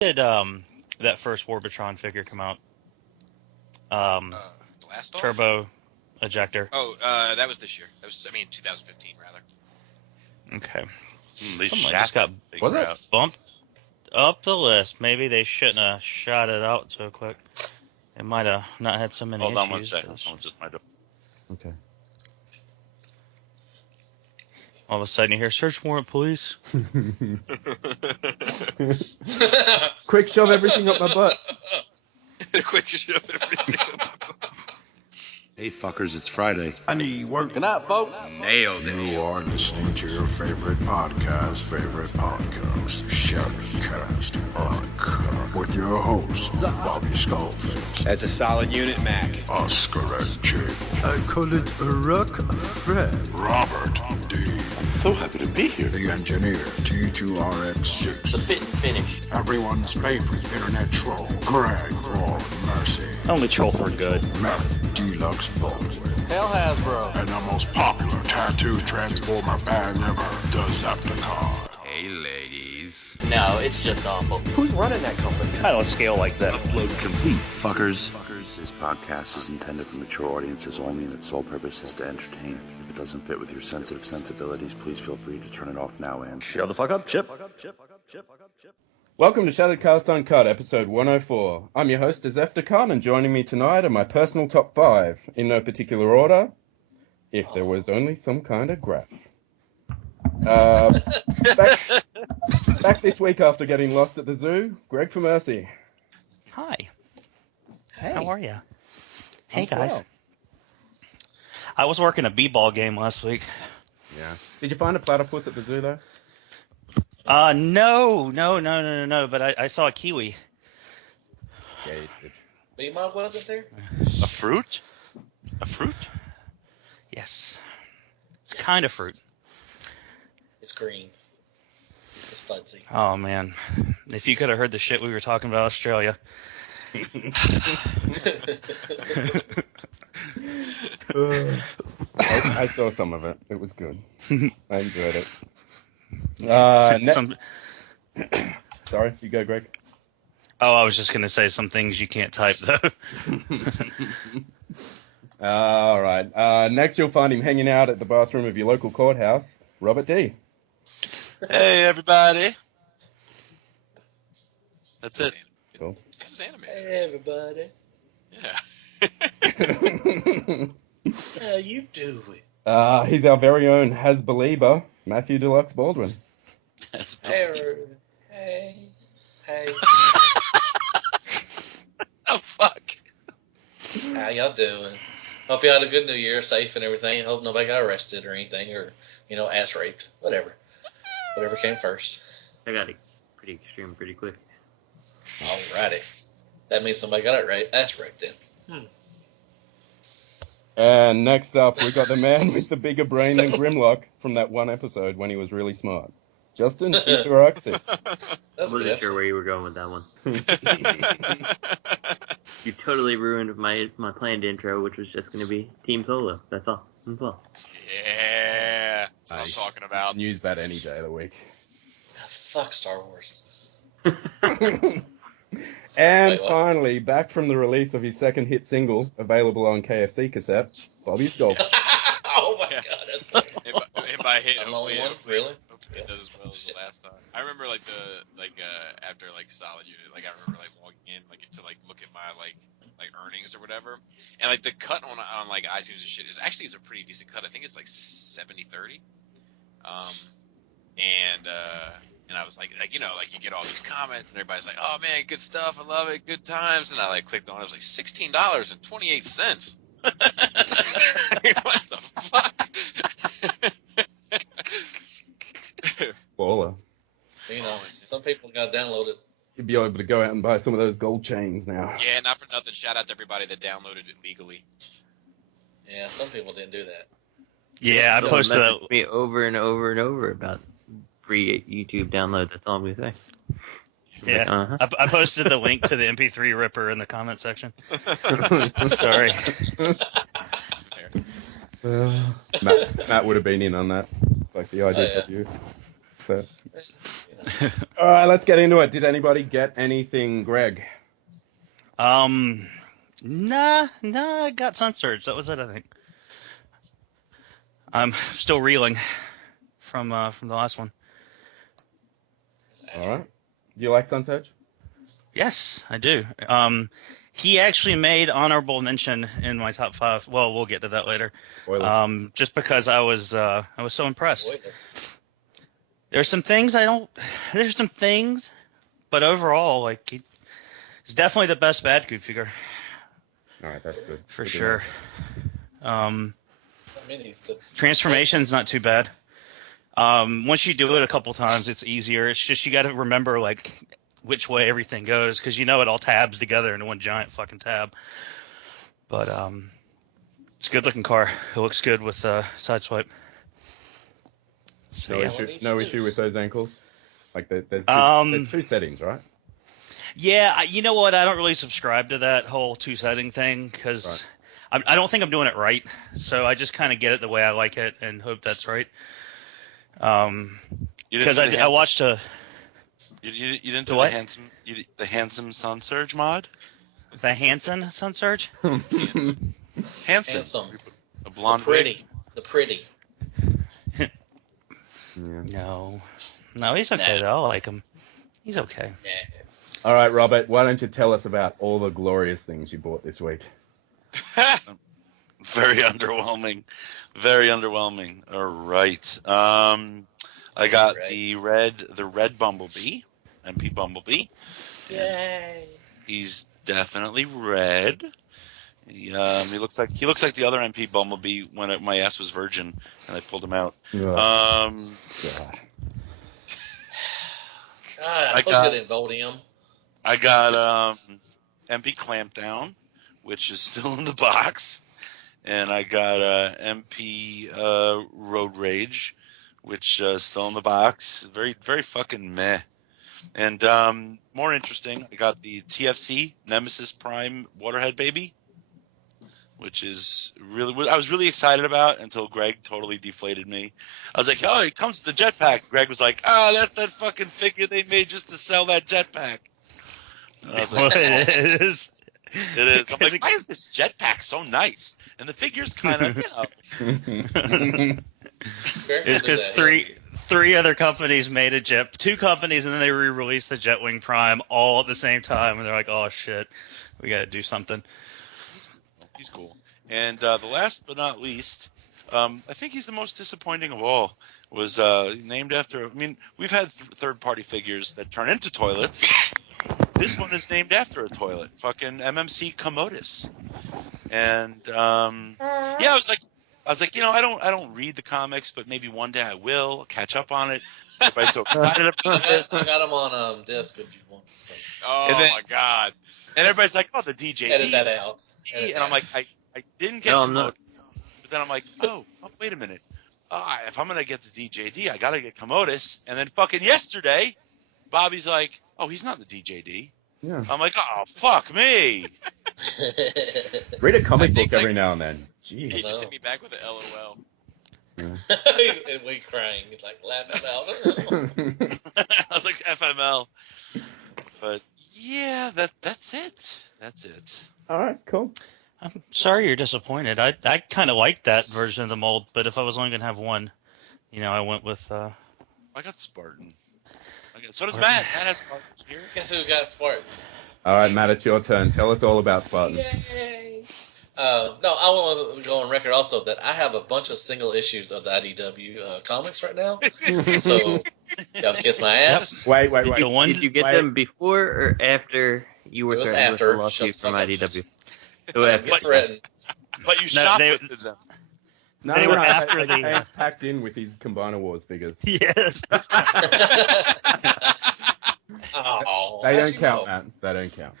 did that first Warbitron figure come out? Blast Off? Turbo Ejector. Oh, that was this year. That was 2015 rather. Okay. They Something shot just got that Was figure it? out. bumped up the list. Maybe they shouldn't have shot it out so quick. It might have not had so many Hold issues. on one second. Someone's at my door. Okay. All of a sudden you hear, search warrant, police. Quick, shove everything up my butt. Quick shove everything. Hey fuckers, it's Friday. I need work. Good night, folks. Nailed it. You are listening to your favorite podcast, Shardouts, Uncut, with your host, Bobby Skullface. That's a solid unit, Mac. Oscar and Jake. I call it a rock Fred. Robert D. So happy to be here. The engineer, T2RX6. The fit and finish. Everyone's favorite internet troll, Greg for Mercy. Only troll for good. Meth, Deluxe Baldwin. Hell Hasbro. And the most popular tattoo transformer band ever, the Zepticon. Hey, ladies. No, it's just awful. Who's running that company? I don't scale like that. Upload complete, fuckers. This podcast is intended for mature audiences only, and its sole purpose is to entertain. If it doesn't fit with your sensitive sensibilities, please feel free to turn it off now and Shut the fuck up, Chip. Welcome to Shattered Cast Uncut, episode 104. I'm your host, Zepticon, and joining me tonight are my personal top 5, in no particular order, if there was only some kind of graph. Back this week after getting lost at the zoo, Greg for Mercy. Hi. Hey. How are you? Hey, I'm guys. swell. I was working a b-ball game last week. Yeah. Did you find a platypus at the zoo, though? No, but I saw a kiwi. Yeah, you did. B-Mob wasn't there? A fruit? A fruit? Yes. It's kind of fruit. It's green. It's fuzzy. Oh, man. If you could have heard the shit we were talking about Australia. I saw some of it. It was good. I enjoyed it. Sorry, you go, Greg. Oh, I was just going to say some things you can't type, though. All right. Next, you'll find him hanging out at the bathroom of your local courthouse, Robert D. Hey, everybody. That's it. Cool. This is anime. Hey, everybody. Yeah. How you doing? He's our very own Hasbelieber, Matthew Deluxe Baldwin. That's Hey. Oh, fuck. How y'all doing? Hope you had a good New Year, safe and everything. Hope nobody got arrested or anything, or, ass raped. Whatever came first. I got it pretty extreme pretty quick. Alrighty. That means somebody got it ass raped then. And next up, we got the man with the bigger brain than Grimlock from that one episode when he was really smart. Justin, T2RX6. That's I wasn't sure where you were going with that one. You totally ruined my planned intro, which was just going to be Team Solo. That's all. That's all. Yeah. That's what I'm talking about. Use that any day of the week. Fuck Star Wars. And Wait, what? finally, back from the release of his second hit single, available on KFC cassette, Bobby's Golf. Oh my god, that's funny. If I hit, I'm the only one? hopefully Really? it does as well as the last time. I remember after Solid Unit, I remember walking in to look at my earnings or whatever, and the cut on iTunes and shit is actually a pretty decent cut. I think it's 70-30. And I was you get all these comments and everybody's like, oh man, good stuff, I love it, good times, and I clicked on it, it was $16.28. What the fuck? Baller. Some people got to download it. You'd be able to go out and buy some of those gold chains now. Yeah, not for nothing. Shout out to everybody that downloaded it legally. Yeah, some people didn't do that. Yeah, I posted that. Me over and over and over about free YouTube download. That's all I'm going to say. Yeah, I posted the link to the MP3 Ripper in the comment section. Sorry. Matt would have been in on that. It's like the IDW set. All right, let's get into it. Did anybody get anything, Greg? Nah, I got Sun Surge. That was it, I think. I'm still reeling from the last one. All right. Do you like Sun Surge? Yes, I do. He actually made honorable mention in my top 5. Well, we'll get to that later. Spoilers. Just because I was so impressed. There's some things, but overall, like, he's definitely the best Bad Good figure. All right, that's good. For Good to sure. know. Transformation's not too bad. Once you do it a couple times, it's easier. It's just you got to remember, like, which way everything goes, because it all tabs together into one giant fucking tab. But it's a good looking car. It looks good with Sideswipe. So, no issue with those ankles. Like there's two settings, right? Yeah, you know what? I don't really subscribe to that whole 2 setting thing because I don't think I'm doing it right. So I just kind of get it the way I like it and hope that's right. Because I watched a. You didn't do what? the handsome Sun Surge mod? The Hanson Sun Surge? Handsome. A blonde wig. The pretty. No, he's okay though. I like him. He's okay. Yeah. All right, Robert, why don't you tell us about all the glorious things you bought this week? Very underwhelming. Very underwhelming. All right. I got the red Bumblebee, MP Bumblebee. Yay! He's definitely red. He looks like the other MP Bumblebee when my ass was virgin and I pulled him out. God. I told you to vote him. I got MP Clampdown, which is still in the box, and I got MP Road Rage, which is still in the box. Very, very fucking meh. And more interesting, I got the TFC Nemesis Prime Waterhead Baby, which is I was really excited about until Greg totally deflated me. I was like, oh, it comes with the jetpack. Greg was like, oh, that's that fucking figure they made just to sell that jetpack. And I was like, it is. It is. I'm like, why is this jetpack so nice? And the figure's kind of, It's because three other companies made a jet, 2 companies, and then they re-released the Jetwing Prime all at the same time, and they're like, oh shit, we got to do something. He's cool. And the last but not least, I think he's the most disappointing of all. Was named after. I mean, we've had third-party figures that turn into toilets. This one is named after a toilet. Fucking MMC Commodus. And I was like, I don't read the comics, but maybe one day I will catch up on it. Everybody's so excited about this. I got them on disc if you want. Oh my god. And everybody's like, oh, the DJD. Edit that out. And I'm like, I didn't get Commodus. But then I'm like, oh, wait a minute. If I'm going to get the DJD, I got to get Commodus. And then fucking yesterday, Bobby's like, oh, he's not the DJD. Yeah. I'm like, oh, fuck me. Read a comic book every now and then. Jeez. He just hit me back with an LOL. And we crying. He's like laughing out. I was like, FML. But yeah, that's it. That's it. All right, cool. I'm sorry you're disappointed. I kind of liked that version of the mold, but if I was only going to have one, I went with... I got Spartan. So does Matt. Matt has Spartan here. Guess who got Spartan? All right, Matt, it's your turn. Tell us all about Spartan. Yay! No, I want to go on record also that I have a bunch of single issues of the IDW comics right now. So, y'all kiss my ass. Wait. Did you get them before or after you were threatened with the lawsuit from IDW? But you shoplifted them. No, they were after they came packed in with his Combiner Wars figures. Yes. Oh, they don't count, Matt. They don't count.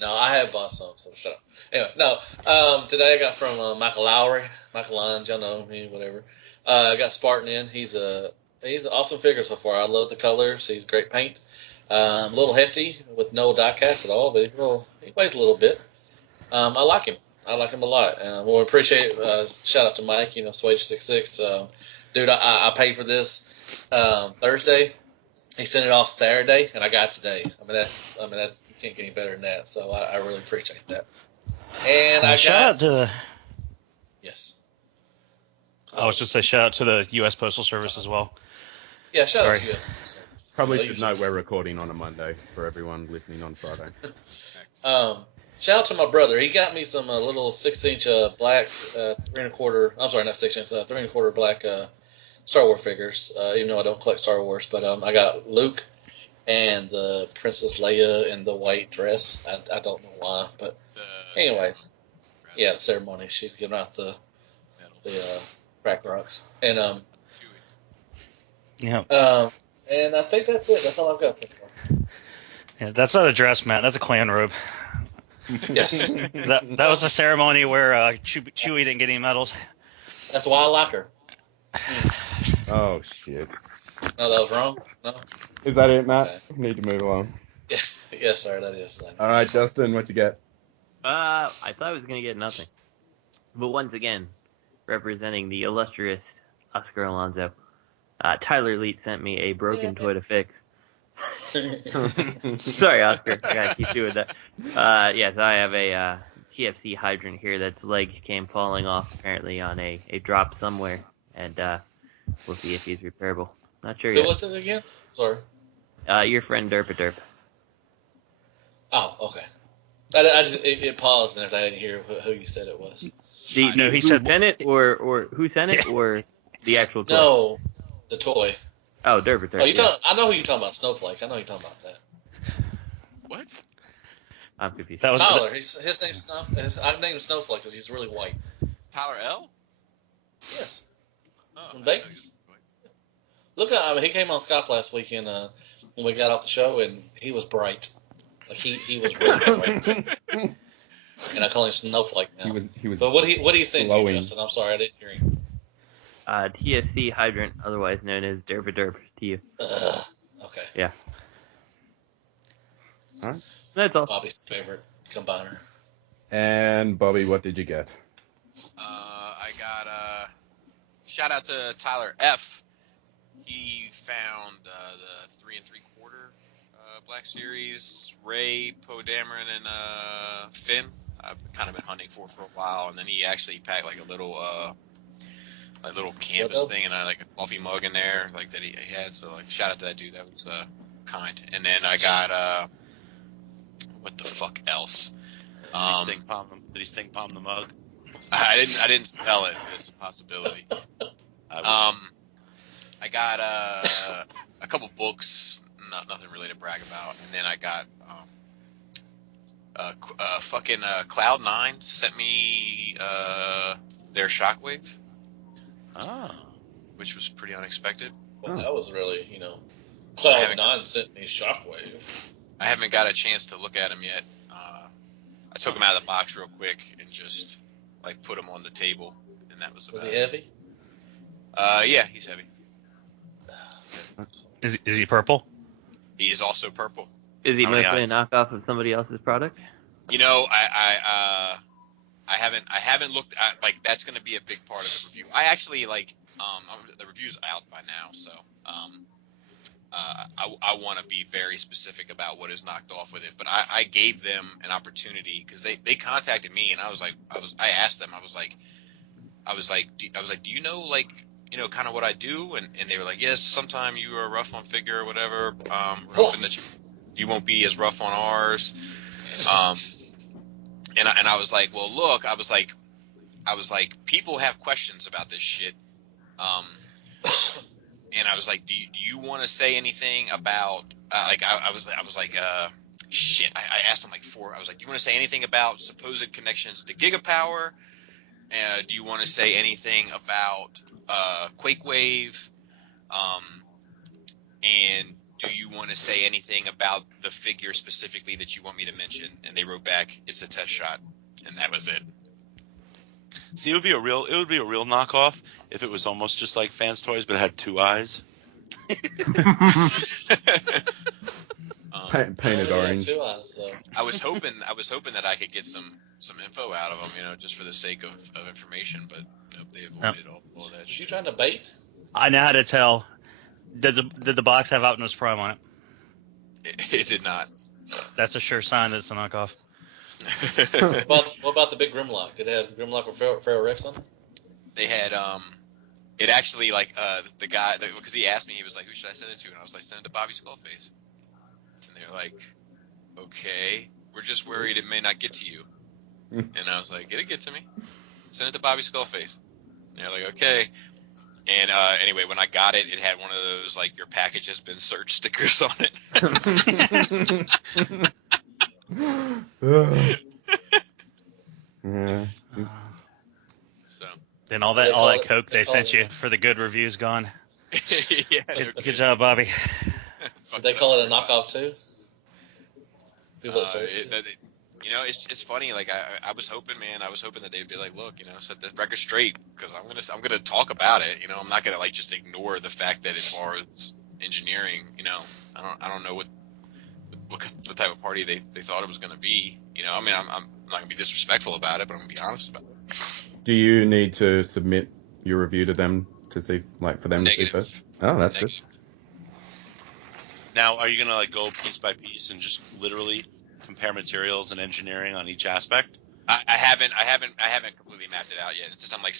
No, I have bought some, so shut up. Anyway, today I got from Michael Lowry, Michael Lyons, y'all know me, whatever. I got Spartan in. He's an awesome figure so far. I love the colors. He's great paint. A little hefty with no die cast at all, but he weighs a little bit. I like him. I like him a lot. Well, appreciate shout out to Mike, Swage66. Dude, I paid for this Thursday, He sent it off Saturday, and I got it today. I mean, that's you can't get any better than that. So I really appreciate that. And I shout out to yes. I was just say shout out to the U.S. Postal Service as well. Yeah, shout out Sorry. to US. Probably should note we're recording on a Monday for everyone listening on Friday. Shout out to my brother. He got me some little 6-inch black 3 1/4. I'm sorry, not 6-inch. 3 1/4 black Star Wars figures. Even though I don't collect Star Wars, but I got Luke and the Princess Leia in the white dress. I don't know why, but anyways, yeah, the ceremony. She's giving out the crack rocks, and Yeah. and I think that's it. That's all I've got so far. Yeah, that's not a dress, Matt. That's a clan robe. Yes, That was a ceremony where Chewie didn't get any medals. that's why I like her. Oh, shit. No, that was wrong. No. Is that it, Matt? Okay. Need to move along. Yes, sir. That is. All right, Justin, what you get? I thought I was going to get nothing. But once again, representing the illustrious Oscar Alonso, Tyler Leet sent me a broken toy to fix. Sorry, Oscar. I gotta keep doing that. Yes, I have a TFC hydrant here that's leg came falling off apparently on a drop somewhere, and we'll see if he's repairable. Not sure Who yet. was it again? Sorry. Your friend Derp. Oh, okay. I just it paused, and I didn't hear who you said it was. No, he who said sent it, or who sent it, or the actual toy? No, the toy. Oh, Derp. Oh, I know who you're talking about. Snowflake. I know you're talking about that. What? I'm confused. that was Tyler. His name's I named him Snowflake because he's really white. Tyler L? Yes. Oh, From I didn't know Vegas. you were Look, he came on Skype last weekend when we got off the show, and he was bright. Like he was really bright. And I call him Snowflake now. He was. But what he saying to you, glowing. Justin? I'm sorry, I didn't hear him. TSC hydrant, otherwise known as Derp to you. Okay. Yeah. All right. That's all. Bobby's favorite combiner. And Bobby, what did you get? I got shout out to Tyler F. He found the 3 3/4 Black Series, Ray, Poe Dameron, and Finn. I've kind of been hunting for a while, and then he actually packed like a little canvas thing and like a coffee mug in there, like that he had. So like shout out to that dude. That was kind. And then I got what the fuck else? Did he stink palm the mug? I didn't spell it. It's a possibility. I got a couple books, nothing really to brag about, and then I got fucking Cloud9 sent me their Shockwave, which was pretty unexpected. Well, that was really, Cloud9 sent me Shockwave. I haven't got a chance to look at them yet. I took them out of the box real quick and just like put them on the table, and that was about he heavy? Yeah, he's heavy. Is he purple? He is also purple. Is he How many mostly a eyes? knockoff of somebody else's product? You know, I haven't looked at, like, that's going to be a big part of the review. I actually the review's out by now, so I want to be very specific about what is knocked off with it. But I gave them an opportunity because they contacted me, and I asked them, I was like, do you know, like, kind of what I do? And they were like, yes, sometime you are rough on figure or whatever. We're hoping that you won't be as rough on ours. And I was like, well, look, I was like, people have questions about this shit. And I was like, do you want to say anything about, I was like, shit. I asked him like I was like, do you want to say anything about supposed connections to Gigapower? Do you want to say anything about Quakewave? And do you want to say anything about the figure specifically that you want me to mention? And they wrote back, it's a test shot, and that was it. See, it would be a real knockoff if it was almost just like Fanstoys, but it had 2 eyes. Painted orange. 2 eyes, so. I was hoping that I could get some info out of them, just for the sake of information, but nope, they avoided all that Was you shit. trying to bait? I know how to tell. Did the box have Optimus Prime on it? It did not. That's a sure sign that it's a knockoff. What about the big Grimlock? Did it have Grimlock or Feral Rex on it? They had it actually like the guy because he asked me, he was like, who should I send it to? And I was like, send it to Bobby Skullface. And they're like, okay, we're just worried it may not get to you. And I was like, it'll get to me. Send it to Bobby Skullface. And they're like, okay. And anyway, when I got it, it had one of those like your package has been searched stickers on it. Yeah. So. Then all that Coke they sent you for the good reviews gone. Yeah, good job, Bobby. Did they call it a knockoff too? People that searched it. You know, it's funny. Like I was hoping, man. I was hoping that they'd be like, look, you know, set the record straight because I'm gonna talk about it. You know, I'm not gonna like just ignore the fact that as far as engineering, you know, I don't know what type of party they thought it was gonna be. You know, I mean, I'm not gonna be disrespectful about it, but I'm gonna be honest about it. Do you need to submit your review to them to see, like, for them Negative. to see first? Oh, that's Negative. good. Now, are you gonna like go piece by piece and just literally compare materials and engineering on each aspect? I haven't completely mapped it out yet. And since I'm like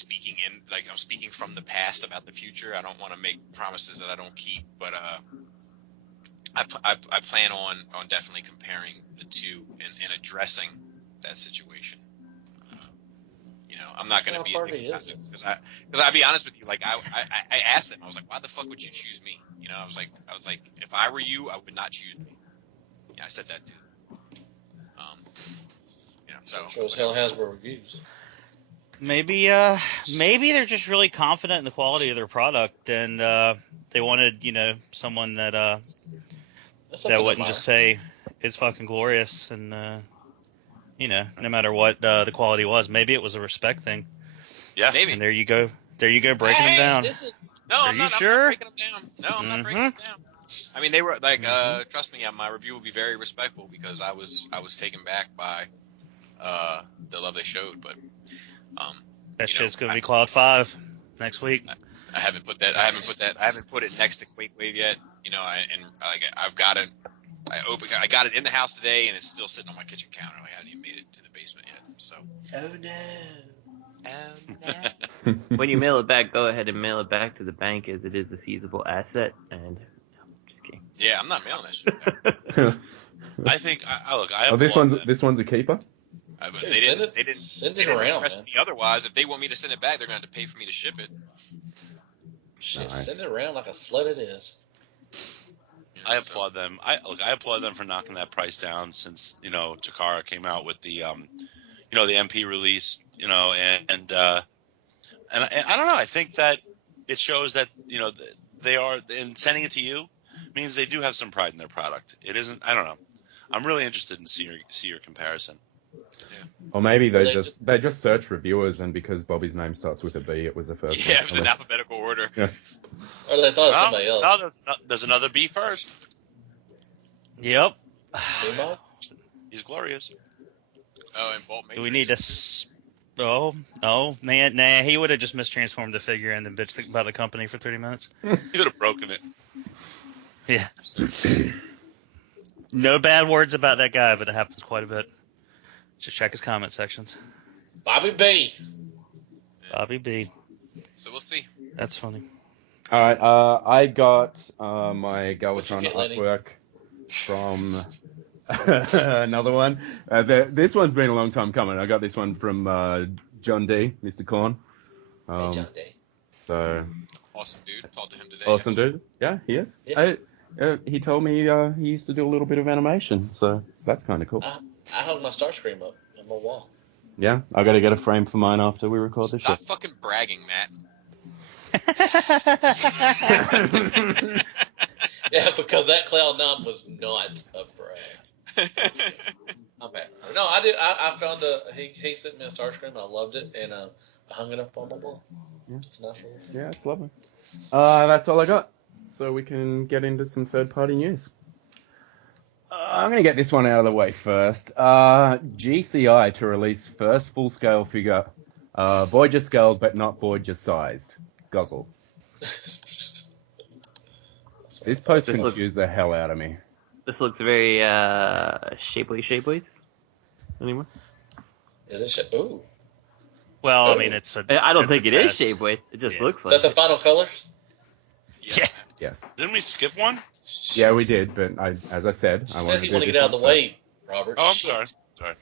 I'm speaking from the past about the future, I don't want to make promises that I don't keep. But I plan on definitely comparing the two and addressing that situation. You know, I'm not going to be because I'll be honest with you. Like I asked them, I was like, why the fuck would you choose me? You know, I was like, if I were you, I would not choose me. Yeah, I said that too. You know, so shows hell Hasbro reviews. Maybe they're just really confident in the quality of their product, and they wanted, you know, someone that wouldn't just say it's fucking glorious, and you know, no matter what the quality was. Maybe it was a respect thing. Yeah, maybe. And there you go, breaking them down. I'm not breaking them down. No, I'm not breaking them down. I mean, they were like, trust me, my review will be very respectful because I was taken back by the love they showed, but that shit's gonna be Cloud 5 next week. I haven't put it next to Quake Wave yet. You know, I got it in the house today, and it's still sitting on my kitchen counter. I haven't even made it to the basement yet. So. Oh no. When you mail it back, go ahead and mail it back to the bank, as it is a feasible asset. And just kidding. Yeah, I'm not mailing that shit back. I think. This one's a keeper. But they didn't send it around. Me otherwise, if they want me to send it back, they're going to have to pay for me to ship it. Shit, Send it around like a slut it is. I applaud them. I applaud them for knocking that price down since, you know, Takara came out with the the MP release, you know, and I don't know. I think that it shows that, you know, they are, in sending it to you means they do have some pride in their product. It isn't. I don't know. I'm really interested in see your comparison. Yeah. Or maybe they just search reviewers, and because Bobby's name starts with a B, it was the first. Yeah, it was in alphabetical order. Yeah. Or they thought it was somebody else. No, there's another B first. Yep. He's glorious. Oh, and Bolt Matrix. Do we need to? Oh, man, nah. He would have just mistransformed the figure and then bitched about the company for 30 minutes. He would have broken it. Yeah. No bad words about that guy, but it happens quite a bit. Just check his comment sections. Bobby B. Bobby B. So we'll see. That's funny. All right. I got my Galvatron artwork from another one. This one's been a long time coming. I got this one from John D, Mr. Korn. Hey, John D. So. Awesome dude. Talked to him today. Awesome dude. Yeah, he is. Yeah. He told me he used to do a little bit of animation, so that's kind of cool. I hung my Starscream up on my wall. Yeah, I got to get a frame for mine after we record this Stop shit. fucking bragging, Matt. Yeah, because that Cloud9 was not a brag. I'm bad. No, I did. I found he sent me a Starscream. I loved it, and I hung it up on my wall. Yeah. It's a nice little thing. Yeah, it's lovely. That's all I got. So we can get into some third-party news. I'm going to get this one out of the way first. GCI to release first full-scale figure, Voyager scaled but not Voyager sized. Guzzle. This post This confused the hell out of me. This looks very shapely. Anymore? Is it? Ooh. Well, Oh. I mean, it's a. I don't it's think a it is test. shapeways. It just Yeah. looks Is like that the final colors? Yeah. Yes. Didn't we skip one? Yeah, we did, but as I said, I Said wanted he to wanted do to this get out of the one first. way, Robert. Oh, I'm Shit. sorry.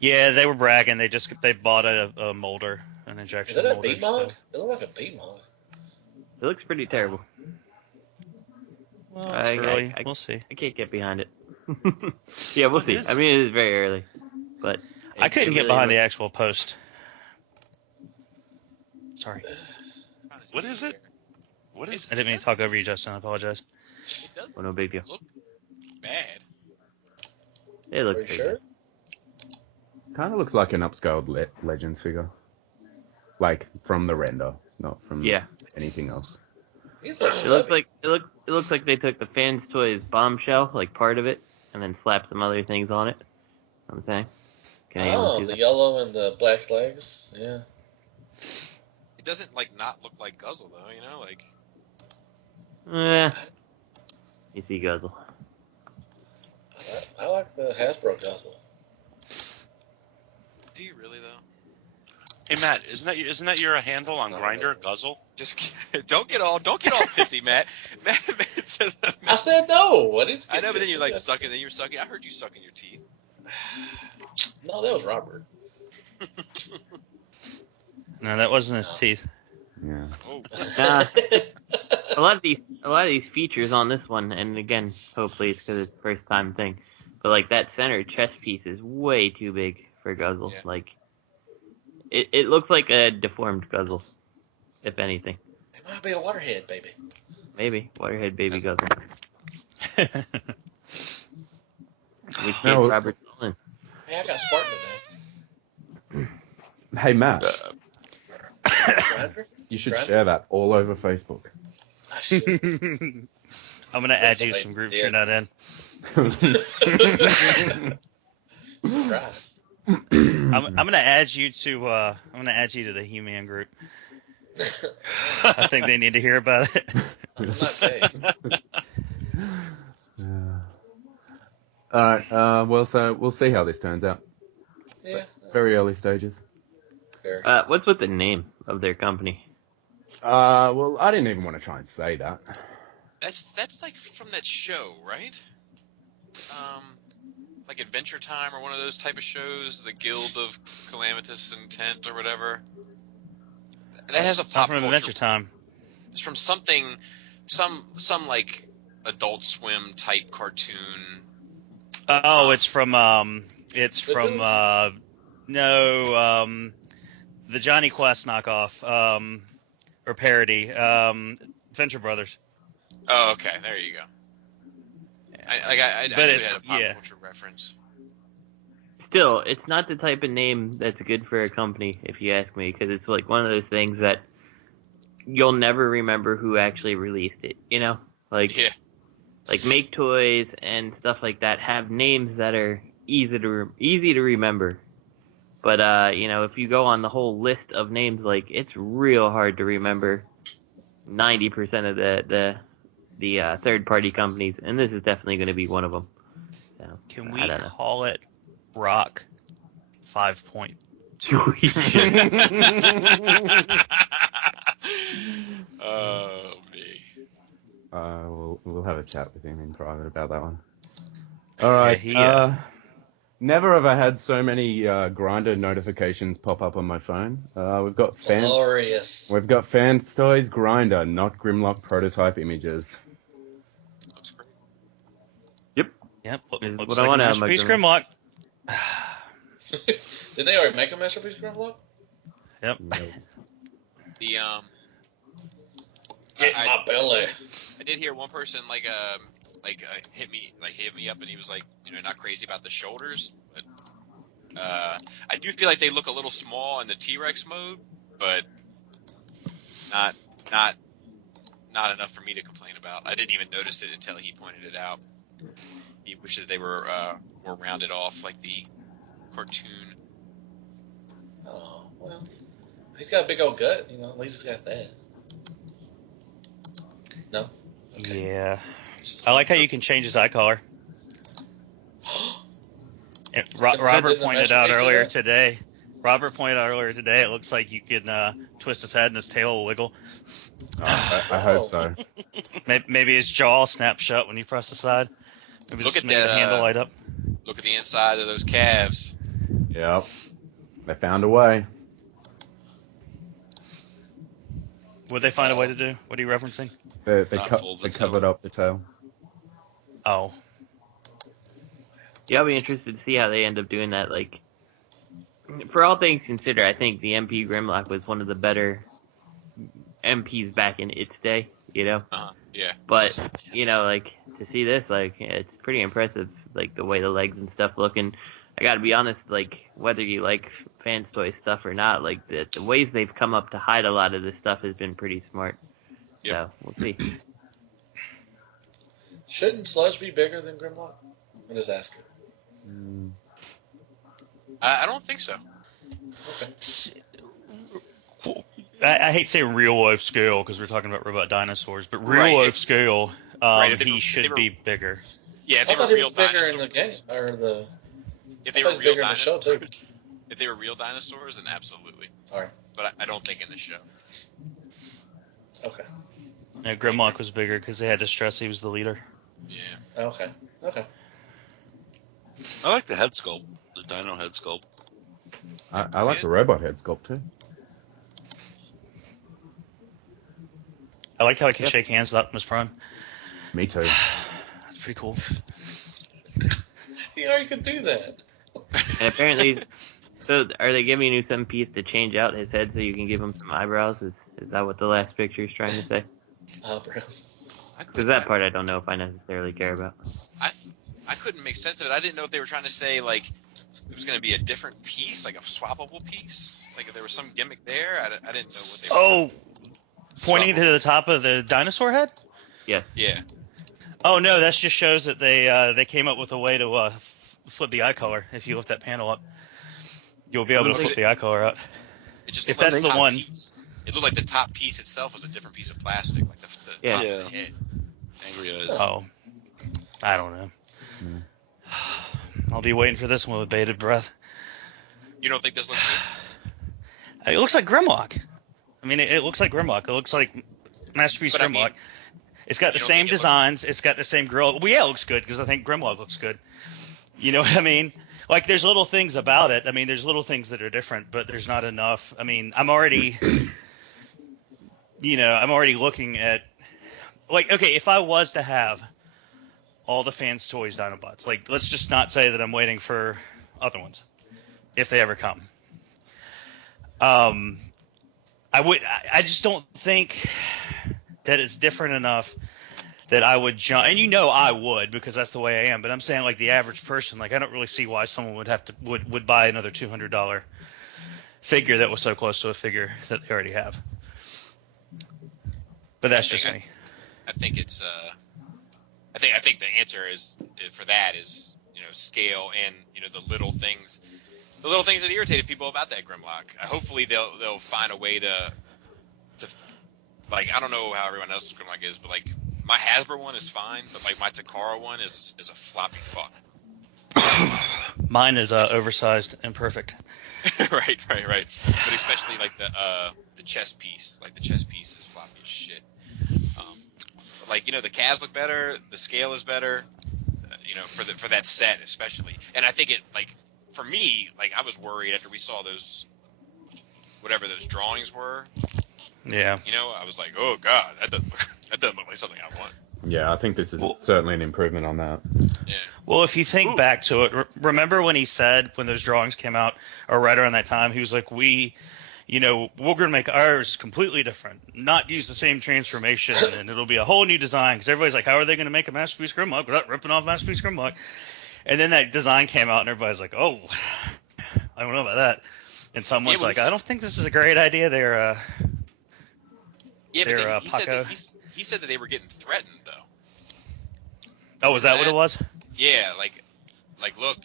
Yeah, they were bragging. They bought a molder, an injection Is that a molder. beat mug? It looks like a beat mug. It looks pretty terrible. Well, I- it's early. I- We'll see. I can't get behind it. Yeah, we'll What see. is I it? mean, it is very early, but I couldn't get really behind the looks- actual post. Sorry, What is it? What is I didn't mean to talk over you, Justin. I apologize. It does Well, no big deal. look bad. It Are looks you pretty sure? Kind of looks like an upscaled Legends figure. Like, from the render, not from Yeah. anything else. These look It looks like they took the Fanstoys bombshell, like part of it, and then slapped some other things on it. You know what I'm saying? Can anyone Oh, see the that? yellow and the black legs. Yeah. It doesn't like not look like Guzzle though, you know, like You see Guzzle. I like the Hasbro Guzzle. do you really though? Hey Matt, isn't that your handle on Grindr, Guzzle? Just don't get all pissy, Matt. Matt said that- I said no. I know, but then you're like sucking. Then you're sucking. I heard you sucking your teeth. No, that was Robert. No, that wasn't his teeth. Yeah. Oh, Nah, a lot of these features on this one, and again, hopefully it's because it's a first time thing. But like that center chest piece is way too big for Guzzle. Yeah. Like it looks like a deformed Guzzle, if anything. It might be a waterhead, baby. Maybe Waterhead baby Guzzle. Which No. gave Robert Dolan. Hey, I got Spartan today. Hey, Matt, Grinder? you should Grinder? share that all over Facebook. I should. I'm gonna add you Somebody some groups did. you're not in. Surprise. I'm gonna add you to the He-Man group. I think they need to hear about it. I'm not gay. Alright, well, so we'll see how this turns out. Yeah. Very early stages. Fair. What's with the name of their company? Well, I didn't even want to try and say that. that's like from that show, right? Like Adventure Time or one of those type of shows, the Guild of Calamitous Intent or whatever. That has a Not pop from culture. Adventure Time. It's from something, some like Adult Swim type cartoon. Oh, it's from the Johnny Quest knockoff, or parody, Venture Brothers. Oh, okay, there you go. I But knew it it's- had a pop yeah. culture reference. Still, it's not the type of name that's good for a company, if you ask me, because it's like one of those things that you'll never remember who actually released it. You know, like Yeah. like Make Toys and stuff like that have names that are easy to remember. But you know, if you go on the whole list of names, like it's real hard to remember 90% of the third party companies, and this is definitely going to be one of them. So, Can I we don't know. call it Rock 5.0? Oh me. We'll have a chat with him in private about that one. Alright, he, never have I had so many Grindr notifications pop up on my phone. We've got Glorious. Fanstoys Grindr, not Grimlock prototype images. Looks great. Yep. Is Looks what like I wanna a have my masterpiece Grimlock. Grimlock. Did they already make a masterpiece Grimlock? Yep. The Get I- my belly. I did hear one person hit me up and he was like, you know, not crazy about the shoulders, but I do feel like they look a little small in the T-Rex mode, but not enough for me to complain about. I didn't even notice it until he pointed it out. He wished that they were more rounded off like the cartoon. Oh, well. He's got a big old gut, you know. At least he's got that. No? Okay. Yeah. I like how you can change his eye color. Robert pointed out earlier today. It looks like you can twist his head and his tail will wiggle. I hope so. Maybe his jaw will snap shut when you press the side. Maybe Look just at make that the handle light up. Look at the inside of those calves. Yep. They found a way. Would they find a way to do? What are you referencing? They covered up the tail. Oh. Yeah, I'll be interested to see how they end up doing that. Like, for all things considered, I think the MP Grimlock was one of the better MPs back in its day, you know? Yeah. But, you know, like, to see this, like, it's pretty impressive, like, the way the legs and stuff look. And I gotta be honest, like, whether you like Fanstoys stuff or not, like, the ways they've come up to hide a lot of this stuff has been pretty smart. Yep. So, we'll see. Shouldn't Sludge be bigger than Grimlock? I'm just asking. I don't think so. Okay. I hate saying real life scale because we're talking about robot dinosaurs, but real Right, life scale, he should be bigger. Yeah, if I they thought were he real was bigger dinosaurs, in the game, or the. if they I were thought he was real bigger in the show dinosaurs, too. if they were real dinosaurs, then absolutely. All right. But I don't think in the show. Okay. Yeah, Grimlock was bigger because they had to stress he was the leader. Yeah. Okay. Okay. I like the head sculpt, the dino head sculpt. I like the robot head sculpt too. I like how I can shake hands with Optimus Prime. Me too. That's pretty cool. You already could do that. And apparently, so are they giving you some piece to change out his head so you can give him some eyebrows? Is that what the last picture is trying to say? Eyebrows. Because that part I don't know if I necessarily care about. I couldn't make sense of it. I didn't know if they were trying to say like it was going to be a different piece, like a swappable piece, like if there was some gimmick there. I didn't know what they were. Oh, pointing to the top of the dinosaur head? Yes. Yeah. Oh no, that just shows that they came up with a way to flip the eye color. If you lift that panel up, you'll be able to flip the eye color out. It just if looked that's like the one. piece. It looked like the top piece itself was a different piece of plastic, like the top of the head. Angry eyes. Oh, I don't know. I'll be waiting for this one with bated breath. You don't think this looks good? It looks like Grimlock. I mean, it looks like Grimlock. It looks like Masterpiece But Grimlock. I mean, it's got the same designs. It's got the same grill. Well, yeah, it looks good because I think Grimlock looks good. You know what I mean? Like, there's little things about it. I mean, there's little things that are different, but there's not enough. I mean, I'm already looking at, like, okay, if I was to have all the Fanstoys Dinobots, like, let's just not say that I'm waiting for other ones, if they ever come. I just don't think that it's different enough that I would jump, and I would because that's the way I am. But I'm saying like the average person, like I don't really see why someone would buy another $200 figure that was so close to a figure that they already have. But that's just me. I think it's I think the answer is for that is scale and the little things that irritated people about that Grimlock. Hopefully they'll find a way to like, I don't know how everyone else's Grimlock is, but like my Hasbro one is fine, but like my Takara one is a floppy fuck. Mine is oversized and perfect. right. But especially like the chest piece, is floppy as shit. But like the calves look better, the scale is better, for that set especially. And I think it, like, for me, like I was worried after we saw whatever those drawings were. Yeah. I was like, oh god, that doesn't look like something I want. Yeah, I think this is certainly an improvement on that. Yeah. Well, if you think back to it, remember when he said when those drawings came out, or right around that time, he was like, we're going to make ours completely different, not use the same transformation, and it'll be a whole new design, because everybody's like, how are they going to make a Masterpiece Grimlock without ripping off Masterpiece Grimlock? And then that design came out, and everybody's like, oh, I don't know about that. And someone's like, I don't think this is a great idea. He said that they were getting threatened, though. Oh, was that what it was? Yeah, like look,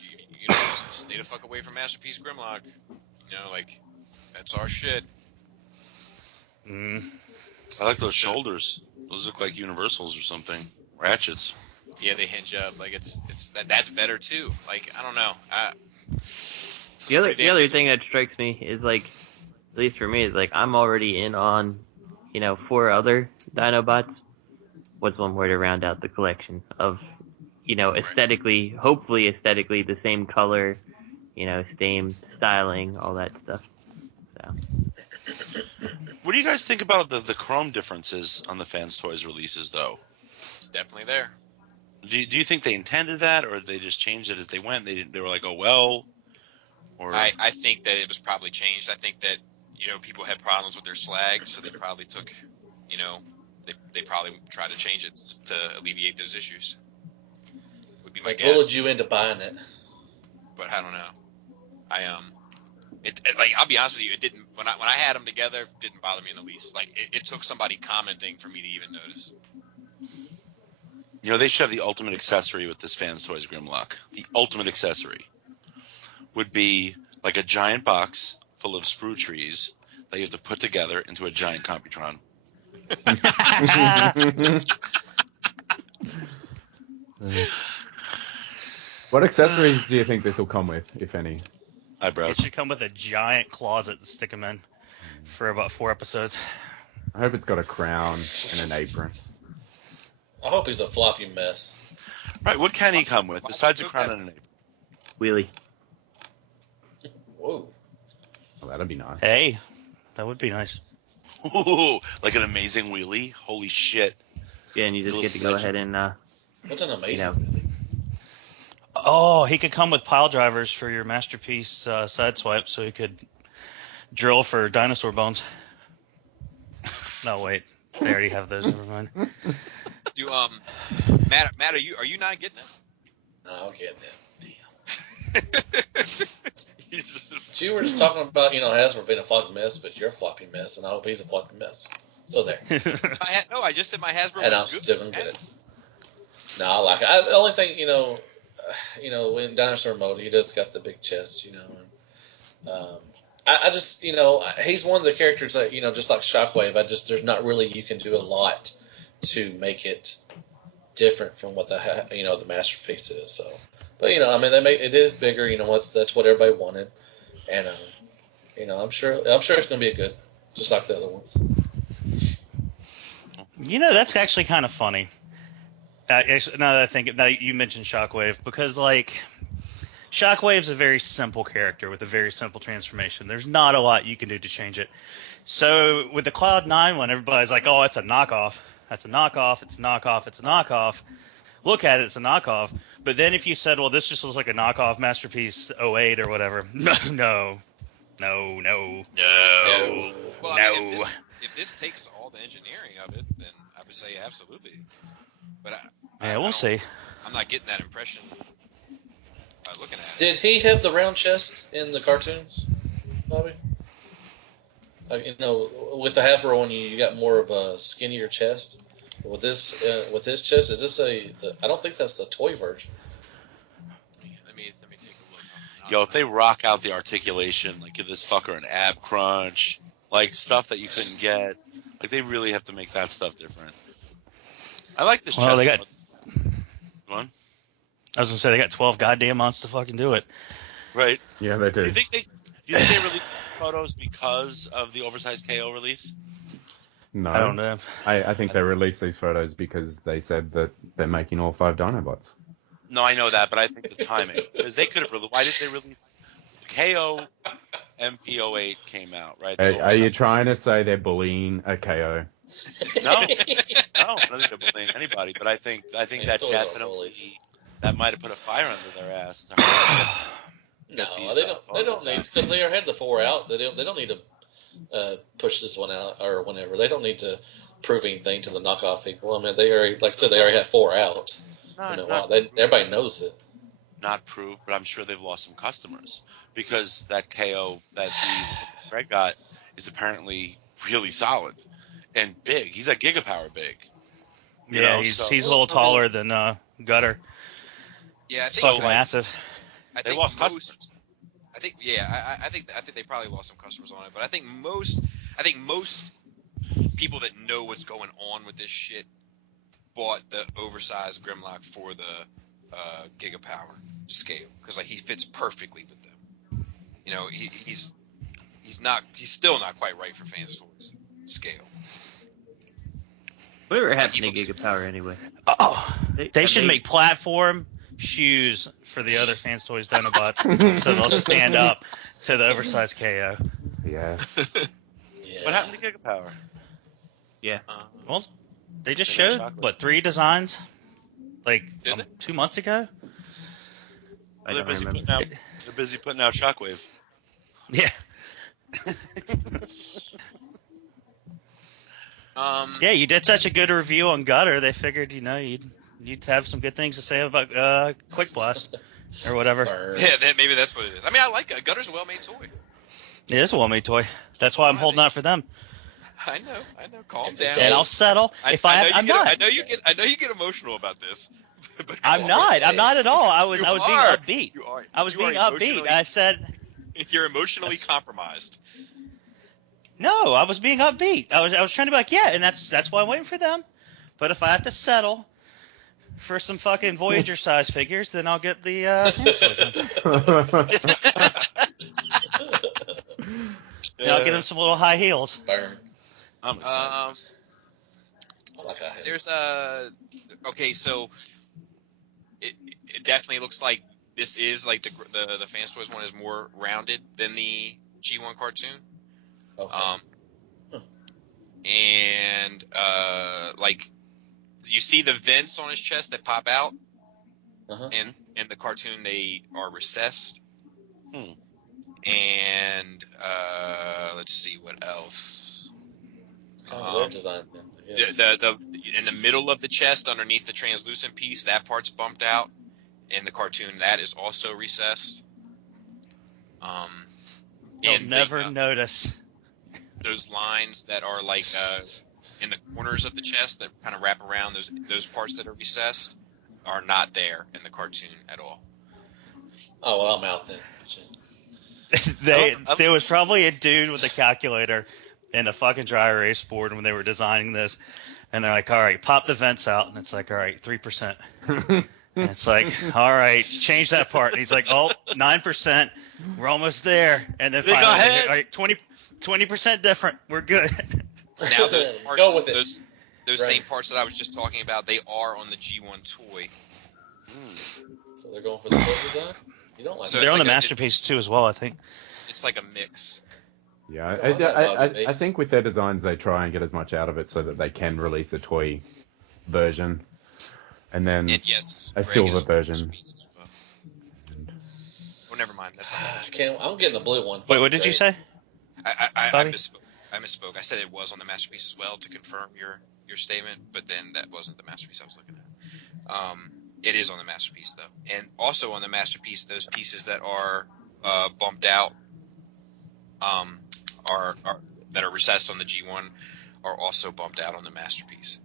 stay the fuck away from Masterpiece Grimlock. Like, that's our shit. I like those shoulders. Those look like universals or something. Ratchets. Yeah, they hinge up. Like that's better too. Like I don't know. The other thing that strikes me is like, at least for me, is like I'm already in on, 4 other Dinobots. What's one way to round out the collection of, aesthetically, hopefully aesthetically the same color, same styling, all that stuff. So. What do you guys think about the chrome differences on the Fanstoys releases, though? It's definitely there. Do you think they intended that, or they just changed it as they went? They were like, oh well. Or I think that it was probably changed. I think that people had problems with their slag, so they probably took they probably tried to change it to alleviate those issues. Would be my guess. Bullied you into buying it. But I don't know. Like I'll be honest with you, it didn't when I had them together, it didn't bother me in the least. Like it took somebody commenting for me to even notice. they should have the ultimate accessory with this Fanstoys Grimlock. The ultimate accessory would be like a giant box full of sprue trees that you have to put together into a giant Computron. What accessories do you think this will come with, if any? Eyebrows. It should come with a giant closet to stick them in for about 4 episodes. I hope it's got a crown and an apron. I hope he's a floppy mess. Right, what can he come with besides a crown and an apron? Wheelie. Whoa. Oh, that'd be nice. Hey, that would be nice. Ooh, like an amazing wheelie? Holy shit. Yeah, and you just get to go ahead and, What's an amazing Oh, he could come with pile drivers for your masterpiece side swipe, so he could drill for dinosaur bones. No, wait, they already have those. Never mind. Do Matt, are you not getting this? No, I'm getting it. Damn. You were just talking about Hasbro being a floppy mess, but you're a floppy mess, and I hope he's a floppy mess. So there. I just said my Hasbro. And I'm was still gonna get it. No, I like it. The only thing in dinosaur mode, he does got the big chest, and I just he's one of the characters that just like Shockwave. There's not really you can do a lot to make it different from what the masterpiece is. So, but it is bigger. That's what everybody wanted, and I'm sure it's gonna be good, just like the other ones. That's actually kind of funny. Now that I think, now you mentioned Shockwave, because like Shockwave's a very simple character with a very simple transformation. There's not a lot you can do to change it. So with the Cloud9 one, everybody's like, oh, it's a knockoff. That's a knockoff. It's a knockoff. It's a knockoff. Look at it, it's a knockoff. But then if you said, well, this just looks like a knockoff Masterpiece 08 or whatever, no. Well, if this takes all the engineering of it, then I would say absolutely. But we'll see. I'm not getting that impression by looking at it. Did he have the round chest in the cartoons, Bobby? Like, with the Hasbro one, you got more of a skinnier chest. With this, with his chest, is this I don't think that's the toy version. Let me take a look. Yo, if they rock out the articulation, like give this fucker an ab crunch, like stuff that you couldn't get, like they really have to make that stuff different. I like this chest. Well, they got. Go on. I was gonna say they got 12 goddamn months to fucking do it. Right. Yeah, they do. Do you think they released these photos because of the oversized KO release? No. I don't know. I think they released these photos because they said that they're making all 5 Dinobots. No, I know that, but I think the timing, because they could have. Why did they release? KO MP08 came out, right? Are you trying to say they're bullying a KO? No, I don't think they're bullying anybody, but I think that definitely that might have put a fire under their ass. No, they don't need, because they had the 4 out. They don't need to push this one out or whenever. They don't need to prove anything to the knockoff people. I mean, they already, like I said, they already had 4 out. Everybody knows it. Not proved, but I'm sure they've lost some customers because that KO that Greg got is apparently really solid and big. He's a gigapower big. He's a little taller than Gutter. Yeah, I think so massive. They lost customers. I think they probably lost some customers on it, but I think most people that know what's going on with this shit bought the oversized Grimlock for the Gigapower scale because like he fits perfectly with them. You know, he's still not quite right for Fanstoys scale. Whatever happened to Gigapower anyway? Oh, they should make platform shoes for the other Fanstoys Dinobots so they'll stand up to the oversized KO. Yeah. What happened to Gigapower? Yeah. Well, they just They made showed, chocolate. 3 designs? Like, Did they? 2 months ago? I They're don't busy remember. putting out Shockwave. Yeah. Yeah, you did such a good review on Gutter, they figured, you know, you'd have some good things to say about Quick Blast or whatever. Yeah, maybe that's what it is. I mean, I like it. Gutter's a well-made toy. It is a well-made toy. That's why I'm holding out for them. I know. Calm down. And I'll settle if I'm not. I know you get emotional about this. But I'm not. I'm not at all. I was being upbeat. You are. I was You being are upbeat. I said, you're emotionally compromised. no, I was being upbeat. I was trying to be like, yeah, and that's why I'm waiting for them. But if I have to settle for some fucking Voyager size figures, then I'll get the and I'll get them some little high heels. Burn. I'm excited. I like that. There's okay, so it definitely looks like this is like the Fanstoys one is more rounded than the G1 cartoon. Okay. And like you see the vents on his chest that pop out, and in the cartoon they are recessed. And let's see what else. Weird design then. The in the middle of the chest, underneath the translucent piece, that part's bumped out. In the cartoon, that is also recessed. You'll and never notice. Those lines that are like in the corners of the chest that kind of wrap around those parts that are recessed are not there in the cartoon at all. Oh well, I'm out then. There was probably a dude with a calculator and a fucking dry erase board when they were designing this, and they're like, all right, pop the vents out, and it's like, all right, 3%. And it's like, all right, change that part. And he's like, oh, 9%, we're almost there. And then finally, all right, 20% different, we're good. Now those Go parts, with it. those same parts that I was just talking about, they are on the G1 toy. So they're going for the toy design? You don't like So that. They're on like the a- masterpiece too, as well, I think. It's like a mix. Yeah, Yeah, I think with their designs they try and get as much out of it so that they can release a toy version, and then And yes, a Greg silver is version. masterpiece as well. Oh, never mind. That's not I can't. I'm getting the blue one. Wait, what did you say? I Bobby? misspoke. I said it was on the masterpiece as well to confirm your statement, but then that wasn't the masterpiece I was looking at. It is on the masterpiece though, and also on the masterpiece, those pieces that are bumped out, are that are recessed on the G1 are also bumped out on the masterpiece.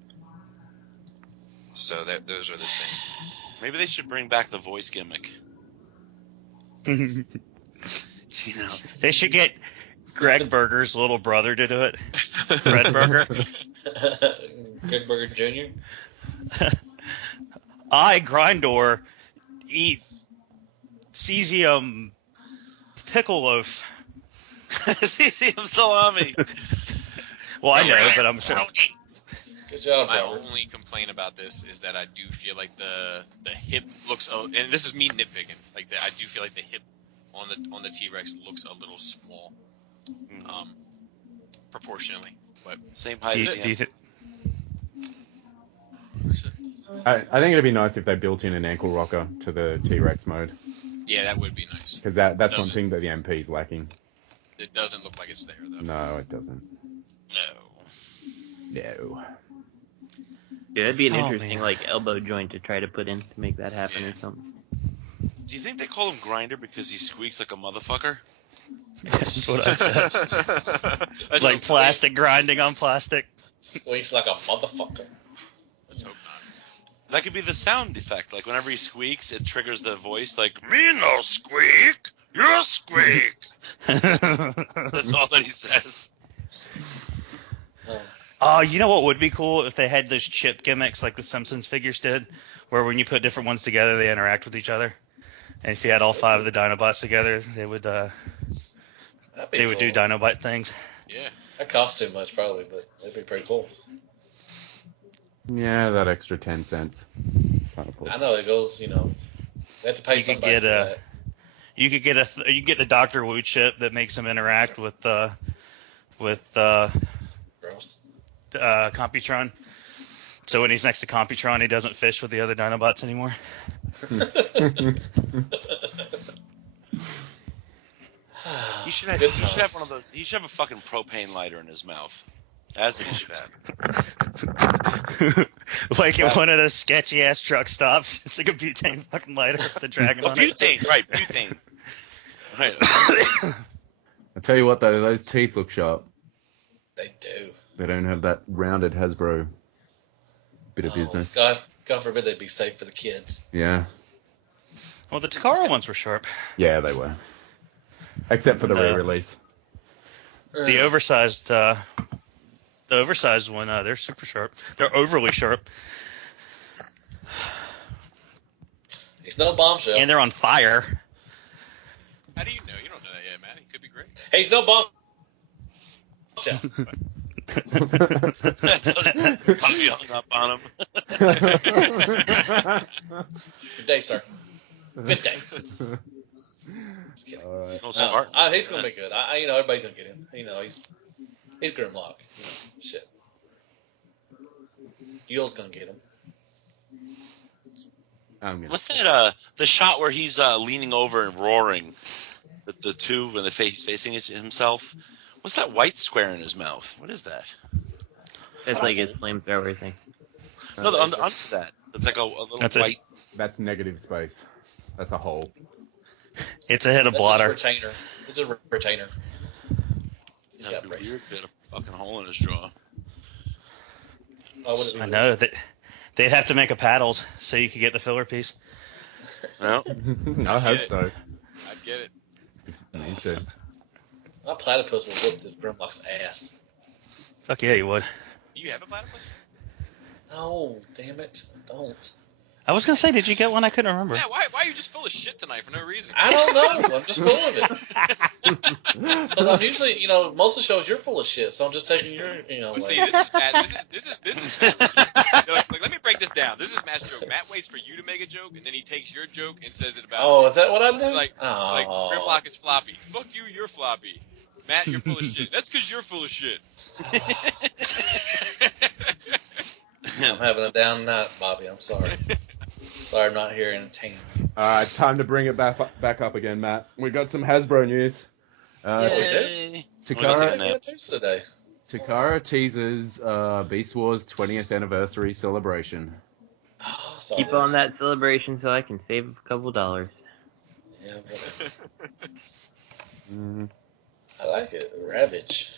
So those are the same. Maybe they should bring back the voice gimmick. You know, They should get Greg Berger's little brother to do it. Red Burger. Greg Burger Jr. I, Grindor, eat cesium pickle loaf. cesium salami. Well, I know, but I'm sure. Good job, My Robert. only complaint about this is that I do feel like the hip looks, and this is me nitpicking, like I do feel like the hip on the T-Rex looks a little small, proportionally. But Same height Do as you the I think it'd be nice if they built in an ankle rocker to the T-Rex mode, yeah, that would be nice. because that's one Doesn't- thing that the MP is lacking. It doesn't look like it's there though. No, it doesn't. No. No. Yeah, that'd be an Oh, interesting man. like elbow joint to try to put in to make that happen or something. Do you think they call him Grinder because he squeaks like a motherfucker? That's what I said. Let's Like hope- plastic grinding on plastic. Squeaks like a motherfucker. Let's hope not. That could be the sound effect. Like whenever he squeaks, it triggers the voice. Like me no squeak, you squeak. That's all that he says. Oh, you know what would be cool if they had those chip gimmicks like the Simpsons figures did, where when you put different ones together, they interact with each other. And if you had all 5 of the Dinobots together, they would do Dinobot things. Yeah. That costs too much probably, but it'd be pretty cool. Yeah, that extra 10 cents. Kind of cool. I know it goes. They have to pay somebody for that. You could get the Dr. Wu chip that makes him interact with Gross. Computron. So when he's next to Computron, he doesn't fish with the other Dinobots anymore. He should have one of those. He should have a fucking propane lighter in his mouth. That's what he should have. Like in one of those sketchy ass truck stops. It's like a butane fucking lighter with the dragon on it. Butane, right? Butane. Right. I tell you what, though, those teeth look sharp. They do. They don't have that rounded Hasbro bit of business. God forbid they'd be safe for the kids. Yeah. Well, the Takara ones were sharp. Yeah, they were. Except for the re-release. The oversized one, they're super sharp. They're overly sharp. He's no bombshell. And they're on fire. How do you know? You don't know that yet, Matt. He could be great. He's no bombshell. Probably hung up on him. Good day, sir. Good day. Just kidding. All right. He's gonna be good. Everybody's gonna get him. He's Grimlock. Shit. Yule's gonna get him. What's that? The shot where he's leaning over and roaring, the two when he's facing himself. What's that white square in his mouth? What is that? It's like his flamethrower thing. No, under that. It's like a little white. That's negative space. That's a hole. It's a head of blotter. It's a retainer. He's got braces. Weird bit of fucking hole in his jaw. I know that they'd have to make a paddles so you could get the filler piece. No, I hope so. I'd get it. Me too. My platypus will whoop this Grimlock's ass. Fuck yeah, you would. You have a platypus? No, damn it, don't. I was gonna say, did you get one? I couldn't remember. Yeah, why are you just full of shit tonight for no reason? I don't know. I'm just full of it. Because I'm usually, most of the shows you're full of shit, so I'm just taking your, Well, see, this is Matt. This is Matt's joke. Like, let me break this down. This is Matt's joke. Matt waits for you to make a joke, and then he takes your joke and says it about. Oh, is that what I do? Like Grimlock is floppy. Fuck you, you're floppy. Matt, you're full of shit. That's because you're full of shit. I'm having a down night, Bobby. I'm sorry. Sorry, I'm not here entertaining you. All right, time to bring it back up again, Matt. We got some Hasbro news. Yay! Takara teases Beast Wars 20th anniversary celebration. Oh, Keep on that celebration so I can save a couple dollars. Yeah, I like it. Ravage.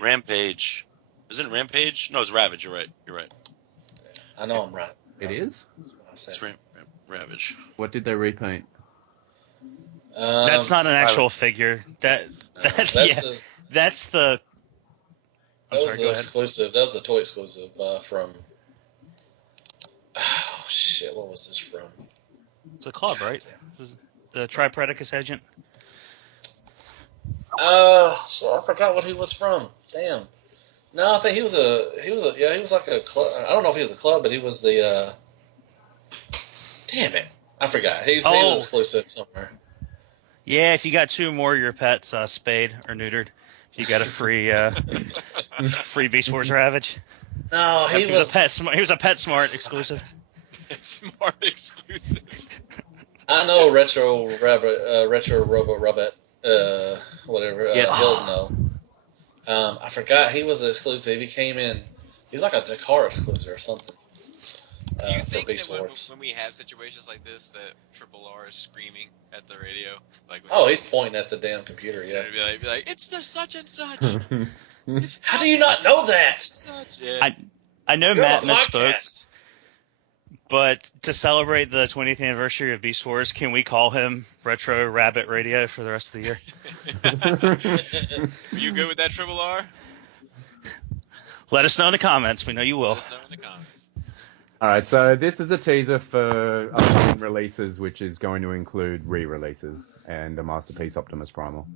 Rampage. Isn't it Rampage? No, it's Ravage. You're right. I know I'm right. It is? It's Ravage. What did they repaint? That's not an actual figure. That's the. That was the exclusive. That was a toy exclusive from. Oh shit! What was this from? It's a club, right? The Tripredicus agent. So I forgot what he was from. Damn. No, I think he was like a club. I don't know if he was a club, but he was the. Damn it! I forgot. He was exclusive somewhere. Yeah, if you got 2 more of your pets spayed or neutered, you got a free free Beast Wars Ravage. No, he was a PetSmart exclusive. PetSmart exclusive. I know Retro Robo Rabbit, whatever. Yeah. He'll know. I forgot he was an exclusive. He came in. He's like a Takara exclusive or something. Do you think that when we have situations like this, that Triple R is screaming at the radio? He's pointing at the damn computer. Yeah. Be like, it's the such and such. How do you not know that? Yeah. I know Matt misspoke, but to celebrate the 20th anniversary of Beast Wars, can we call him Retro Rabbit Radio for the rest of the year? Are you good with that, Triple R? Let us know in the comments. We know you will. Let us know in the comments. All right, so this is a teaser for upcoming releases, which is going to include re-releases and a Masterpiece Optimus Primal.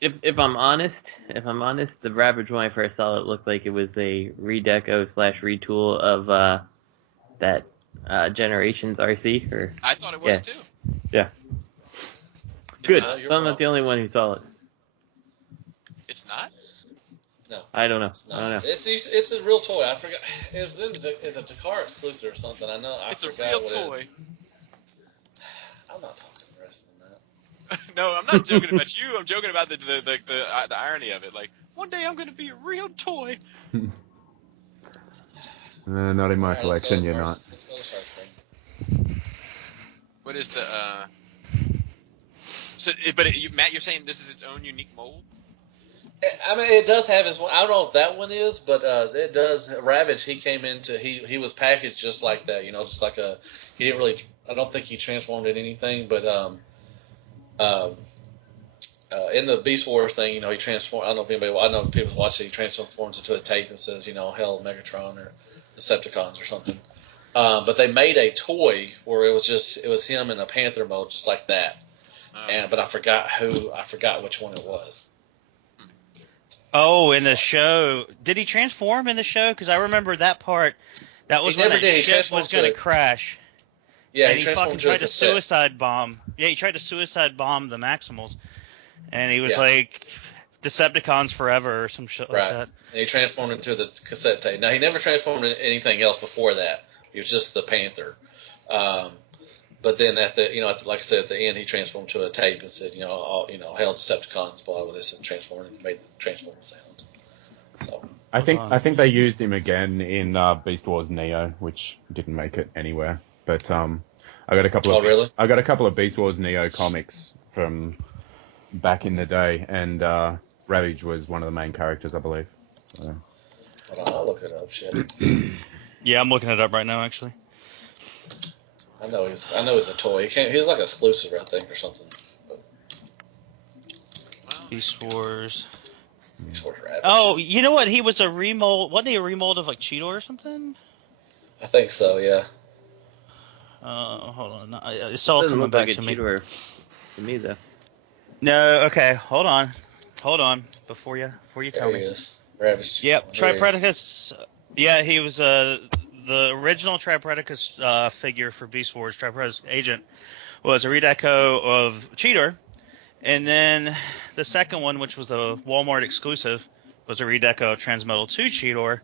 If I'm honest, the Ravage when I first saw it looked like it was a redeco/retool of that Generations RC. Or I thought it was too. Yeah. It's Good. not? So I'm not the only one who saw it. It's not? No. I don't know. It's not. I don't know. It's a real toy. I forgot. It's a Takara exclusive or something. I know. It's a forgot real what toy. It is. I'm not talking the rest of that. No, I'm not joking about you. I'm joking about the irony of it. Like, one day I'm going to be a real toy. Not in my Alright, collection, you're not. Let's go to Starscream. What is the So, but Matt, you're saying this is its own unique mold? I mean, it does have his one. I don't know if that one is, but it does. Ravage, he came into he was packaged just like that, just like a. He didn't really. I don't think he transformed into anything, but in the Beast Wars thing, he transformed. I don't know if anybody. I know if people watch it. He transforms into a tape and says, "Hell, Megatron" or Decepticons or something. But they made a toy where it was him in a Panther mode, just like that. But I forgot which one it was. Oh, in the show. Did he transform in the show? Because I remember that part. That was He when never the did. He ship was transformed going to to- crash. Yeah, and he he fucking transformed to a tried to cassette. suicide bomb. Yeah, he tried to suicide bomb the Maximals. And he was Yeah. like, Decepticons forever or some shit like Right. that. And he transformed into the cassette tape. Now, he never transformed into anything else before that. He was just the Panther. But then like I said, at the end, he transformed to a tape and said, hell, Decepticons, blah, blah, this, and transformed and made the Transformer sound. So I think they used him again in Beast Wars Neo, which didn't make it anywhere. But I got a couple of really? I got a couple of Beast Wars Neo comics from back in the day, and Ravage was one of the main characters, I believe. So. I'll look it up. Shit. Yeah, I'm looking it up right now, actually. I know he's a toy. He was like exclusive, I think, or something. But Beast Wars. Beast Wars Ravage. Oh, you know what? He was a remold. Wasn't he a remold of like Cheetor or something? I think so. Yeah. Hold on. No, it's all Doesn't coming look back like to a me. cheater to me though. No, okay. Hold on. Before you tell There me. he is. Ravage. Yep, There he is. Tripredacus. Yeah, he was the original Tripredacus figure for Beast Wars. Tripredacus agent was a redeco of Cheetor, and then the second one, which was a Walmart exclusive, was a redeco of Transmetal 2 Cheetor.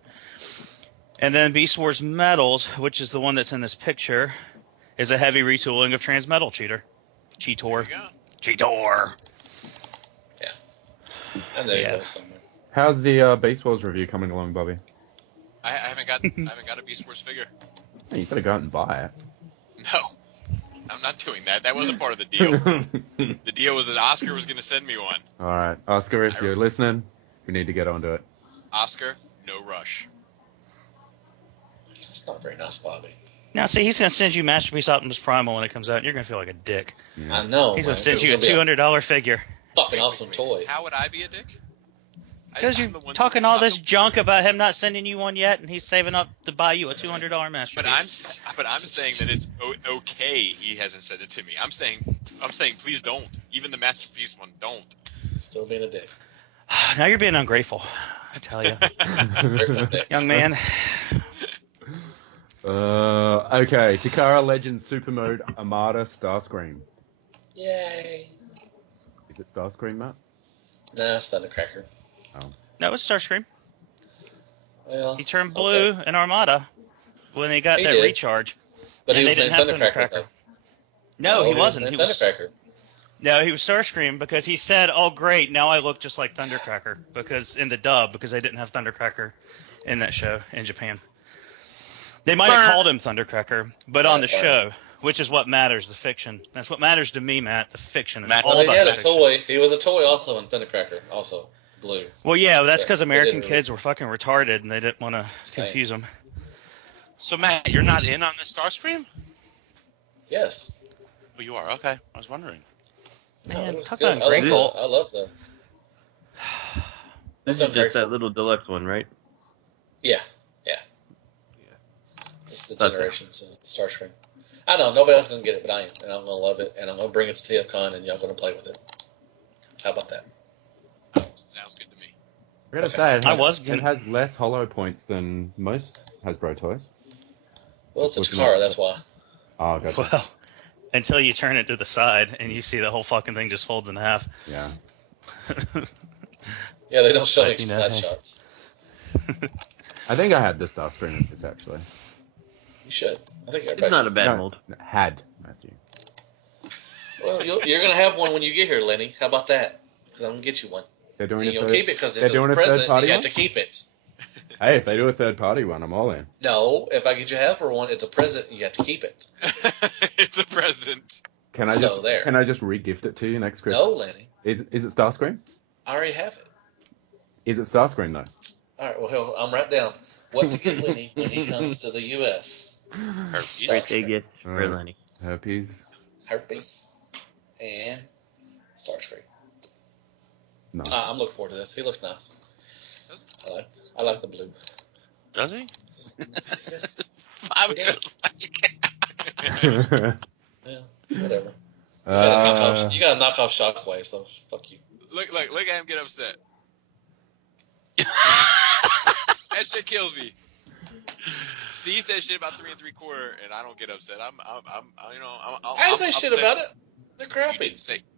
And then Beast Wars Metals, which is the one that's in this picture, is a heavy retooling of Transmetal Cheetor. There you go. Cheetor. Yeah. And there he goes somewhere. How's the Beast Wars review coming along, Bobby? I haven't got a Beast Wars figure. Hey, you better go out and buy No, I'm not doing that. That wasn't part of the deal. it. The deal was that Oscar was going to send me one. All right, Oscar, if you're listening, we need to get onto it. Oscar, no rush. It's not very nice, Bobby. Now, see, he's going to send you Masterpiece Optimus Primal when it comes out, and you're going to feel like a dick. I know. He's going man, to send you a it's gonna be $200 figure. fucking awesome toy. How would I be a dick? Because I'm you're the one- talking all I'm this the- junk about him not sending you one yet, and he's saving up to buy you a $200 Masterpiece. But I'm saying that it's okay. He hasn't said it to me. I'm saying please don't. Even the Masterpiece one, don't. Still being a dick. Now you're being ungrateful, I tell you. Grateful dick. Young man. Okay, Takara Legends Super Mode Armada Starscream. Yay. Is it Starscream, Matt? Nah, it's Thundercracker. No, it's Starscream. Well, He turned blue in Armada when he got He that did. recharge. But he and was they named didn't have Thundercracker. Thundercracker. No, he wasn't. named He was Thundercracker. No, he was Starscream because he said, "Oh, great, now I look just like Thundercracker." Because in the dub, because they didn't have Thundercracker in that show in Japan. They might have called him Thundercracker, but on the show, which is what matters, the fiction. That's what matters to me, Matt. The fiction. It's all Well, he about had the a fiction. toy. He was a toy also in Thundercracker, also blue. Well, yeah, that's Yeah, because they American didn't kids were fucking retarded and they didn't want to Same. confuse them. So Matt, you're not in on the Starscream? Yes. Oh, you are. Okay, I was wondering. Man, it was talk good. about ungrateful. I love the. This What's is up, just that Grateful? little deluxe one, right? Yeah. It's the generation, so Starscream. I know nobody else is gonna get it, but I am, and I'm gonna love it, and I'm gonna bring it to TFCon, and y'all gonna play with it. How about that? Sounds good to me. I gotta say, it has less hollow points than most Hasbro toys. Well, it's a Takara, that's why. Oh, gotcha. Well, until you turn it to the side and you see the whole fucking thing just folds in half. Yeah. Yeah, they don't show any side shots. I think I had the Starscream of this, actually. You should. I think It's not a bad mold. Had, Matthew. Well, you're going to have one when you get here, Lenny. How about that? Because I'm going to get you one. They're doing and you'll keep it because it's doing a present. third-party You one? have to keep it. Hey, if they do a third-party one, I'm all in. No, if I get you a Hasbro one, it's a present. You have to keep it. It's a present. Can I just re-gift it to you next Christmas? No, Lenny. Is it Starscream? I already have it. Is it Starscream though? All right. Well, I'm right down. What to get Lenny when he comes to the U.S. Birthday gift for Lenny. Herpes. And Starscream. No. I'm looking forward to this. He looks nice. I like the blue. Does he? Yes. Yeah, whatever. You got to knock off Shockwave, so fuck you. Look at him get upset. That shit kills me. See, he said shit about 3 3/4, and I don't get upset. I'm I didn't say shit upset. about it. They're crappy.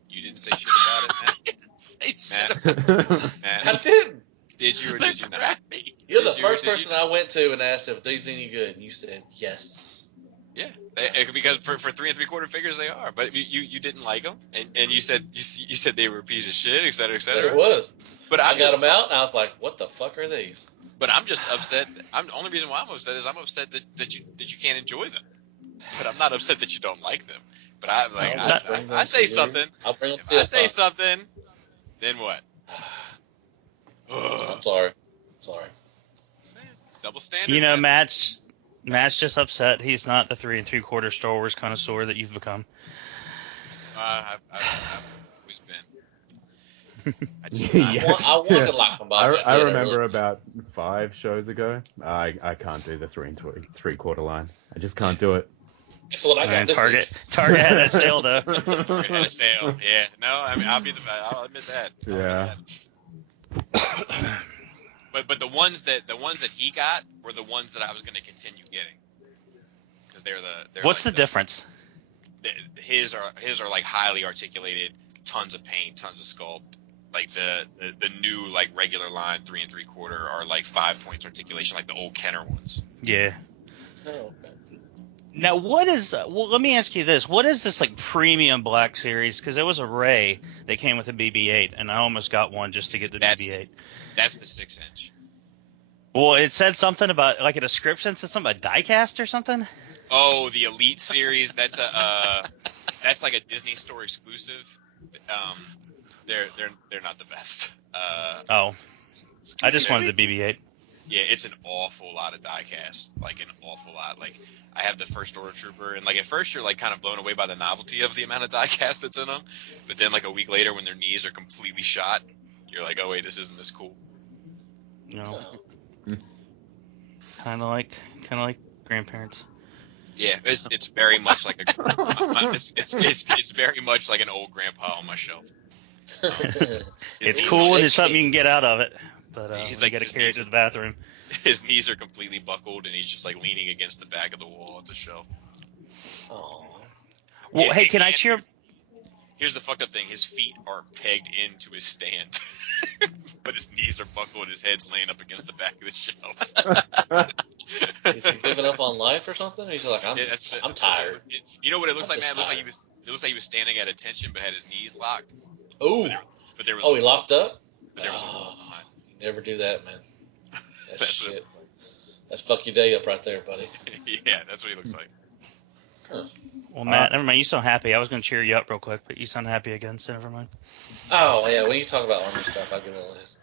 You didn't say shit about it, man. I didn't say shit about Man, I didn't. did you or did you not? You're the first person I went to and asked if these any good, and you said yes. Yeah, because for 3 3/4 figures they are, but you didn't like them, and you said they were a piece of shit, et cetera, et cetera. But it was. But I got them out, and I was like, "What the fuck are these?" But I'm just upset. The only reason why I'm upset is I'm upset that you can't enjoy them. But I'm not upset that you don't like them. But I say something. I'll bring them If to I say something, then what? I'm sorry. Double standard. You know, man. Matt's just upset he's not the 3 3/4 Star Wars connoisseur that you've become. I've always been. I want to like them, but I remember about 5 shows ago, I can't do the 3 3/4 line. I just can't do it. That's what I got. Target had a sale though. Target had a sale. Yeah. No, I mean I'll admit that. Yeah. But the ones that he got were the ones that I was going to continue getting. Because they're What's the difference? His are like highly articulated, tons of paint, tons of sculpt. Like the new like regular line 3 3/4 are like 5 points articulation, like the old Kenner ones. Yeah. Oh, okay. Now, what is? Well, let me ask you this: what is this like premium black series? Because there was a Ray that came with a BB-8, and I almost got one just to get the BB-8. That's the 6-inch. Well, it said something about like a description, said something about diecast or something. Oh, the Elite series. That's like a Disney Store exclusive. They're not the best. I just wanted the BB-8. Yeah, it's an awful lot of diecast, like an awful lot. Like I have the First Order Trooper, and like at first you're like kind of blown away by the novelty of the amount of diecast that's in them, but then like a week later when their knees are completely shot, you're like, oh wait, this isn't this cool. No. Kind of like grandparents. Yeah, it's very much like it's very much like an old grandpa on my shelf. It's cool and it's something you can get out of it. But he's like, got to carry it to the bathroom. His knees are completely buckled, and he's just like leaning against the back of the wall at the shelf. Oh. Well, Yeah, hey, can I cheer? Here's the fucked up thing: his feet are pegged into his stand, but his knees are buckled. His head's laying up against the back of the shelf. Is he giving up on life or something? Or he's like, I'm tired. You know what it looks like, man? It looks like he was standing at attention, but had his knees locked. Ooh. But there was. He locked up. But there was a wall behind. Never do that, man. That's shit. That's fuck your day up right there, buddy. Yeah, that's what he looks like. Huh. Well, Matt, never mind. You sound happy. I was going to cheer you up real quick, but you sound happy again, so never mind. Oh, yeah. When you talk about Army stuff, I get a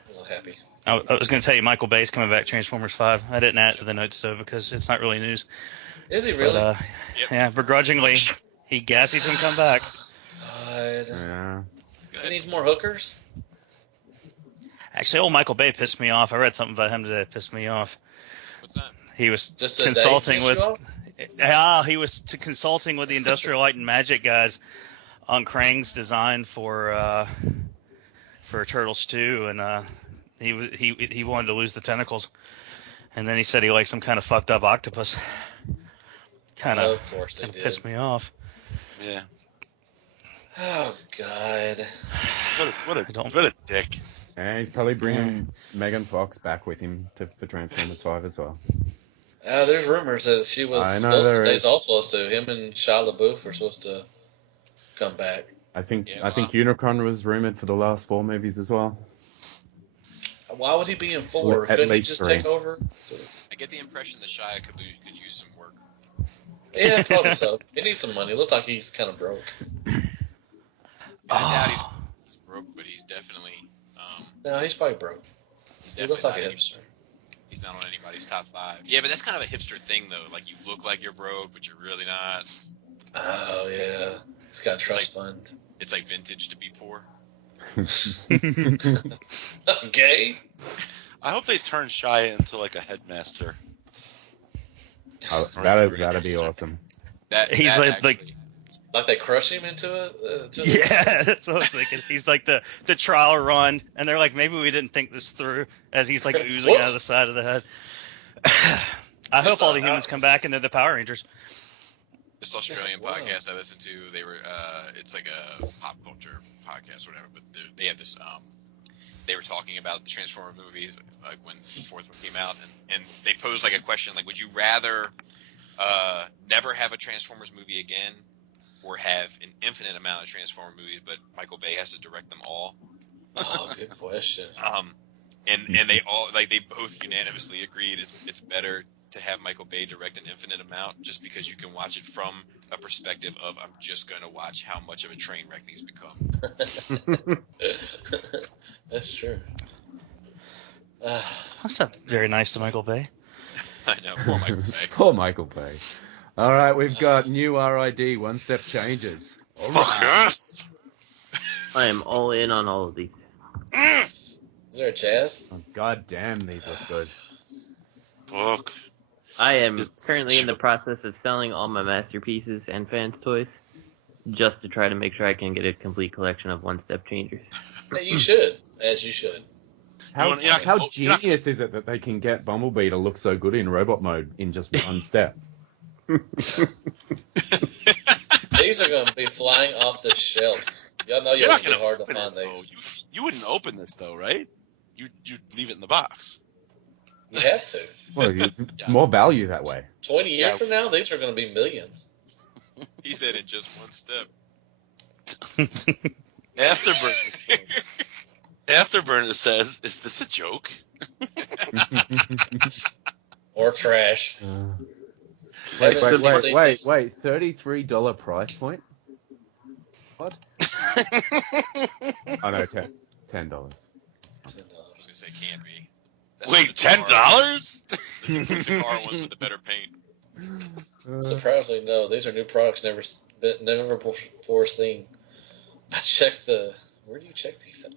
little happy. I was going to tell you Michael Bay's coming back, Transformers 5. I didn't add to the notes, though, because it's not really news. Is he really? But, yeah, begrudgingly, he guessed he's going to come back. God. Yeah. He needs more hookers? Actually, old Michael Bay pissed me off. I read something about him today that pissed me off. What's that? He was Just a consulting day with. issue? He was consulting with the Industrial Light and Magic guys on Krang's design for Turtles 2, and he wanted to lose the tentacles, and then he said he liked some kind of fucked up octopus. Kind of pissed me off. Yeah. Oh God. What a dick. And he's probably bringing Megan Fox back with him for Transformers 5 as well. There's rumors that she was supposed to. Him and Shia LaBeouf were supposed to come back. I think Unicron was rumored for the last 4 movies as well. Why would he be in 4? At Couldn't he least just 3. take over? I get the impression that Shia could use some work. Yeah, probably so. He needs some money. It looks like he's kind of broke. I doubt he's broke, but he's definitely. No, he's probably broke. He looks like a hipster. He's not on anybody's top 5. Yeah, but that's kind of a hipster thing, though. Like, you look like you're broke, but you're really not. Oh, yeah. He's got a trust fund. It's like vintage to be poor. Gay? I hope they turn Shia into like a headmaster. Oh, that'd be awesome. He's like they crush him into it? Yeah, that's what I was thinking. He's like the trial run, and they're like, maybe we didn't think this through, as he's like oozing out of the side of the head. I hope all the humans come back and they're the Power Rangers. This Australian podcast I listened to, they were it's like a pop culture podcast or whatever, but they had this they were talking about the Transformers movies, like when the 4th one came out, and they posed like a question, like, would you rather never have a Transformers movie again, or have an infinite amount of Transformers movies, but Michael Bay has to direct them all? Oh, good question. And they all, like, they both unanimously agreed it's better to have Michael Bay direct an infinite amount, just because you can watch it from a perspective of, I'm just going to watch how much of a train wreck these become. That's true. That's not very nice to Michael Bay. I know, poor Michael Bay. Poor Michael Bay. All right, we've got new RID, one-step changes. All Fuck right. us! I am all in on all of these. Is there a jazz? Oh, God damn, these look good. Fuck. I am currently in the process of selling all my masterpieces and Fanstoys, just to try to make sure I can get a complete collection of one-step changers. Yeah, you should, as you should. How genius is it that they can get Bumblebee to look so good in robot mode in just one step? These are going to be flying off the shelves. Y'all know You're not it'll be gonna hard to open find it, these. You wouldn't open this though, right? You'd leave it in the box. You have to. Well, it's more value that way. 20 years from now, these are going to be millions. He said in just one step. Afterburner says, "Is this a joke?" Or trash. Wait, $33 price point? What? Oh no, $10. I was gonna say can't be. That's Wait, the Takara- $10? The Takara ones with the better paint. Surprisingly, no. These are new products never before seen. I checked where do you check these out?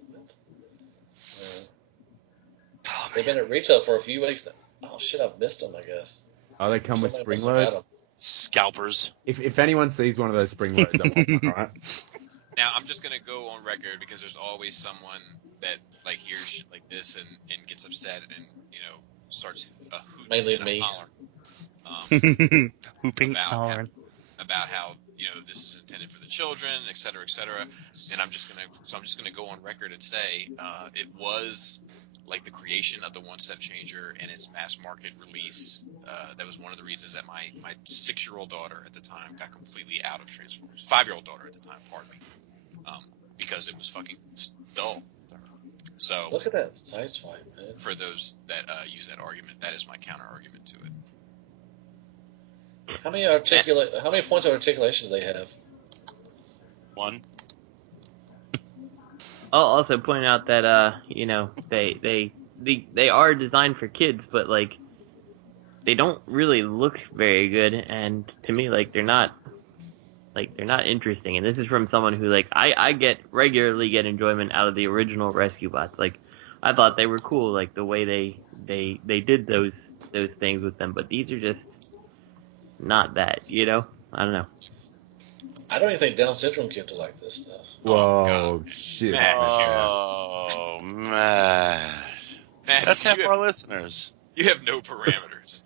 They've been at retail for a few weeks now. Oh shit, I've missed them, I guess. Oh, they come with Somebody spring must have got loads? 'em. Scalpers. If anyone sees one of those spring loads, I want one, alright? Now I'm just gonna go on record, because there's always someone that like hears shit like this and gets upset and starts hooting Mainly and me. hollering. Hooping, hollering. About how this is intended for the children, et cetera, and I'm just gonna go on record and say it was like the creation of the one-step changer and its mass market release. That was one of the reasons that my 6-year-old daughter at the time got completely out of Transformers. 5-year-old daughter at the time, pardon me, because it was fucking dull. So Look at that sideswipe, man. for those that use that argument, that is my counter argument to it. How many points of articulation do they have? 1. I'll also point out that they are designed for kids, but like they don't really look very good, and to me they're not interesting. And this is from someone who I regularly get enjoyment out of the original Rescue Bots. Like I thought they were cool, like the way they did those those things with them, but these are just not that, you know? I don't know. I don't even think Down syndrome kids are like this stuff. Whoa, shit. Matt, Oh, man. Matt, That's half our listeners. You have no parameters.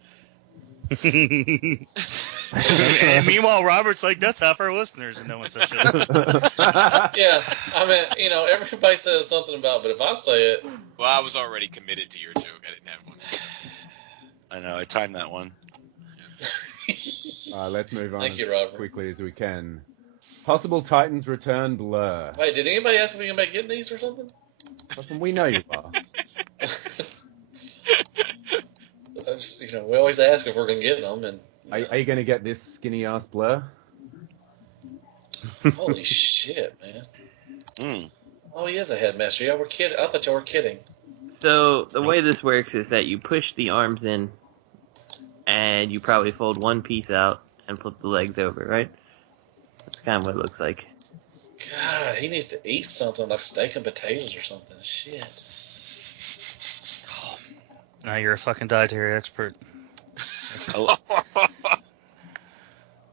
And meanwhile, Robert's like, that's half our listeners, and no one says shit. Yeah, I mean, you know, everybody says something about, but if I say it, Well, I was already committed to your joke. I didn't have one. I know, I timed that one. Let's move on Thank you, Robert. quickly as we can. Possible Titans return Blurr. Wait, did anybody ask me about getting these or something? We know you are. You know, we always ask if we're gonna get them, and Are you going to get this skinny ass Blurr? holy shit, man! Mm. Oh, he is a headmaster. Yeah, we're kidding. I thought y'all were kidding. So the way this works is that you push the arms in, and you probably fold one piece out and flip the legs over, right? That's kind of what it looks like. God, he needs to eat something like steak and potatoes or something. Shit. Now you're a fucking dietary expert. I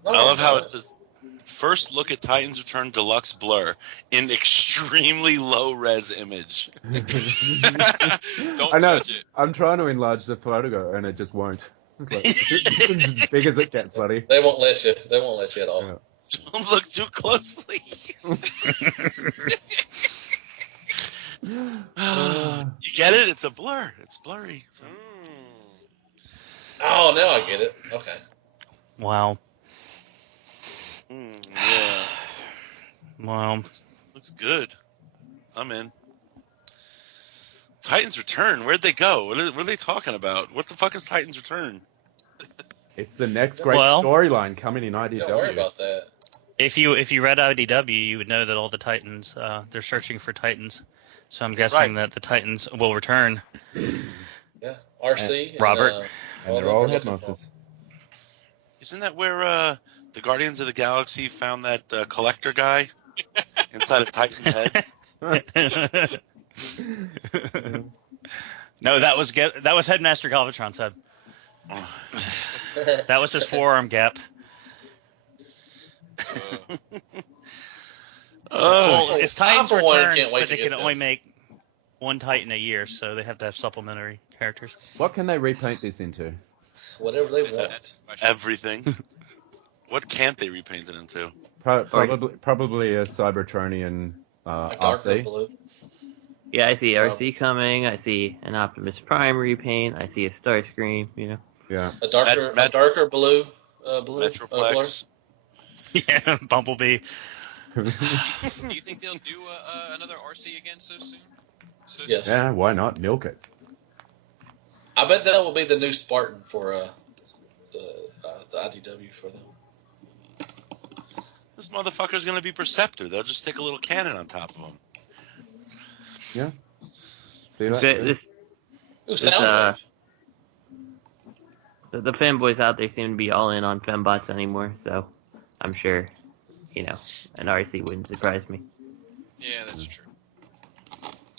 love how it says, first look at Titans Return Deluxe Blurr in extremely low res image. Don't I know. judge it. I'm trying to enlarge the photo and it just won't. It's as big as it gets, buddy. They won't let you. They won't let you at all. Yeah. Don't look too closely. You get it? It's a blur. It's blurry. So. Oh, now I get it. Okay. Wow. Yeah. Wow. Looks good. I'm in. Titans Return. Where'd they go? What are they talking about? What the fuck is Titans Return? It's the next great storyline coming in IDW. Don't worry about that. If you read IDW, you would know that all the Titans, they're searching for Titans. So I'm guessing that the Titans will return. Yeah. RC. Robert. And they're all headmasters. Isn't that where the Guardians of the Galaxy found that collector guy inside of Titan's head? No, that was Headmaster Galvatron's head. That was his forearm gap. Well, it's Titans return, but they can only make one Titan a year, so they have to have supplementary characters. What can they repaint this into? Whatever they want. Everything. What can't they repaint it into? Probably a Cybertronian RC. Blue. Yeah, I see RC coming. I see an Optimus Prime repaint. I see a Starscream. You know. Yeah. A darker blue. Blue. Metroplex. Yeah, Bumblebee. Do you think they'll do another RC again so soon? Yes. Yeah, why not? Milk it. I bet that will be the new Spartan for the IDW for them. This motherfucker's gonna be Perceptor. They'll just stick a little cannon on top of him. Yeah. See that? The fanboys out there seem to be all in on fembots anymore, so I'm sure, you know, an RC wouldn't surprise me. Yeah, that's true.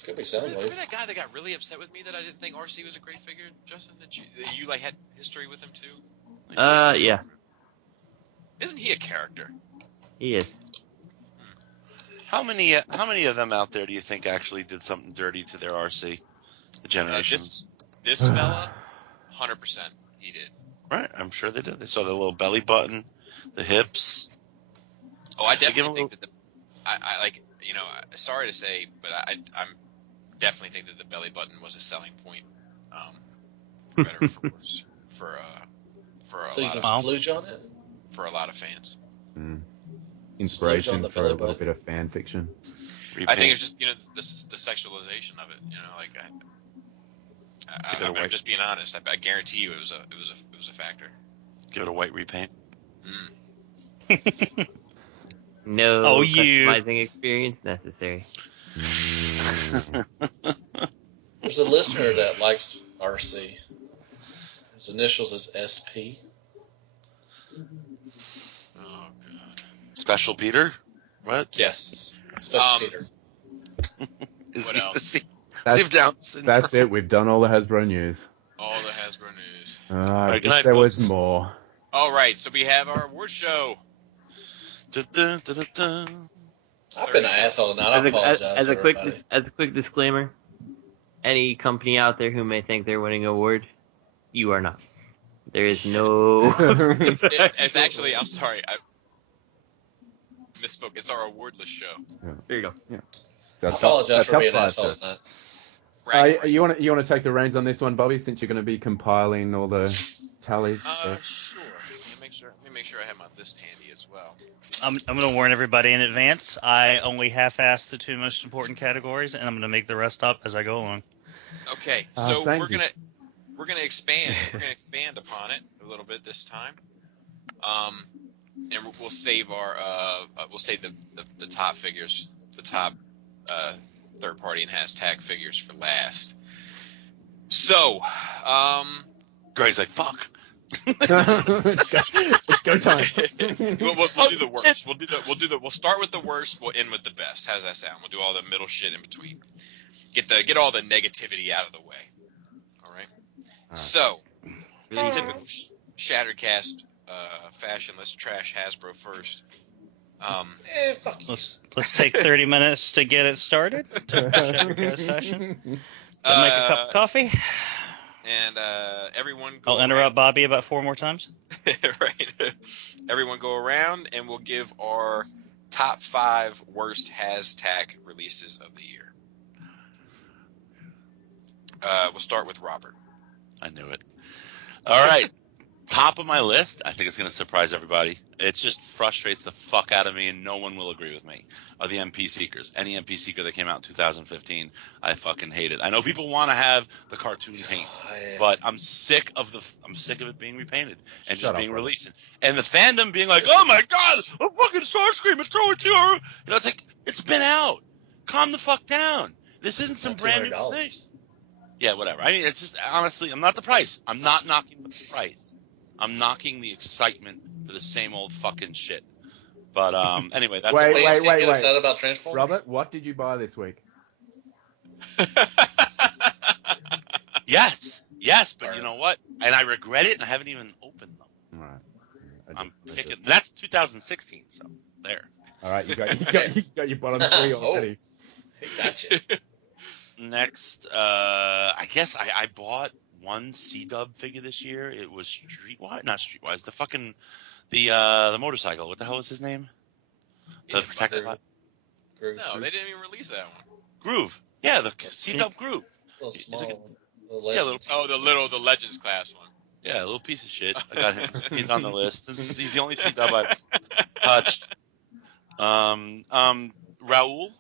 Could be Soundwave. Remember that guy that got really upset with me that I didn't think RC was a great figure, Justin? That you like had history with him too? Like, Yeah. Isn't he a character? He is. How many of them out there do you think actually did something dirty to their RC? The generations. This fella, 100% he did. Right, I'm sure they did. They saw the little belly button, the hips. Oh, I definitely think that I like, you know, sorry to say, but I'm definitely think that the belly button was a selling point, for better or for worse, for So a you lot can of splooge on it? for a lot of fans. Inspiration the for a belly little button. bit of fan fiction. I think it's just, you know, the sexualization of it. You know, like I'm just being honest. I guarantee you it was a factor. Give it a white repaint. No customizing experience necessary. There's a listener that likes RC. His initials is SP. Oh god. Special Peter? What? Yes. Special Peter. What else? That's it. We've done all the Hasbro news. All the Hasbro news. I good wish night, there folks. was more. All right, so we have our award show. Dun, dun, dun, dun, dun. I've been an asshole tonight. I apologize, as a quick everybody. as a quick disclaimer, any company out there who may think they're winning an award, you are not. There is no. It's actually, I'm sorry, I misspoke. It's our awardless show. There you go. I apologize for being an asshole tonight. You want to take the reins on this one, Bobby, since you're going to be compiling all the tallies? Sure. Let me make sure I have my list handy as well. I'm going to warn everybody in advance. I only half-assed the 2 most important categories, and I'm going to make the rest up as I go along. Okay, so we're gonna expand. We're gonna expand upon it a little bit this time. And we'll save the top figures, the top third party and hashtag figures for last. So, Greg's like, fuck. It's go time. We'll do the worst. We'll start with the worst. We'll end with the best. How does that sound? We'll do all the middle shit in between. Get all the negativity out of the way. All right. So, typical Shattercast fashion. Let's trash Hasbro first. Fuck you. Let's take 30 minutes to get it started. Shattercast fashion. Then make a cup of coffee. And everyone I'll interrupt Bobby about 4 more times. Right. Everyone go around, and we'll give our top 5 worst hashtag releases of the year. We'll start with Robert. I knew it. All right. Top of my list, I think it's going to surprise everybody. It just frustrates the fuck out of me, and no one will agree with me, are the MP Seekers. Any MP Seeker that came out in 2015, I fucking hate it. I know people want to have the cartoon paint, but I'm sick of it being repainted and just being released. And the fandom being like, oh my god, a fucking Starscream and throw it to her. It's like, it's been out. Calm the fuck down. This isn't some brand new thing. Yeah, whatever. I mean, it's just, honestly, I'm not the price. I'm not knocking the price. I'm knocking the excitement for the same old fucking shit. But anyway, that's wait. Upset about Transformers? Robert, what did you buy this week? Yes, but you know what? And I regret it, and I haven't even opened them. Right. I'm picking. That's 2016, so there. All right, you got your bottom 3 already. Gotcha. Next, I guess I bought one C-Dub figure this year. It was not Streetwise. The motorcycle. What the hell was his name? The Protector. No, they didn't even release that one. Groove. Yeah, the C-Dub Groove. Little small. The Legends class one. Yeah, a little piece of shit. I got him. He's on the list. He's the only C-Dub I've touched. Raul,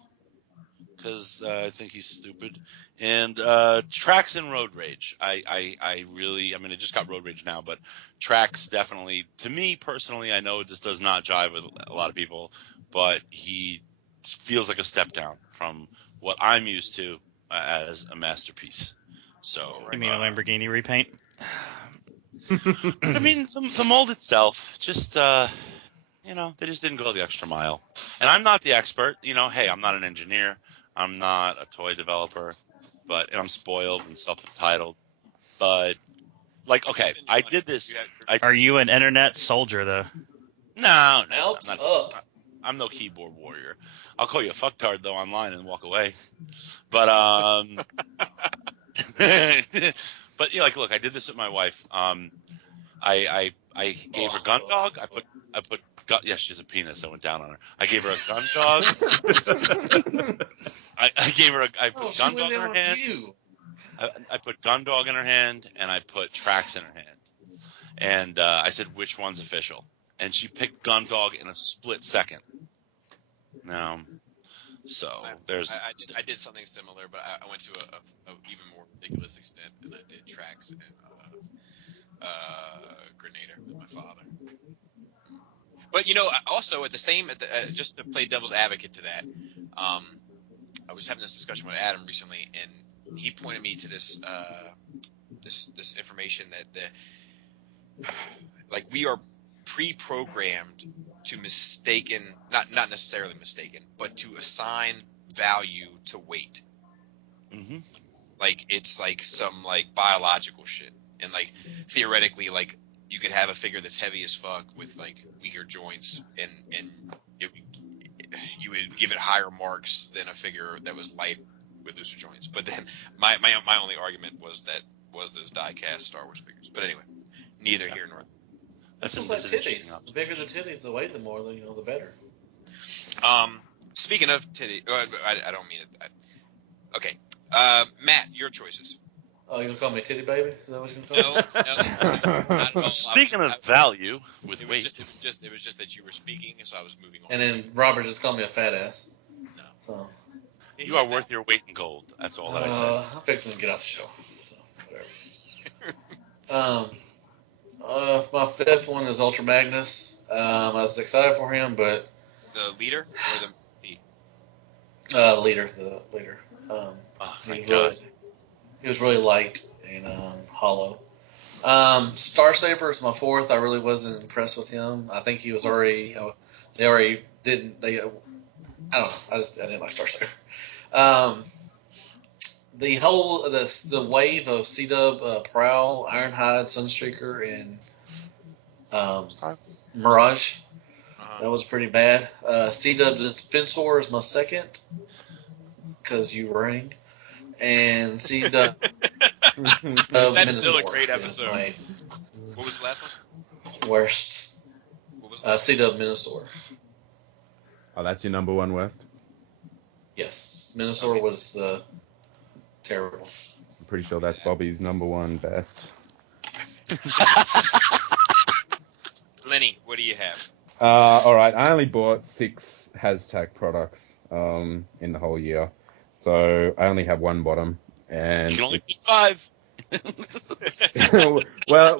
because I think he's stupid. And Trax and Road Rage. I mean, it just got Road Rage now, but Trax definitely, to me personally, I know this does not jive with a lot of people, but he feels like a step down from what I'm used to as a masterpiece. So You mean a Lamborghini repaint? I mean, the mold itself, just, they just didn't go the extra mile. And I'm not the expert. Hey, I'm not an engineer. I'm not a toy developer. And I'm spoiled and self-entitled. But, okay, I did this. Are you an internet soldier, though? No. I'm no keyboard warrior. I'll call you a fucktard, though, online and walk away. But, but look, I did this with my wife. I gave her gun dog. I put yes, she has a penis. I went down on her. I gave her a gun dog. I put gun dog in her hand. I put gun dog in her hand, and I put Trax in her hand. And I said, which one's official? And she picked gun dog in a split second. So there's. I did something similar, but I went to a even more ridiculous extent, and I did Trax and Grenadier with my father. But also just to play devil's advocate to that, I was having this discussion with Adam recently, and he pointed me to this this information that we are pre-programmed to not necessarily mistaken, but to assign value to weight. Mm-hmm. It's some biological shit. and like theoretically, like you could have a figure that's heavy as fuck with like weaker joints, and you would give it higher marks than a figure that was light with looser joints. But then my only argument was those die-cast Star Wars figures. But anyway, neither here nor there. That's just like titties. The bigger the titties, the weight, the more, the better. Speaking of titty, I don't mean it. Okay, Matt, your choices. Oh, you gonna call me titty baby? Is that what you're gonna call me? No, not at all. Speaking of value with weight, it was just that you were speaking, so I was moving on. And then Robert just called me a fat ass. No. So. You are worth your weight in gold. That's all that I said. I'm fixing to get off the show. So, whatever. My fifth one is Ultra Magnus. I was excited for him, but the leader or the leader. Oh, thank God. He was really light and hollow. Star Saber is my fourth. I really wasn't impressed with him. I think he was already. They already didn't. I don't know. I didn't like Star Saber. The whole the wave of C-Dub, Prowl, Ironhide, Sunstreaker, and Mirage, that was pretty bad. C-Dub's Fensor is my second because you rang, and C-Dub. That's still a great episode. What was the last one? Worst. What was the C-Dub Minosaur. Oh, that's your number one, West? Yes, Minosaur was terrible. I'm pretty sure that's Bobby's number one best. Lenny, what do you have? All right, I only bought 6 Hashtag products in the whole year, so I only have one bottom. And you can only keep 5. well,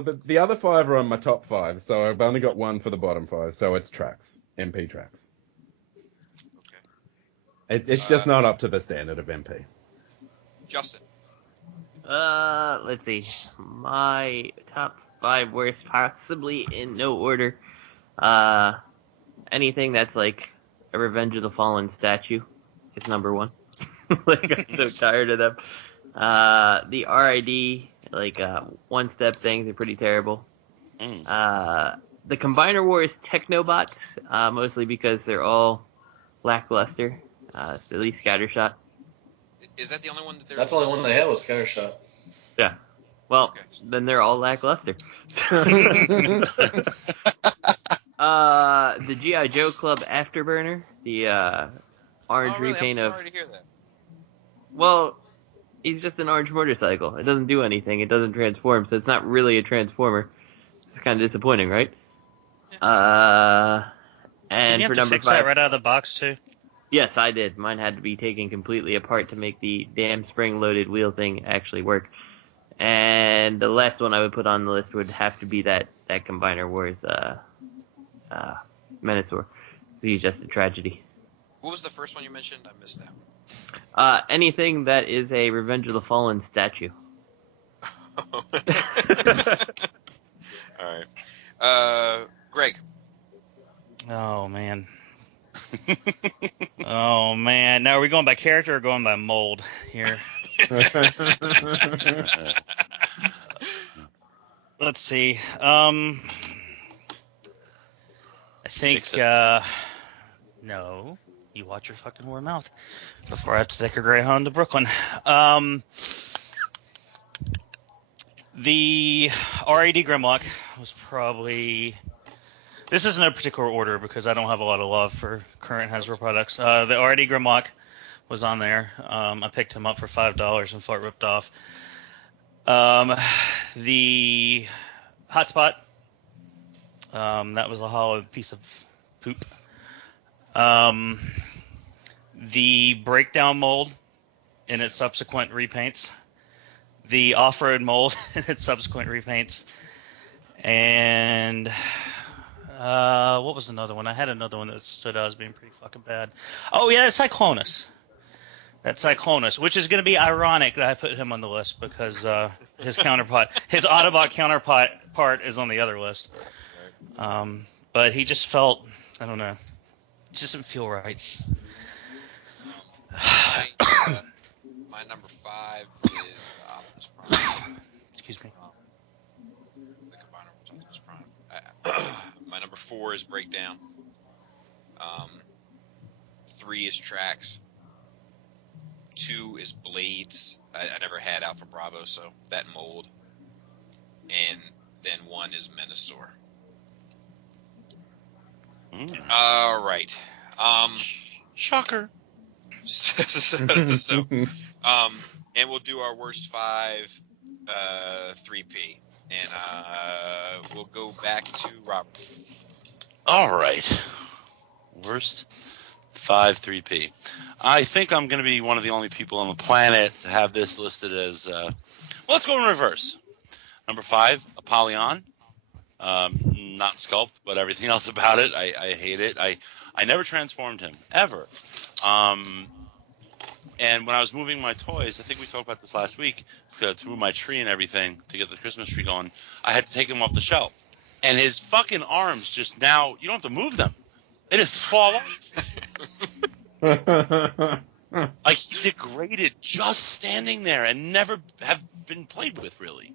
the other 5 are on my top 5, so I've only got one for the bottom 5. So it's tracks, MP tracks. It's just not up to the standard of MP. Justin. Let's see. My top 5 worst, possibly in no order. Anything that's like a Revenge of the Fallen statue is number 1. Like, I'm so tired of them. The RID, like, one-step things are pretty terrible. The Combiner Wars Technobots, mostly because they're all lackluster. At least Scattershot. Is that the only one that That's the only one they had was Scattershot. Yeah. Well, then they're all lackluster. The G.I. Joe Club Afterburner, the orange repaint I'm sorry to hear that. Well, he's just an orange motorcycle. It doesn't do anything. It doesn't transform, so it's not really a transformer. It's kind of disappointing, right? And you have for to number fix 5, that right out of the box too. Yes, I did. Mine had to be taken completely apart to make the damn spring-loaded wheel thing actually work. And the last one I would put on the list would have to be that Combiner Wars Minosaur. He's just a tragedy. What was the first one you mentioned? I missed that one. Anything that is a Revenge of the Fallen statue. All right. Greg. Oh, man. Oh, man. Now, are we going by character or going by mold here? Let's see. I think, no. You watch your fucking whore mouth before I have to take a Greyhound to Brooklyn. The RAD Grimlock was probably... This is in no particular order because I don't have a lot of love for current Hasbro products. The RAD Grimlock was on there. I picked him up for $5 and felt ripped off. The Hotspot, that was a hollow piece of poop. The Breakdown mold in its subsequent repaints. The Off-Road mold in its subsequent repaints. And... what was another one? I had another one that stood out as being pretty fucking bad. Oh, yeah, Cyclonus. That Cyclonus, which is going to be ironic that I put him on the list because his counterpart, his Autobot counterpart is on the other list. But he just felt, I don't know, it just didn't feel right. My number 5 is the Optimus Prime. Excuse me. The combiner was Optimus Prime. My number 4 is Breakdown. 3 is Tracks. 2 is Blades. I never had Alpha Bravo, so that mold. And then 1 is Menasor. All right. Shocker. And we'll do our worst 5 3P. And we'll go back to Robert. All right. Worst 5 3P. I think I'm going to be one of the only people on the planet to have this listed as. Well, let's go in reverse. Number 5, Apollyon. Not sculpt, but everything else about it, I hate it. I never transformed him ever. And when I was moving my toys, I think we talked about this last week, to move my tree and everything to get the Christmas tree going, I had to take him off the shelf. And his fucking arms just now, you don't have to move them. They just fall off. Like, he degraded just standing there and never have been played with, really.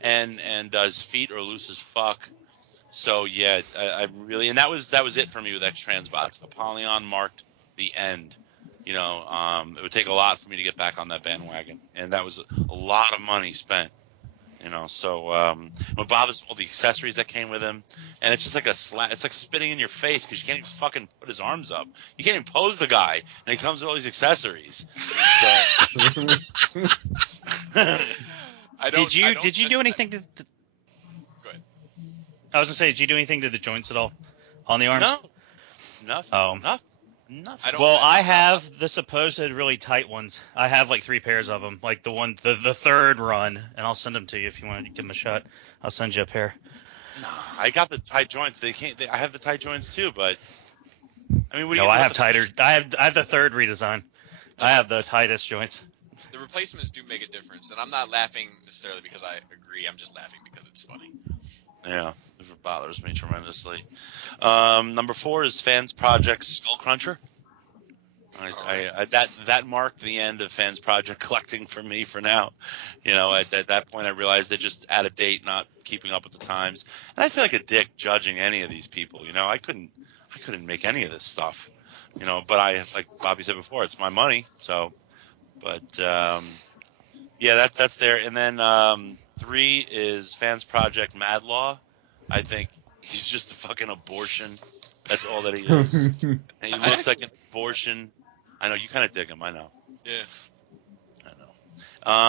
And his feet are loose as fuck. So, yeah, I really – and that was it for me with X-Transbots. Apollyon marked the end. You know, it would take a lot for me to get back on that bandwagon. And that was a lot of money spent. You know, so what bothers all the accessories that came with him, and it's just like it's like spitting in your face because you can't even fucking put his arms up. You can't even pose the guy, and he comes with all these accessories. So, Did you do anything to? Go ahead. I was gonna say, did you do anything to the joints at all on the arms? No, nothing. Oh. Nothing. I have the supposed really tight ones. I have like 3 pairs of them, like the third run, and I'll send them to you if you want to give them a shot. I'll send you a pair. Nah, I got the tight joints. I have the tight joints too, but I mean, I have tighter. I have the third redesign. I have the tightest joints. The replacements do make a difference, and I'm not laughing necessarily because I agree. I'm just laughing because it's funny. Yeah, it bothers me tremendously. Number 4 is Fans Project Skull Cruncher. That marked the end of Fans Project collecting for me for now. You know, at that point I realized they're just out of date, not keeping up with the times. And I feel like a dick judging any of these people. You know, I couldn't make any of this stuff. You know, but like Bobby said before, it's my money. So, but yeah, that's there. And then 3 is Fans Project Mad Law. I think he's just a fucking abortion. That's all that he is. And he looks like an abortion. I know, you kind of dig him, I know. Yeah. I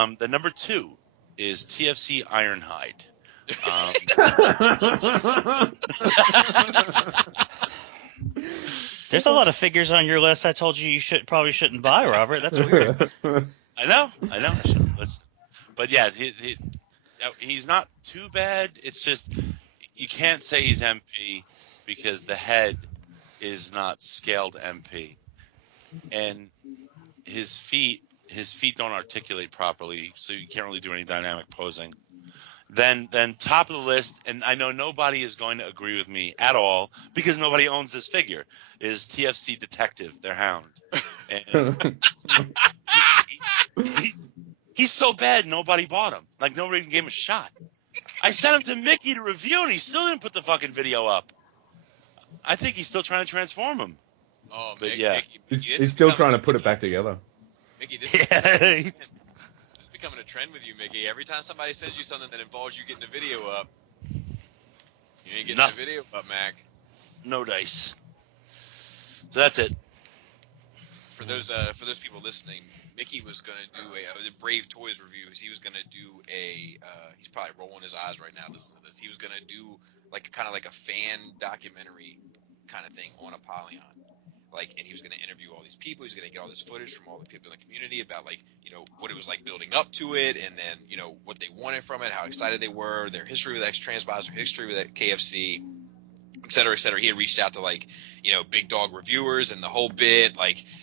know. The number 2 is TFC Ironhide. There's a lot of figures on your list I told you probably shouldn't buy, Robert. That's weird. I know. I shouldn't listen. But yeah, he's not too bad. It's just you can't say he's MP because the head is not scaled MP, and his feet don't articulate properly, so you can't really do any dynamic posing. Then top of the list, and I know nobody is going to agree with me at all because nobody owns this figure, is TFC Detective, their hound. And he's so bad nobody bought him. Like nobody even gave him a shot. I sent him to Mickey to review, and he still didn't put the fucking video up. I think he's still trying to transform him. Oh, but Mickey, yeah, he's still trying to put it back together. Mickey, this is becoming a trend with you, Mickey. Every time somebody sends you something that involves you getting a video up, you ain't getting a video up, Mac. No dice. So that's it. For those people listening, Mickey was gonna do the Brave Toys reviews. He was gonna do he's probably rolling his eyes right now listening to this. He was gonna do like kind of like a fan documentary kind of thing on Apollyon. And he was going to interview all these people. He's going to get all this footage from all the people in the community about, what it was like building up to it, and then, what they wanted from it, how excited they were, their history with X-Transbots, their history with KFC, et cetera, et cetera. He had reached out to, Big Dog reviewers and the whole bit.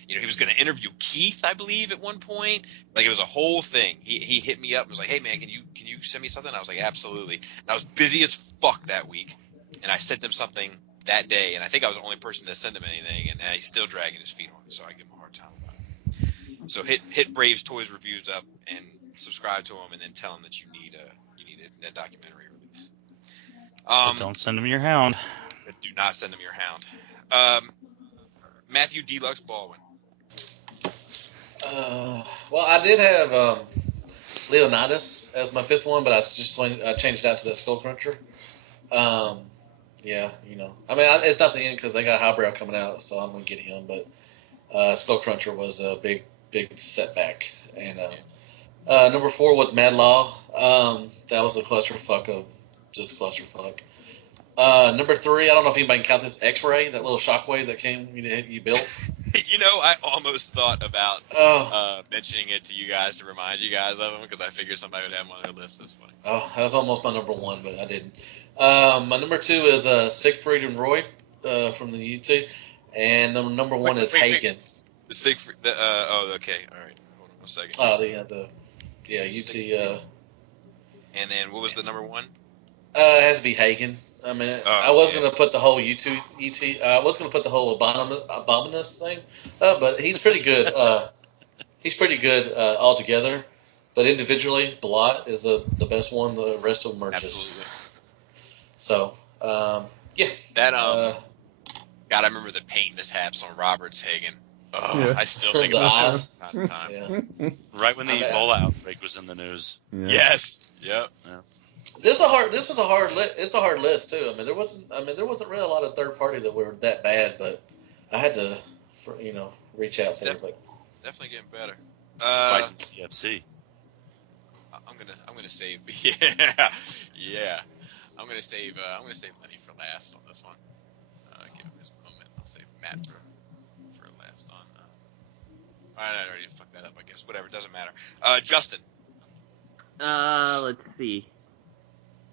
He was going to interview Keith, I believe, at one point. It was a whole thing. He hit me up and was like, hey, man, can you send me something? I was like, absolutely. And I was busy as fuck that week, and I sent him something that day, and I think I was the only person that sent him anything, and he's still dragging his feet on it, so I give him a hard time about it. So hit Braves Toys Reviews up and subscribe to him, and then tell him that you need documentary release. Don't send him your hound. Do not send him your hound. Matthew Deluxe Baldwin. Well, I did have Leonidas as my 5th one, but I changed it out to that Skull Cruncher. Yeah, I mean, it's not the end because they got Highbrow coming out, so I'm gonna get him. But Skull Cruncher was a big setback. And number 4 was Mad Law. That was a clusterfuck of just clusterfuck. Number 3, I don't know if anybody can count this, X-Ray, that little shockwave that came you built. I almost thought about mentioning it to you guys to remind you guys of them because I figured somebody would have them on their list this morning. Oh, that was almost my number 1, but I didn't. My number 2 is Siegfried and Roy from the YouTube, and number 1 is Haken. Siegfried. Okay, all right. Hold on 1 second. Oh, UT. And then what was the number 1? It has to be Haken. I mean, I was going to put the whole ET. I was going to put the whole Abominus thing, but he's pretty good. He's pretty good altogether, but individually, Blot is the best one. The rest of them are just. So, yeah. That God, I remember the paint mishaps on Robert's Hagen. Oh, yeah. I still think about that time. Yeah. Right when the Ebola outbreak was in the news. Yeah. Yes. Yep. Yeah. This was a hard list. It's a hard list too. I mean, there wasn't really a lot of third party that were that bad, but I had to, reach out to everybody. Definitely getting better. Bison CFC. I'm gonna save. Yeah. I'm gonna save Lenny for last on this one. Give him his moment. I'll save Matt for last on. I already fucked that up. I guess whatever. Doesn't matter. Justin. Let's see.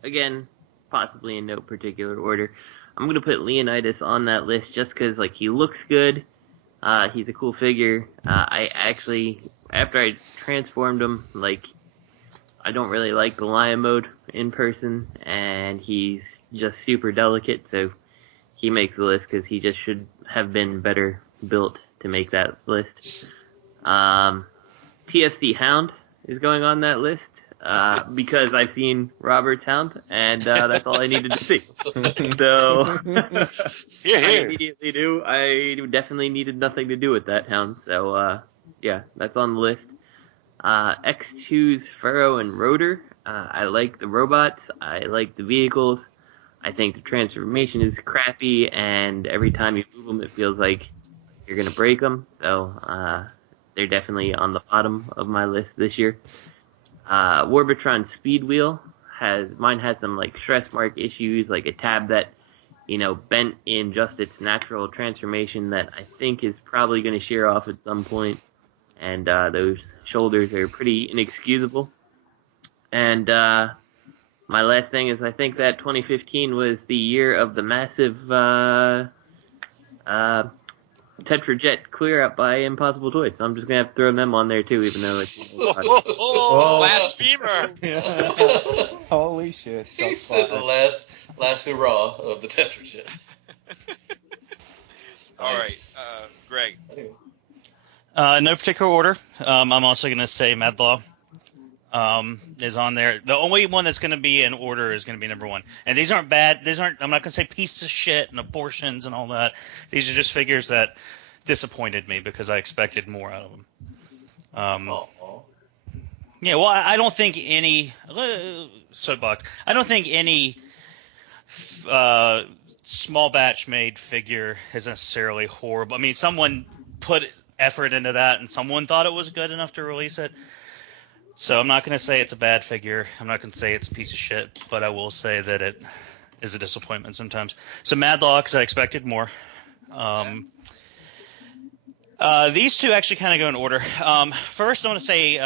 Again, possibly in no particular order. I'm going to put Leonidas on that list just because, he looks good. He's a cool figure. I actually, after I transformed him, I don't really like the lion mode in person, and he's just super delicate, so he makes the list because he just should have been better built to make that list. TFC Hound is going on that list. Because I've seen Robert's Hound, and that's all I needed to see. So I immediately knew I definitely needed nothing to do with that hound. So yeah, that's on the list. X2's Furrow and Rotor. I like the robots. I like the vehicles. I think the transformation is crappy, and every time you move them, it feels like you're gonna break them. So they're definitely on the bottom of my list this year. Warbitron Speedwheel mine has some stress mark issues, like a tab that, bent in just its natural transformation that I think is probably going to shear off at some point. And, those shoulders are pretty inexcusable. And, my last thing is I think that 2015 was the year of the massive, Tetrajet clear up by Impossible Toys. So I'm just going to have to throw them on there too, even though it's... Blasphemer! Yeah. Holy shit. He said the last hurrah of the Tetrajet. All right, Greg. No particular order. I'm also going to say Mad Law is on there. The only one that's going to be in order is going to be number 1. And these aren't bad. I'm not going to say pieces of shit and abortions and all that. These are just figures that disappointed me because I expected more out of them. Yeah, well, I don't think any soapbox. I don't think any small batch made figure is necessarily horrible. I mean, someone put effort into that, and someone thought it was good enough to release it. So I'm not going to say it's a bad figure. I'm not going to say it's a piece of shit, but I will say that it is a disappointment sometimes. So Mad Law, because I expected more. These two actually kind of go in order. First, I want to say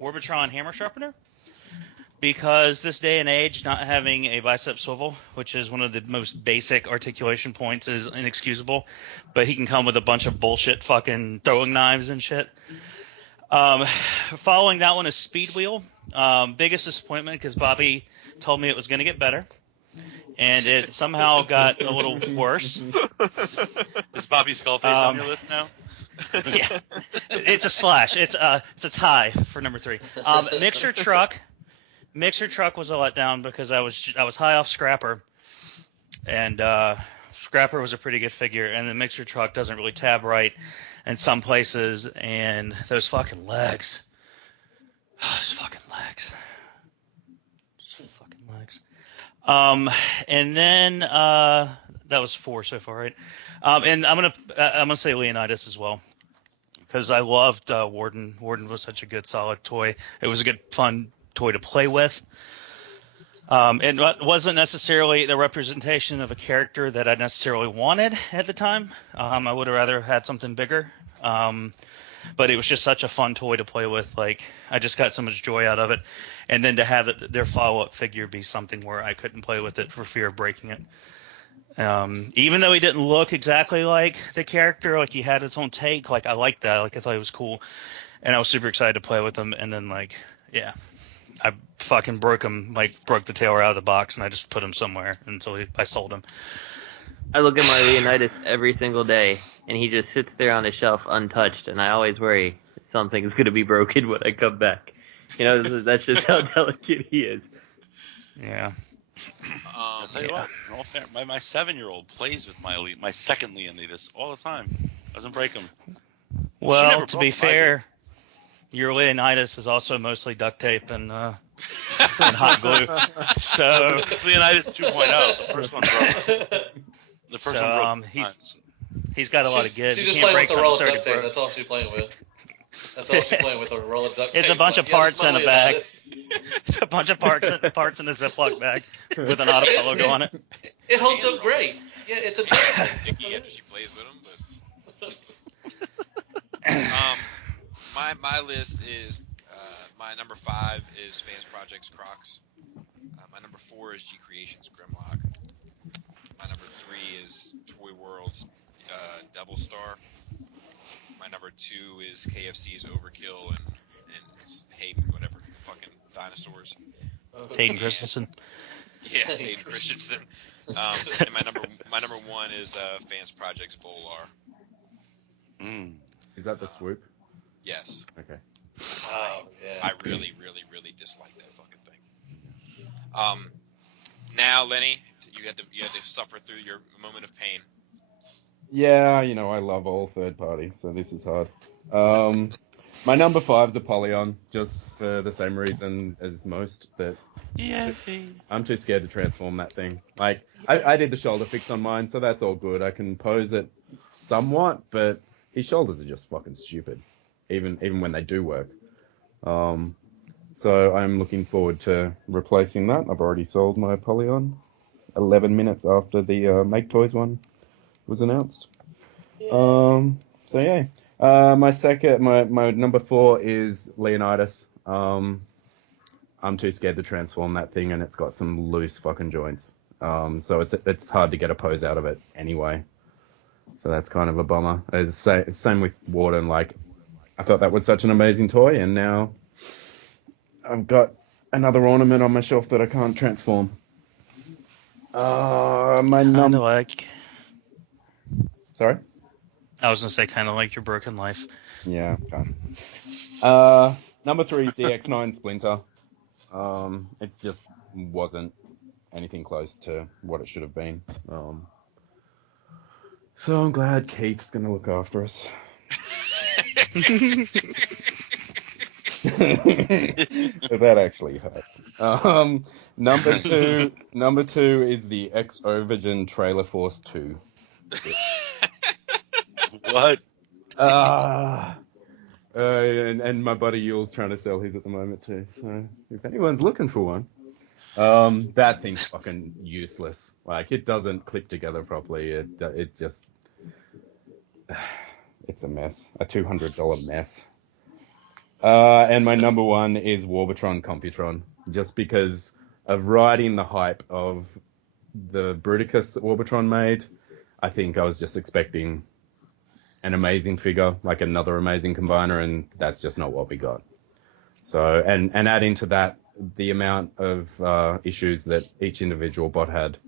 Warbitron Hammer Sharpener, because this day and age, not having a bicep swivel, which is one of the most basic articulation points, is inexcusable. But he can come with a bunch of bullshit fucking throwing knives and shit. Following that one is Speed Wheel. Biggest disappointment because Bobby told me it was going to get better, and it somehow got a little worse. Is Bobby Skullface on your list now? Yeah, it's a slash. It's a tie for number 3. Mixer Truck. Mixer Truck was a letdown because I was high off Scrapper, and Scrapper was a pretty good figure, and the Mixer Truck doesn't really tab right in some places, and those fucking legs. Those fucking legs. And then that was 4 so far, right? And I'm gonna say Leonidas as well, because I loved Warden. Warden was such a good, solid toy. It was a good, fun toy to play with. It wasn't necessarily the representation of a character that I necessarily wanted at the time. I would have rather had something bigger. But it was just such a fun toy to play with. Like, I just got so much joy out of it. And then to have their follow-up figure be something where I couldn't play with it for fear of breaking it. Even though he didn't look exactly like the character, like he had his own take, like I liked that. Like I thought it was cool. And I was super excited to play with him. And then, like, yeah, I fucking broke the tail out of the box, and I just put him somewhere until I sold him. I look at my Leonidas every single day, and he just sits there on the shelf untouched, and I always worry something's going to be broken when I come back. You know, that's just how delicate he is. Yeah. I'll tell you what, in all fair, my 7-year-old plays with my second Leonidas all the time. Doesn't break him. Well, to be fair, your Leonidas is also mostly duct tape and hot glue. So this is Leonidas 2.0. The first one broke. The first one broke. He's got a lot of gives. She's just playing with a roll of duct tape. That's all she's playing with. That's all she's playing with, a roll of duct tape. It's a bunch of parts in a bag. It's a bunch of parts in a Ziploc bag with an auto logo on it. It holds up great. Yeah, it's a duct tape. Sticky after she plays with them, but my list is my number 5 is Fans Projects Crocs. My number 4 is G Creations Grimlock. My number 3 is Toy World's Devil Star. My number 2 is KFC's Overkill and Hayden, whatever, the fucking dinosaurs. Hayden Christensen. Yeah, Hayden Christensen. And my number 1 is Fans Projects Volar. Is that the swoop? Yes. Okay. Oh, yeah. I really, really, really dislike that fucking thing. Now, Lenny, you had to suffer through your moment of pain. Yeah, you know, I love all third party, so this is hard. My number 5 is Apollyon, just for the same reason as most, that I'm too scared to transform that thing. Like, I did the shoulder fix on mine, so that's all good. I can pose it somewhat, but his shoulders are just fucking stupid, even when they do work. So I'm looking forward to replacing that. I've already sold my Apollyon 11 minutes after the Make Toys one was announced. So yeah. My number 4 is Leonidas. I'm too scared to transform that thing, and it's got some loose fucking joints. So it's hard to get a pose out of it anyway. So that's kind of a bummer. It's same with Warden. Like, I thought that was such an amazing toy, and now I've got another ornament on my shelf that I can't transform. Sorry? I was going to say kind of like your broken life. Yeah, okay. Number 3 is DX9 Splinter. It just wasn't anything close to what it should have been. So I'm glad Keith's going to look after us. That actually hurt. Number two is the X-Overgen Trailer Force 2. What? And my buddy Yule's trying to sell his at the moment too. So if anyone's looking for one, that thing's fucking useless. Like, it doesn't clip together properly. It just, it's a mess. A $200 mess. And my number 1 is Warbatron Computron, just because of riding the hype of the Bruticus that Warbatron made. I think I was just expecting an amazing figure, like another amazing combiner, and that's just not what we got. So, and adding to that the amount of issues that each individual bot had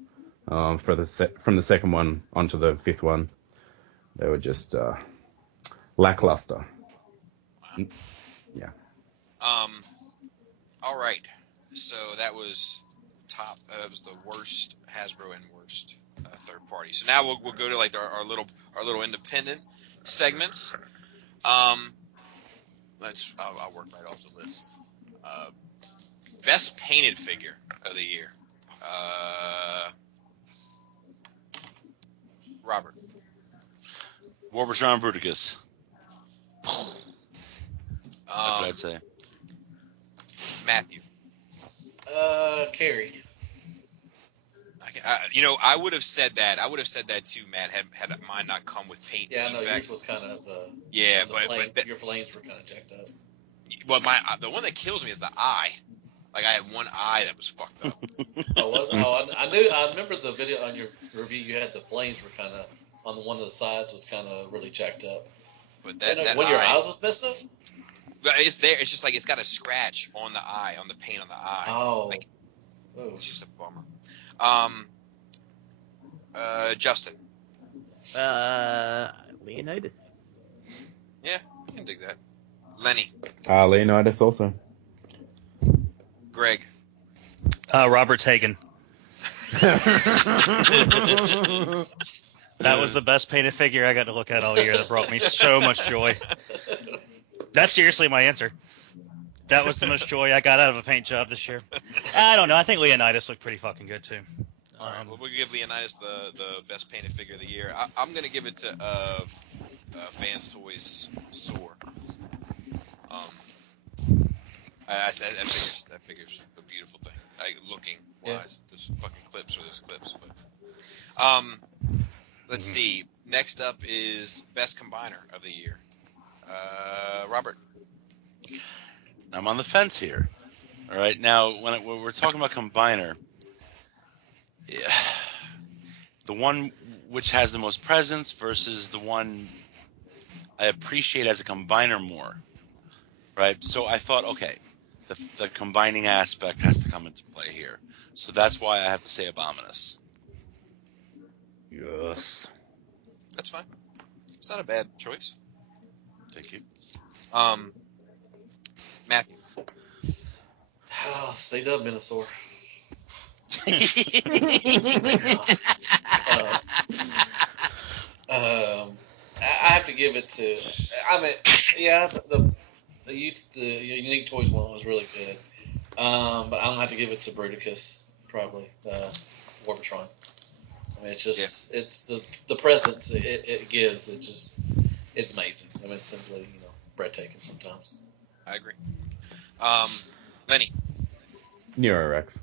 from the second one onto the 5th one, they were just lackluster. Wow. Yeah. All right. So that was top. That was the worst Hasbro and worst third party. So now we'll go to like our little independent segments. I'll work right off the list. Best painted figure of the year. Robert. Warbotron Bruticus. That's what I'd say. Matthew. Carrie. I would have said that. I would have said that too, Matt. Had mine not come with paint Yeah, no, effects. yours was kind of. But your flames were kind of jacked up. Well, the one that kills me is the eye. Like I had one eye that was fucked up. Oh, was it? Oh, I remember the video on your review. You had the flames were kind of on one of the sides was kind of really jacked up. But that when your eye, eyes was messed up. But it's there. It's just like it's got a scratch on the eye, on the paint on the eye. Oh, like, it's just a bummer. Justin. Leonidas. Yeah, I can dig that. Lenny. Leonidas also. Greg. Robert Hagen. That was the best painted figure I got to look at all year. That brought me so much joy. That's seriously my answer. That was the most joy I got out of a paint job this year. I don't know. I think Leonidas looked pretty fucking good too. All right, well, we'll give Leonidas the best painted figure of the year. I'm going to give it to Fanstoys Soar. That figure's a beautiful thing. Looking wise, there's fucking clips. But let's see. Next up is best combiner of the year. Robert. I'm on the fence here. All right, now when we're talking about combiner, the one which has the most presence versus the one I appreciate as a combiner more, right? So I thought, okay, the combining aspect has to come into play here. So that's why I have to say Abominus. Yes. That's fine. It's not a bad choice. Thank you. Matthew. Stayed up, Minosaur. I have to give it to. I mean, yeah, the Unique Toys one was really good. But I'm gonna have to give it to Bruticus, probably. Warbotron. I mean, it's just it's the presence it gives. It's amazing. I mean, it's simply breathtaking sometimes. I agree. Lenny. Neurorex.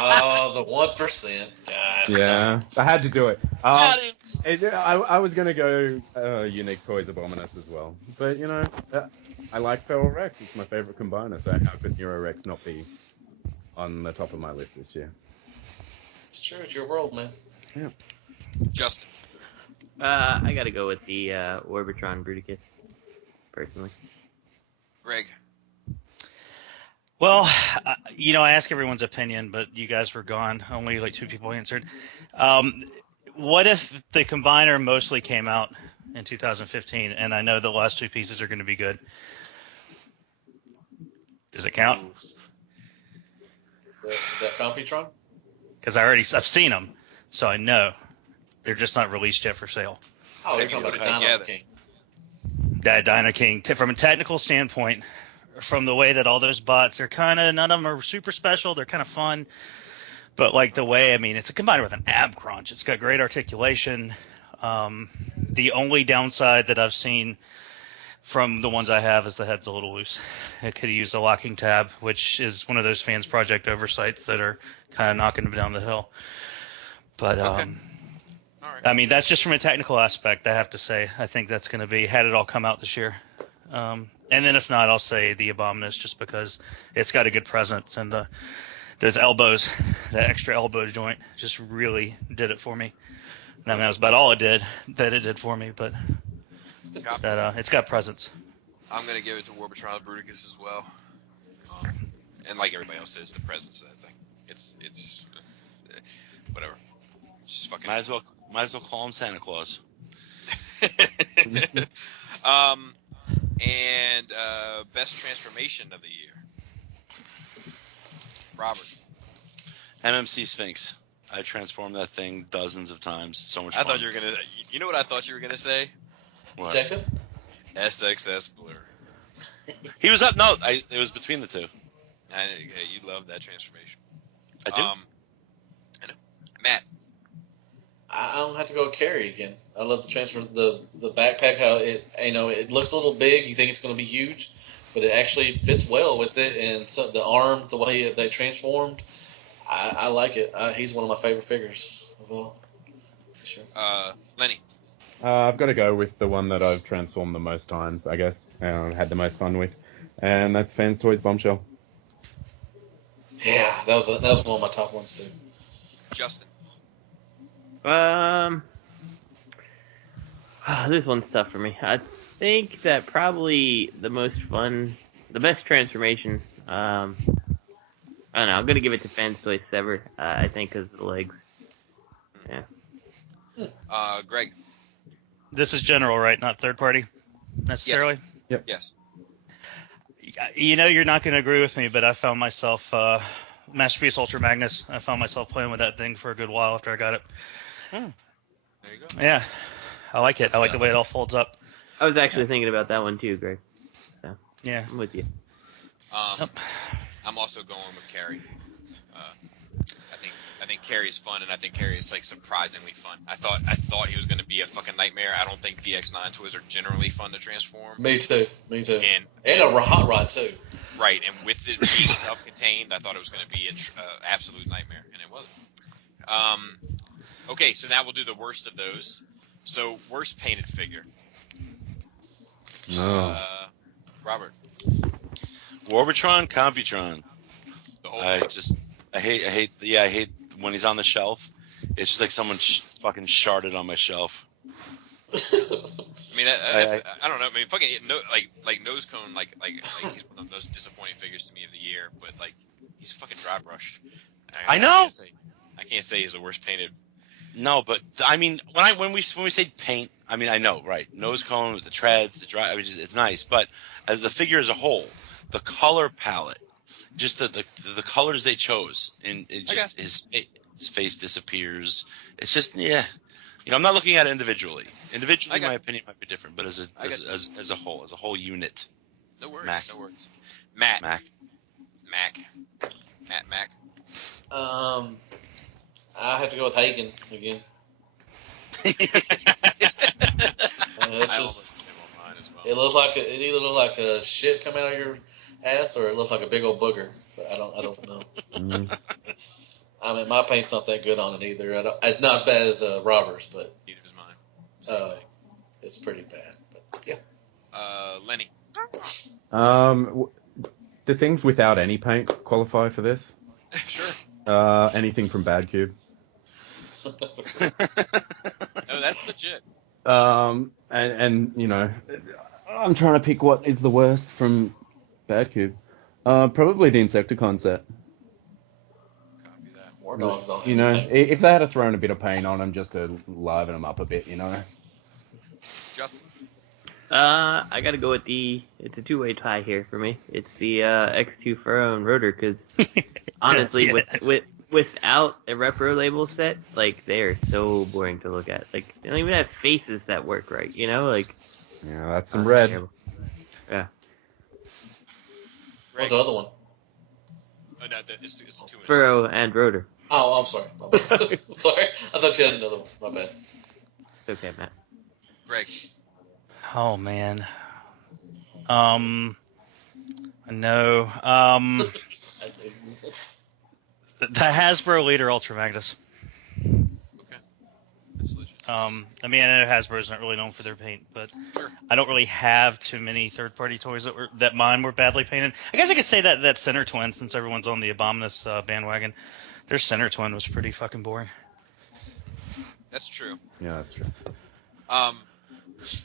Oh, the 1%. God. Yeah, I had to do it. I was gonna go Unique Toys Abominus as well, but I like Feral Rex. It's my favorite combiner, so how could Neurorex not be on the top of my list this year? It's true. It's your world, man. Yeah. Justin. I gotta go with the Orbitron Bruticus, personally. Greg. Well, I ask everyone's opinion, but you guys were gone. Only like 2 people answered. What if the combiner mostly came out in 2015, and I know the last 2 pieces are going to be good? Does it count? Is that Computron? Because I've seen them, so I know they're just not released yet for sale. Oh, you're talking about the Dino King. That Dino King, from a technical standpoint, from the way that all those bots are none of them are super special. They're kind of fun, but like the way, it's a combiner with an ab crunch. It's got great articulation. The only downside that I've seen from the ones I have is the head's a little loose. It could use a locking tab, which is one of those fans project oversights that are kind of knocking them down the hill. But okay. All right. That's just from a technical aspect. I have to say, I think that's going to be had it all come out this year. And then if not, I'll say the Abominus, just because it's got a good presence, and those elbows, that extra elbow joint, just really did it for me. And that was about all it did for me, but it's got presence. I'm gonna give it to Warbotron Bruticus as well. And like everybody else says, the presence of that thing, it's whatever. It's just fucking. Might as well call him Santa Claus. And best transformation of the year. Robert. MMC Sphinx. I transformed that thing dozens of times. So much fun. I thought you were gonna. You know what I thought you were gonna say? What? Detective? SXS Blurr. He was up. No, it was between the two. You love that transformation. I do. I know. Matt. I don't have to go carry again. I love the transfer, the backpack. How it looks a little big. You think it's going to be huge, but it actually fits well with it. And so the arms, the way they transformed, I like it. He's one of my favorite figures of all. Sure. Lenny. I've got to go with the one that I've transformed the most times, I guess, and had the most fun with, and that's Fanstoys Bombshell. Yeah, that was one of my top ones too. Justin. This one's tough for me. I think that probably the best transformation. I don't know. I'm gonna give it to Fanstoys Sever. I think because of the legs. Yeah. Greg. This is general, right? Not third party, necessarily. Yep. Yes. You know, you're not going to agree with me, but I found myself Masterpiece Ultra Magnus. I found myself playing with that thing for a good while after I got it. There you go. Yeah, I like it. I like the way it all folds up. I was actually thinking about that one too, Greg. So, yeah, I'm with you. I'm also going with Carrie. I think Carrie's fun, and I think Carrie's like surprisingly fun. I thought he was going to be a fucking nightmare. I don't think DX9 toys are generally fun to transform. Me too. And a hot rod too. Right, and with it being self-contained, I thought it was going to be an absolute nightmare, and it wasn't. Okay, so now we'll do the worst of those. So, worst painted figure. No. Robert. Warbitron, Computron. The I hate when he's on the shelf. It's just like someone fucking sharded on my shelf. I mean, I don't know. I mean, fucking like nose cone, like he's one of the most disappointing figures to me of the year. But like, he's fucking dry brushed. I know. I can't say he's the worst painted. No, but I mean, when we say paint, I mean I know, right? Nose cone with the treads, the dry. I mean, it's nice, but as the figure as a whole, the color palette, just the colors they chose, and it just his face disappears. It's just I'm not looking at it individually. Individually, my opinion might be different, but as a whole unit. No worries. Mac. No worries. Mac. I have to go with Hagen again. It looks like it either looks like a shit come out of your ass or it looks like a big old booger. But I don't know. My paint's not that good on it either. It's not as bad as Robert's, but neither is mine. It's pretty bad. But yeah. Lenny. Do things without any paint qualify for this? Sure. Anything from Bad Cube. No, that's legit. And I'm trying to pick what is the worst from Bad Cube. Probably the Insecticon set. Copy that. More dogs on if they had thrown a bit of paint on them just to liven them up a bit, Justin. I gotta go with it's a two-way tie here for me. It's the X2 Furrow and Rotor, because honestly, without a Repro-Label set, like, they're so boring to look at. Like, they don't even have faces that work right, like... Yeah, that's some red. Terrible. Yeah. What's the other one? Oh, no, it's 2 minutes. Furrow and Rotor. Oh, I'm sorry. My bad. Sorry. I thought you had another one. My bad. It's okay, Matt. Greg. Oh man. No. The Hasbro Leader Ultra Magnus. Okay. That's legit. I mean, I know Hasbro's not really known for their paint, but Sure. I don't really have too many third-party toys that mine were badly painted. I guess I could say that Center Twin, since everyone's on the Abominus bandwagon, their Center Twin was pretty fucking boring. That's true. Yeah, that's true.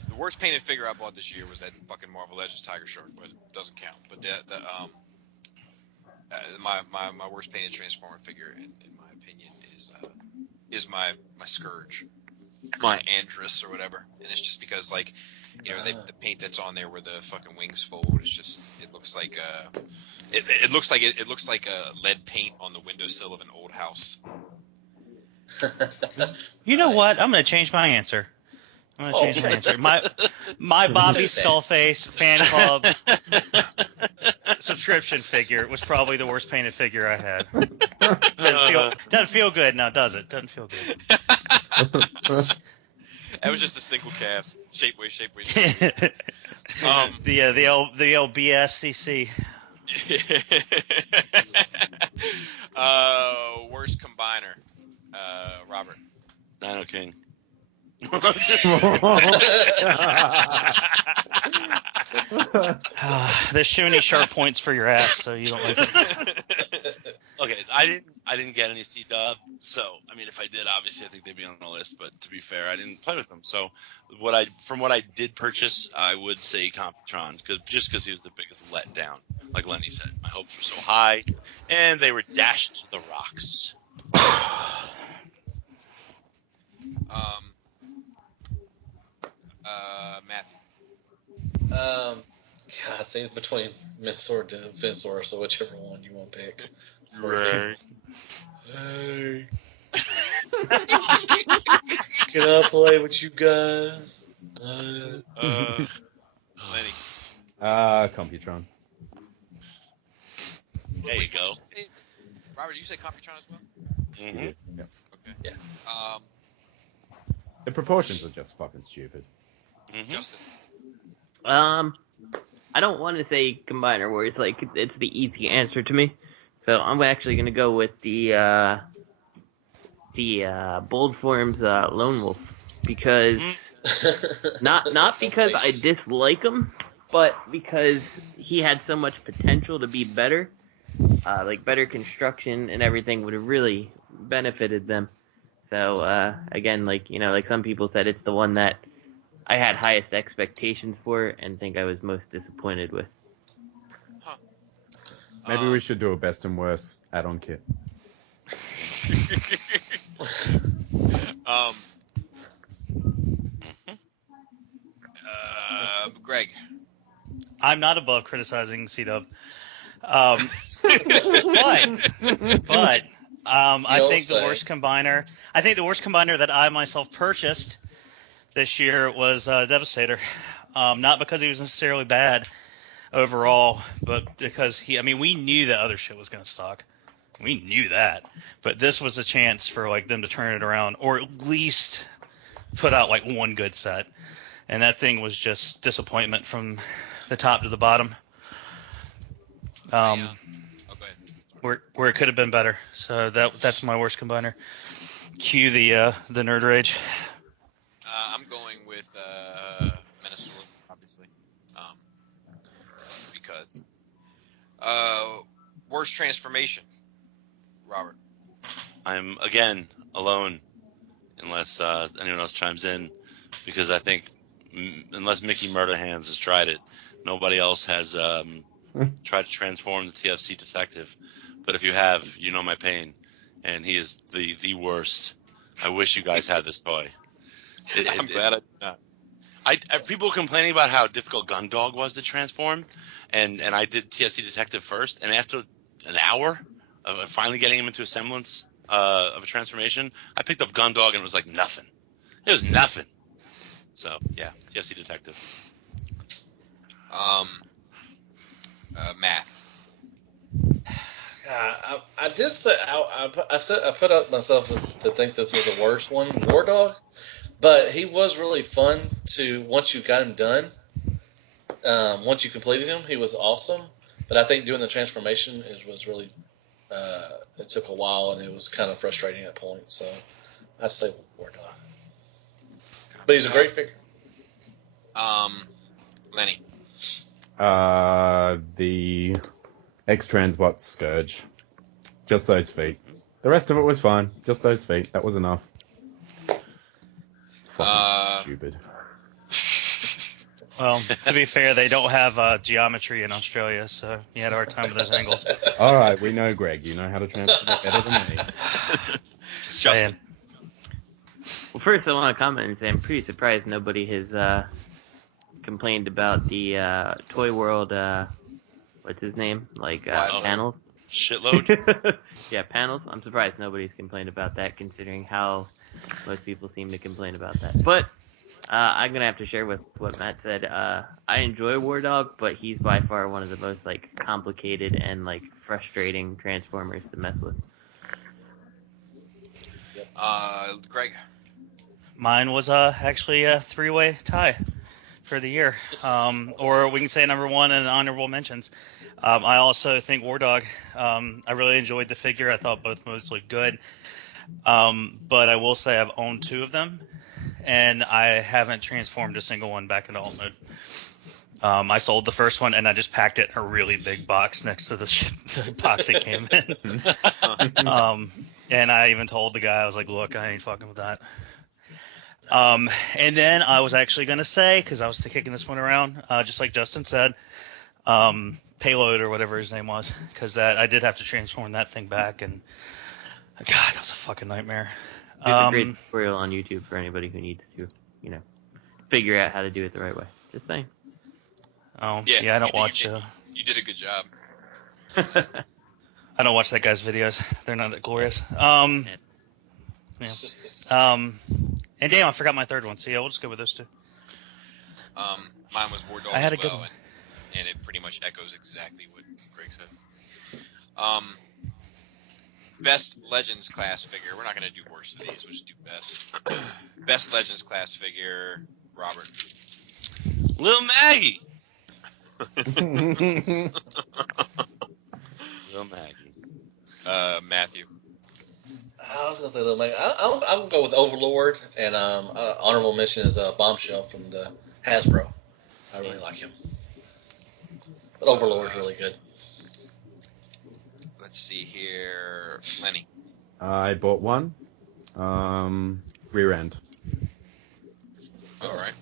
The worst painted figure I bought this year was that fucking Marvel Legends Tiger Shark, but it doesn't count. But my worst painted Transformer figure, in my opinion, is my Scourge, my Andrus or whatever. And it's just because, like, the paint that's on there where the fucking wings fold is just it looks like it looks like a lead paint on the windowsill of an old house. You know what? I'm gonna change my answer. My Bobby Skullface fan club subscription figure was probably the worst painted figure I had. Doesn't feel good now, does it? Doesn't feel good. That was just a single cast. Shapeways. The old BSCC. Worst combiner. Robert. Dino King. There's too many sharp points for your ass, so you don't like it. Okay, I didn't get any C-Dub, so I mean, if I did, obviously I think they'd be on the list. But to be fair, I didn't play with them. So from what I did purchase, I would say Computron, because he was the biggest letdown. Like Lenny said, my hopes were so high, and they were dashed to the rocks. Matthew. God, I think it's between Mentor and Venusaur, so whichever one you want to pick. Right. Hey. Can I play with you guys? Lenny. Computron. There you go. Hey, Robert, did you say Computron as well? Mm-hmm. Yeah. Okay. Yeah. The proportions are just fucking stupid. Mm-hmm. Justin. I don't want to say combiner where it's like it's the easy answer to me, so I'm actually gonna go with the Bold Forms Lone Wolf because not because I dislike him, but because he had so much potential to be better, like better construction and everything would have really benefited them. So again, like some people said, it's the one that I had highest expectations for and think I was most disappointed with. Huh. Maybe we should do a best and worst add-on kit. Greg. I'm not above criticizing C-Dub. But I think the worst combiner that I myself purchased this year was Devastator. Not because he was necessarily bad overall, but because we knew that other shit was going to suck. We knew that. But this was a chance for them to turn it around or at least put out one good set. And that thing was just disappointment from the top to the bottom. Go ahead. Where it could have been better. So that's my worst combiner. Cue the nerd rage. I'm going with Minnesota, obviously, because worst transformation. Robert. I'm again alone, unless anyone else chimes in, because I think unless Mickey Murderhands has tried it, nobody else has tried to transform the TFC detective. But if you have, you know my pain, and he is the worst. I wish you guys had this toy. I'm glad I did not. People were complaining about how difficult Gundog was to transform, and I did TFC detective first, and after an hour of finally getting him into a semblance of a transformation, I picked up Gundog and it was like nothing. It was nothing. So yeah, TFC detective. Matt. I did say I put up myself to think this was the worst one, War Dog, but he was really fun to once you got him done. Once you completed him, he was awesome. But I think doing the transformation was really it took a while and it was kind of frustrating at points. So I'd say War Dog. But he's a great figure. Lenny. The X-Transbot Scourge. Just those feet. The rest of it was fine. Just those feet. That was enough. Fucking stupid. Well, to be fair, they don't have geometry in Australia, so you had a hard time with those angles. All right, we know, Greg. You know how to transfer better than me. Justin. Well, first I want to comment and say I'm pretty surprised nobody has complained about the Toy World, what's his name? Panels? Shitload? Yeah, panels. I'm surprised nobody's complained about that, considering how most people seem to complain about that. But I'm going to have to share with what Matt said. I enjoy War Dog, but he's by far one of the most, complicated and, frustrating Transformers to mess with. Greg. Mine was actually a 3-way tie for the year, or we can say number one and honorable mentions. I also think War Dog. I really enjoyed the figure. I thought both modes looked good, but I will say I've owned 2 of them, and I haven't transformed a single one back into alt mode. I sold the first one, and I just packed it in a really big box next to the box it came in. And I even told the guy, I was like, look, I ain't fucking with that. And then I was actually going to say, because I was kicking this one around, just like Justin said, Payload or whatever his name was, because I did have to transform that thing back, and God, that was a fucking nightmare. There's a great tutorial on YouTube for anybody who needs to, figure out how to do it the right way. Just saying. Oh, yeah, I don't watch. You did a good job. I don't watch that guy's videos. They're not that glorious. Yeah. And damn, I forgot my third one. So yeah, we'll just go with those 2. Mine was War Dog I had as a good well, one. and it pretty much echoes exactly what Greg said. Best Legends class figure. We're not going to do worst of these. We'll just do best. Best Legends class figure. Robert. Lil Maggie. Lil Maggie. Matthew. I was gonna say Little Maggie. I'm gonna go with Overlord, and honorable mention is Bombshell from the Hasbro. I really like him, but Overlord's really good. Let's see here, Lenny. I bought one. Rear end. All right.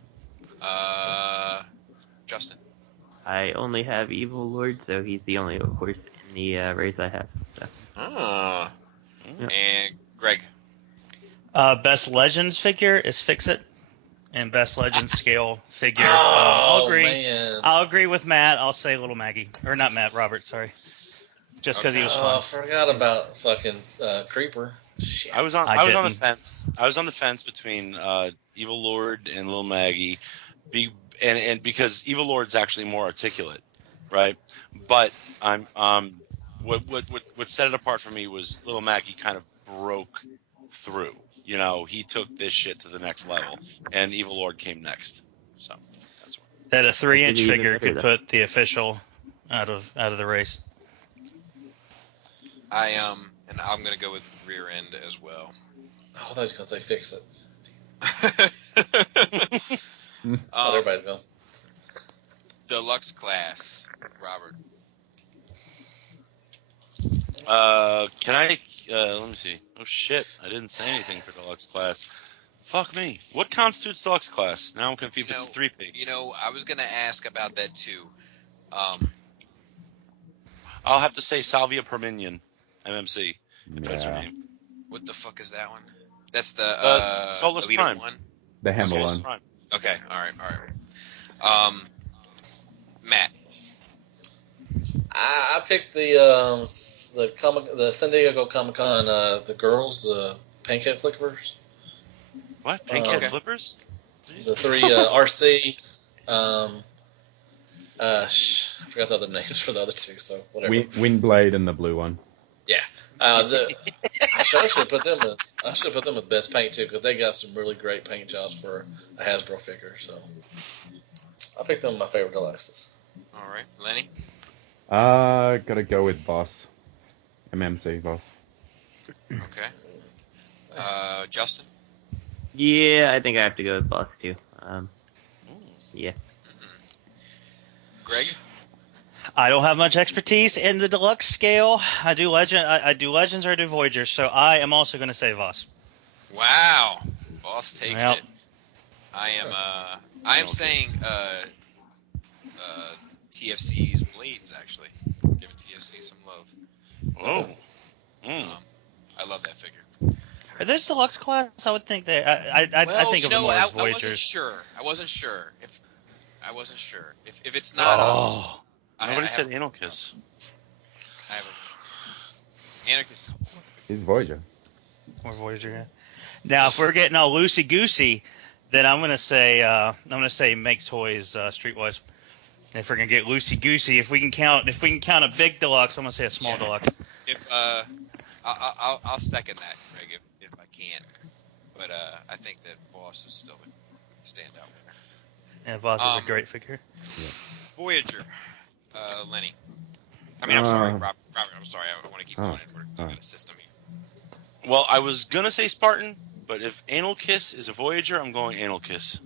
Justin. I only have Evil Lord, so he's the only horse in the race I have. So. Oh. Yeah. And Greg. Best Legends figure is Fix-It, and best Legends scale figure. Oh, I'll agree. Man. I'll agree with Matt. I'll say Little Maggie, or not Matt, Robert. Sorry, just because he was fun. I forgot about fucking Creeper. Shit. I was on the fence. I was on the fence between Evil Lord and Lil Maggie, and because Evil Lord's actually more articulate, right? But I'm what set it apart for me was Lil Maggie kind of broke through. He took this shit to the next level, and Evil Lord came next. So that's what. That a 3-inch figure could put the official out of the race. And I'm gonna go with rear end as well. Oh, I thought you were gonna say Fix It. Everybody's going. Deluxe class, Robert. Can I? Let me see. Oh shit! I didn't say anything for Deluxe class. Fuck me. What constitutes Deluxe class? Now I'm confused. It's a 3P. I was gonna ask about that too. I'll have to say Salvia Perminion, MMC. If that's her name. What the fuck is that one? That's the Solus Prime one. The Hammer one. Prime. Okay. All right. Matt. I picked the San Diego Comic-Con the girls pancake flippers. What? Pancake flippers? The 3 RC. I forgot the other names for the other 2. So whatever. Windblade and the blue one. Yeah. I should have put them as best paint too, because they got some really great paint jobs for a Hasbro figure. So I picked them my favorite deluxes. All right, Lenny. Gotta go with Boss. MMC Boss. Okay. Justin. Yeah, I think I have to go with Boss too. Yeah. Greg. I don't have much expertise in the deluxe scale. I do Legends or I do Voyager, so I am also going to say Voss. Wow, Voss takes it. I am saying TFC's Blades, actually. Giving TFC some love. I love that figure. Are those deluxe class? I would think they. I think of them more as Voyagers. I wasn't sure. I wasn't sure. If it's not, nobody said Anal Kiss. I have Anarchist. He's Voyager. Or Voyager. Yeah. Now, if we're getting all loosey goosey, then I'm gonna say make toys Streetwise. And if we're gonna get loosey goosey, if we can count a big deluxe, I'm gonna say a small deluxe. If I'll second that, Greg, if I can. But I think that Boss is still a standout winner. Yeah, Boss is a great figure. Yeah. Voyager, Lenny. I mean, I'm sorry, Robert. I'm sorry. I want to keep going. We're in a system here. Well, I was gonna say Spartan, but if Anal Kiss is a Voyager, I'm going Anal Kiss.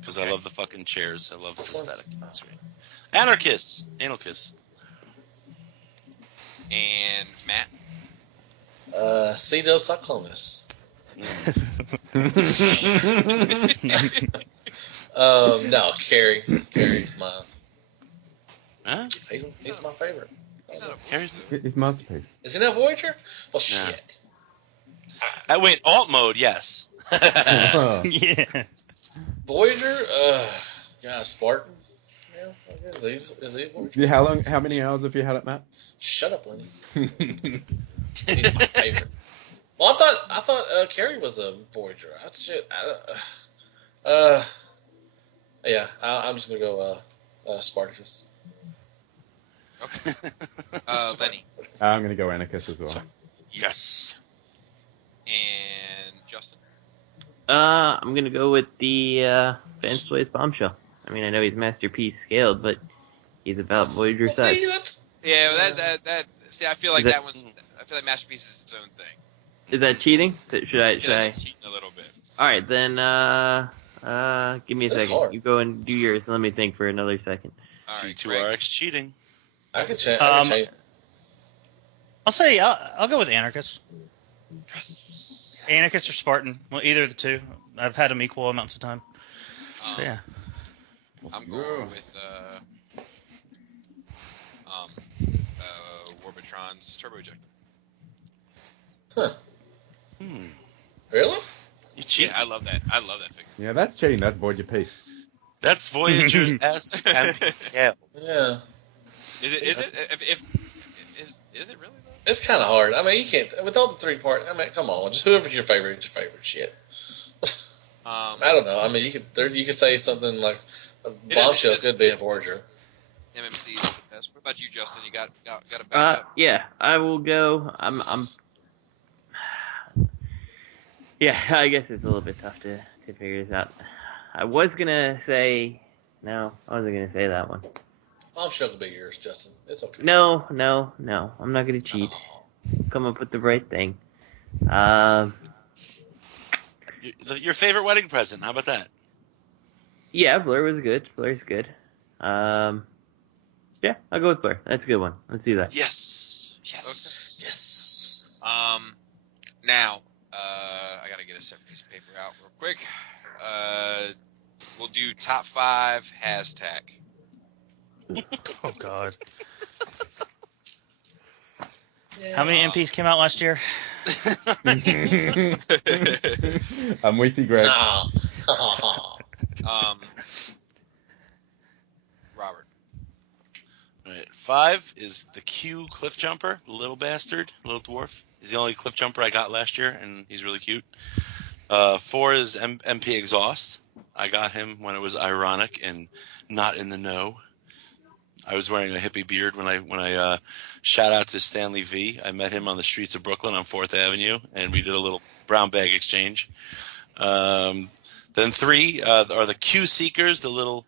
Because I love the fucking chairs. I love this aesthetic. Anarchist, Anal Kiss. And Matt. Cedo Cyclonus. No, Carrie. Carrie's my. Huh? He's my favorite. He's masterpiece. Is he not Voyager? Well, shit. Wait, alt mode, yes. Yeah. Voyager? Yeah, Spartan. Yeah, is he Voyager? Yeah, how many hours have you had it, Matt? Shut up, Lenny. He's my favorite. Well, I thought Carrie was a Voyager. That's shit. Yeah, I'm just gonna go Spartacus. Okay. Lenny. I'm gonna go Anarchist as well. Yes. And Justin. I'm gonna go with the Fanstoys Bombshell. I mean, I know he's masterpiece scaled, but he's about Voyager size. Yeah, well, that. See, I feel like that one's. I feel like masterpiece is its own thing. Is that cheating? Should I? That's cheating a little bit. All right, then. Give me a second. Hard. You go and do yours. Let me think for another second. All right, T2RX cheating. I could change. I'll say I'll go with Anarchist. Anarchist or Spartan. Well, either of the two. I've had them equal amounts of time. So, yeah. I'm going with Warbitron's Turbojet. Huh. Really? You cheat. Yeah, I love that. I love that figure. Yeah, that's cheating. That's Voyager piece. That's Voyager S and Yeah. Is it really though? It's kind of hard. I mean, you can't with all the 3-part. I mean, come on, just whoever's your favorite is your favorite shit. I don't know. I mean, you could say something like Bombshell could be a Voyager. MMC is the best. What about you, Justin? You got a backup? Yeah, I will go. I'm. Yeah, I guess it's a little bit tough to figure this out. I was gonna say no. I wasn't gonna say that one. Bombshell could be yours, Justin. It's okay. No. I'm not gonna cheat. Come up with the right thing. Your favorite wedding present? How about that? Yeah, Blurr was good. Blurr's good. Yeah, I'll go with Blurr. That's a good one. Let's do that. Yes. Okay. Yes. Now, I gotta get a separate piece of paper out real quick. We'll do top 5 hashtag. Oh God. Yeah. How many MPs came out last year? I'm with you, Greg. Robert. All right. 5 is the Q Cliff Jumper, the little bastard, little dwarf. He's the only Cliff Jumper I got last year, and he's really cute. 4 is MP Exhaust. I got him when it was ironic and not in the know. I was wearing a hippie beard when I shout out to Stanley V. I met him on the streets of Brooklyn on 4th Avenue, and we did a little brown bag exchange. Then 3 are the Q Seekers, the little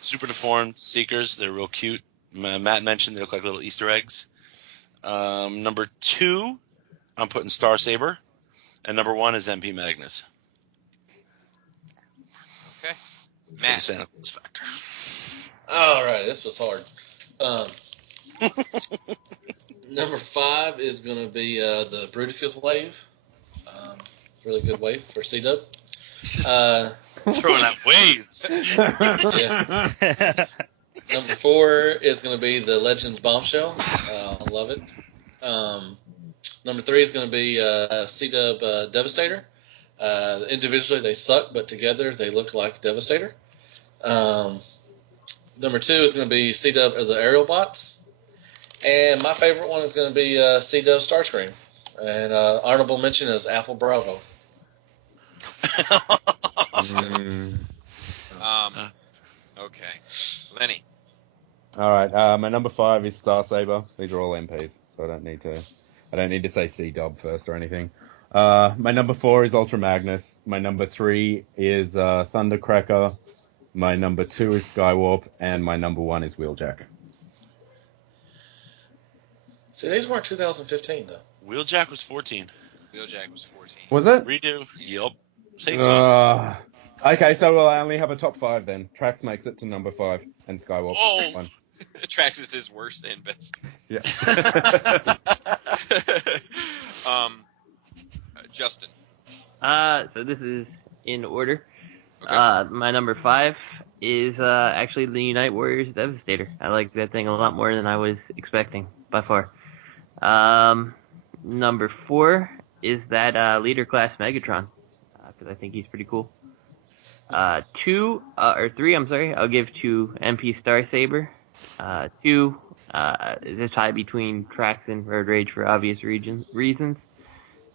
super deformed Seekers. They're real cute. Matt mentioned they look like little Easter eggs. Number 2, I'm putting Star Saber, and number 1 is MP Magnus. Okay, Matt. Santa Claus factor. All right, this was hard. Number 5 is going to be the Bruticus wave. Really good wave for C-Dub. Throwing out waves. Yeah. Number 4 is going to be the Legends Bombshell. I love it. Number 3 is going to be C-Dub Devastator. Individually, they suck, but together they look like Devastator. Number 2 is going to be C-Dub or the Aerial Bots. And my favorite one is going to be C-Dub Starscream. And honorable mention is Alpha Bravo. Okay. Lenny. All right. My number 5 is Star Saber. These are all MPs, so I don't need to say C-Dub first or anything. My number 4 is Ultra Magnus. My number 3 is Thundercracker. My number 2 is Skywarp, and my number 1 is Wheeljack. See, these weren't 2015 though. Wheeljack was 14. Wheeljack was 14. Was it? Redo. Yup. Same size. Okay, so I only have a top 5 then. Trax makes it to number 5, and Skywarp Oh. 1. Trax is his worst and best. Yeah. Justin. So this is in order. Okay. My number 5 is actually the Unite Warriors Devastator. I like that thing a lot more than I was expecting, by far. Number 4 is that leader class Megatron, because I think he's pretty cool. 3, I'm sorry, I'll give to MP Star Saber. 2 is a tie between Trax and Road Rage for obvious reasons.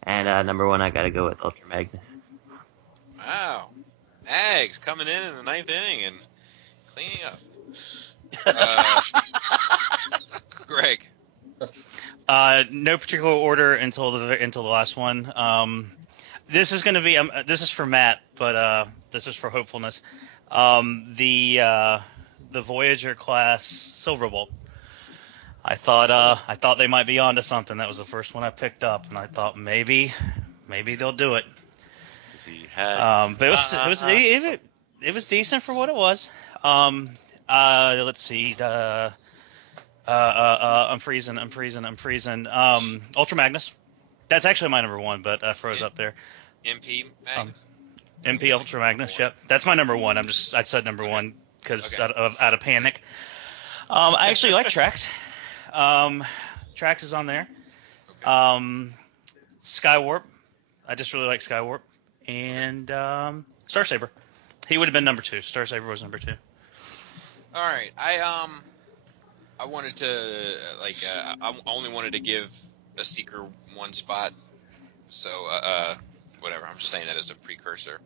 And number 1, I gotta go with Ultra Magnus. Wow. Mags coming in the 9th inning and cleaning up. Greg. No particular order until the last one. This is going to be this is for Matt, but this is for hopefulness. The Voyager class Silverbolt. I thought they might be onto something. That was the first one I picked up, and I thought maybe they'll do it. He had, but it was decent for what it was. Let's see. I'm freezing. Ultra Magnus. That's actually my number 1, but I froze up there. MP Magnus. MP Ultra Magnus. Yep, that's my number 1. I said number 1 because Okay. out of panic. I actually like Trax. Trax is on there. Okay. Skywarp. I just really like Skywarp. And Star Saber. He would have been number 2. Star Saber was number 2. All right. I wanted to I only wanted to give a seeker 1 spot. So whatever. I'm just saying that as a precursor.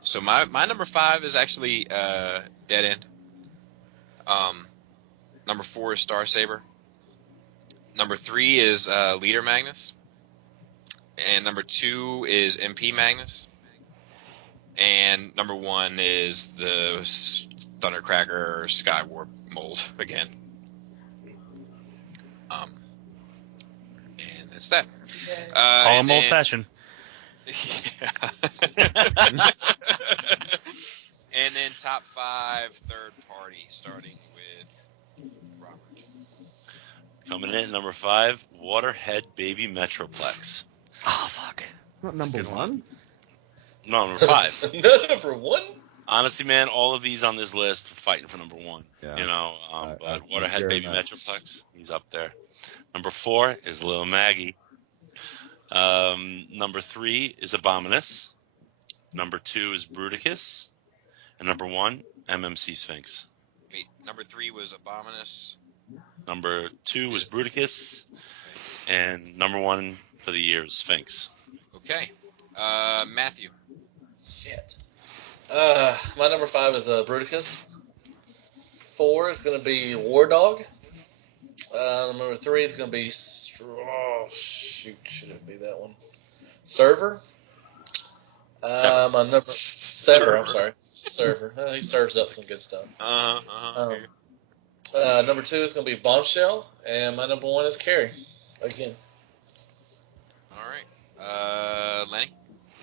So my number 5 is actually Dead End. Number 4 is Star Saber. Number 3 is Leader Magnus. And number 2 is MP Magnus. And number 1 is the Thundercracker Skywarp mold again. And that's that. All in old fashioned. Yeah. And then top 5 third party, starting with Robert. coming in at number 5, Waterhead Baby Metroplex. Oh fuck. Not number 1? No, number 5. Number 1? Honestly, man, all of these on this list are fighting for number 1. Yeah. You know, but Waterhead sure Baby enough. Metroplex, he's up there. Number 4 is Lil Maggie. Number 3 is Abominus. Number 2 is Bruticus. And number 1, MMC Sphinx. Wait, number 3 was Abominus. Number 2 was Bruticus. And number 1 for the year is Sphinx. Okay. Matthew. Shit. My number 5 is Bruticus. 4 is going to be War Dog. Number 3 is going to be should it be that one? Server. My number Sever. I'm sorry, Server. He serves up some good stuff. Number 2 is going to be Bombshell, and my number 1 is Carrie. Again. All right. Lenny.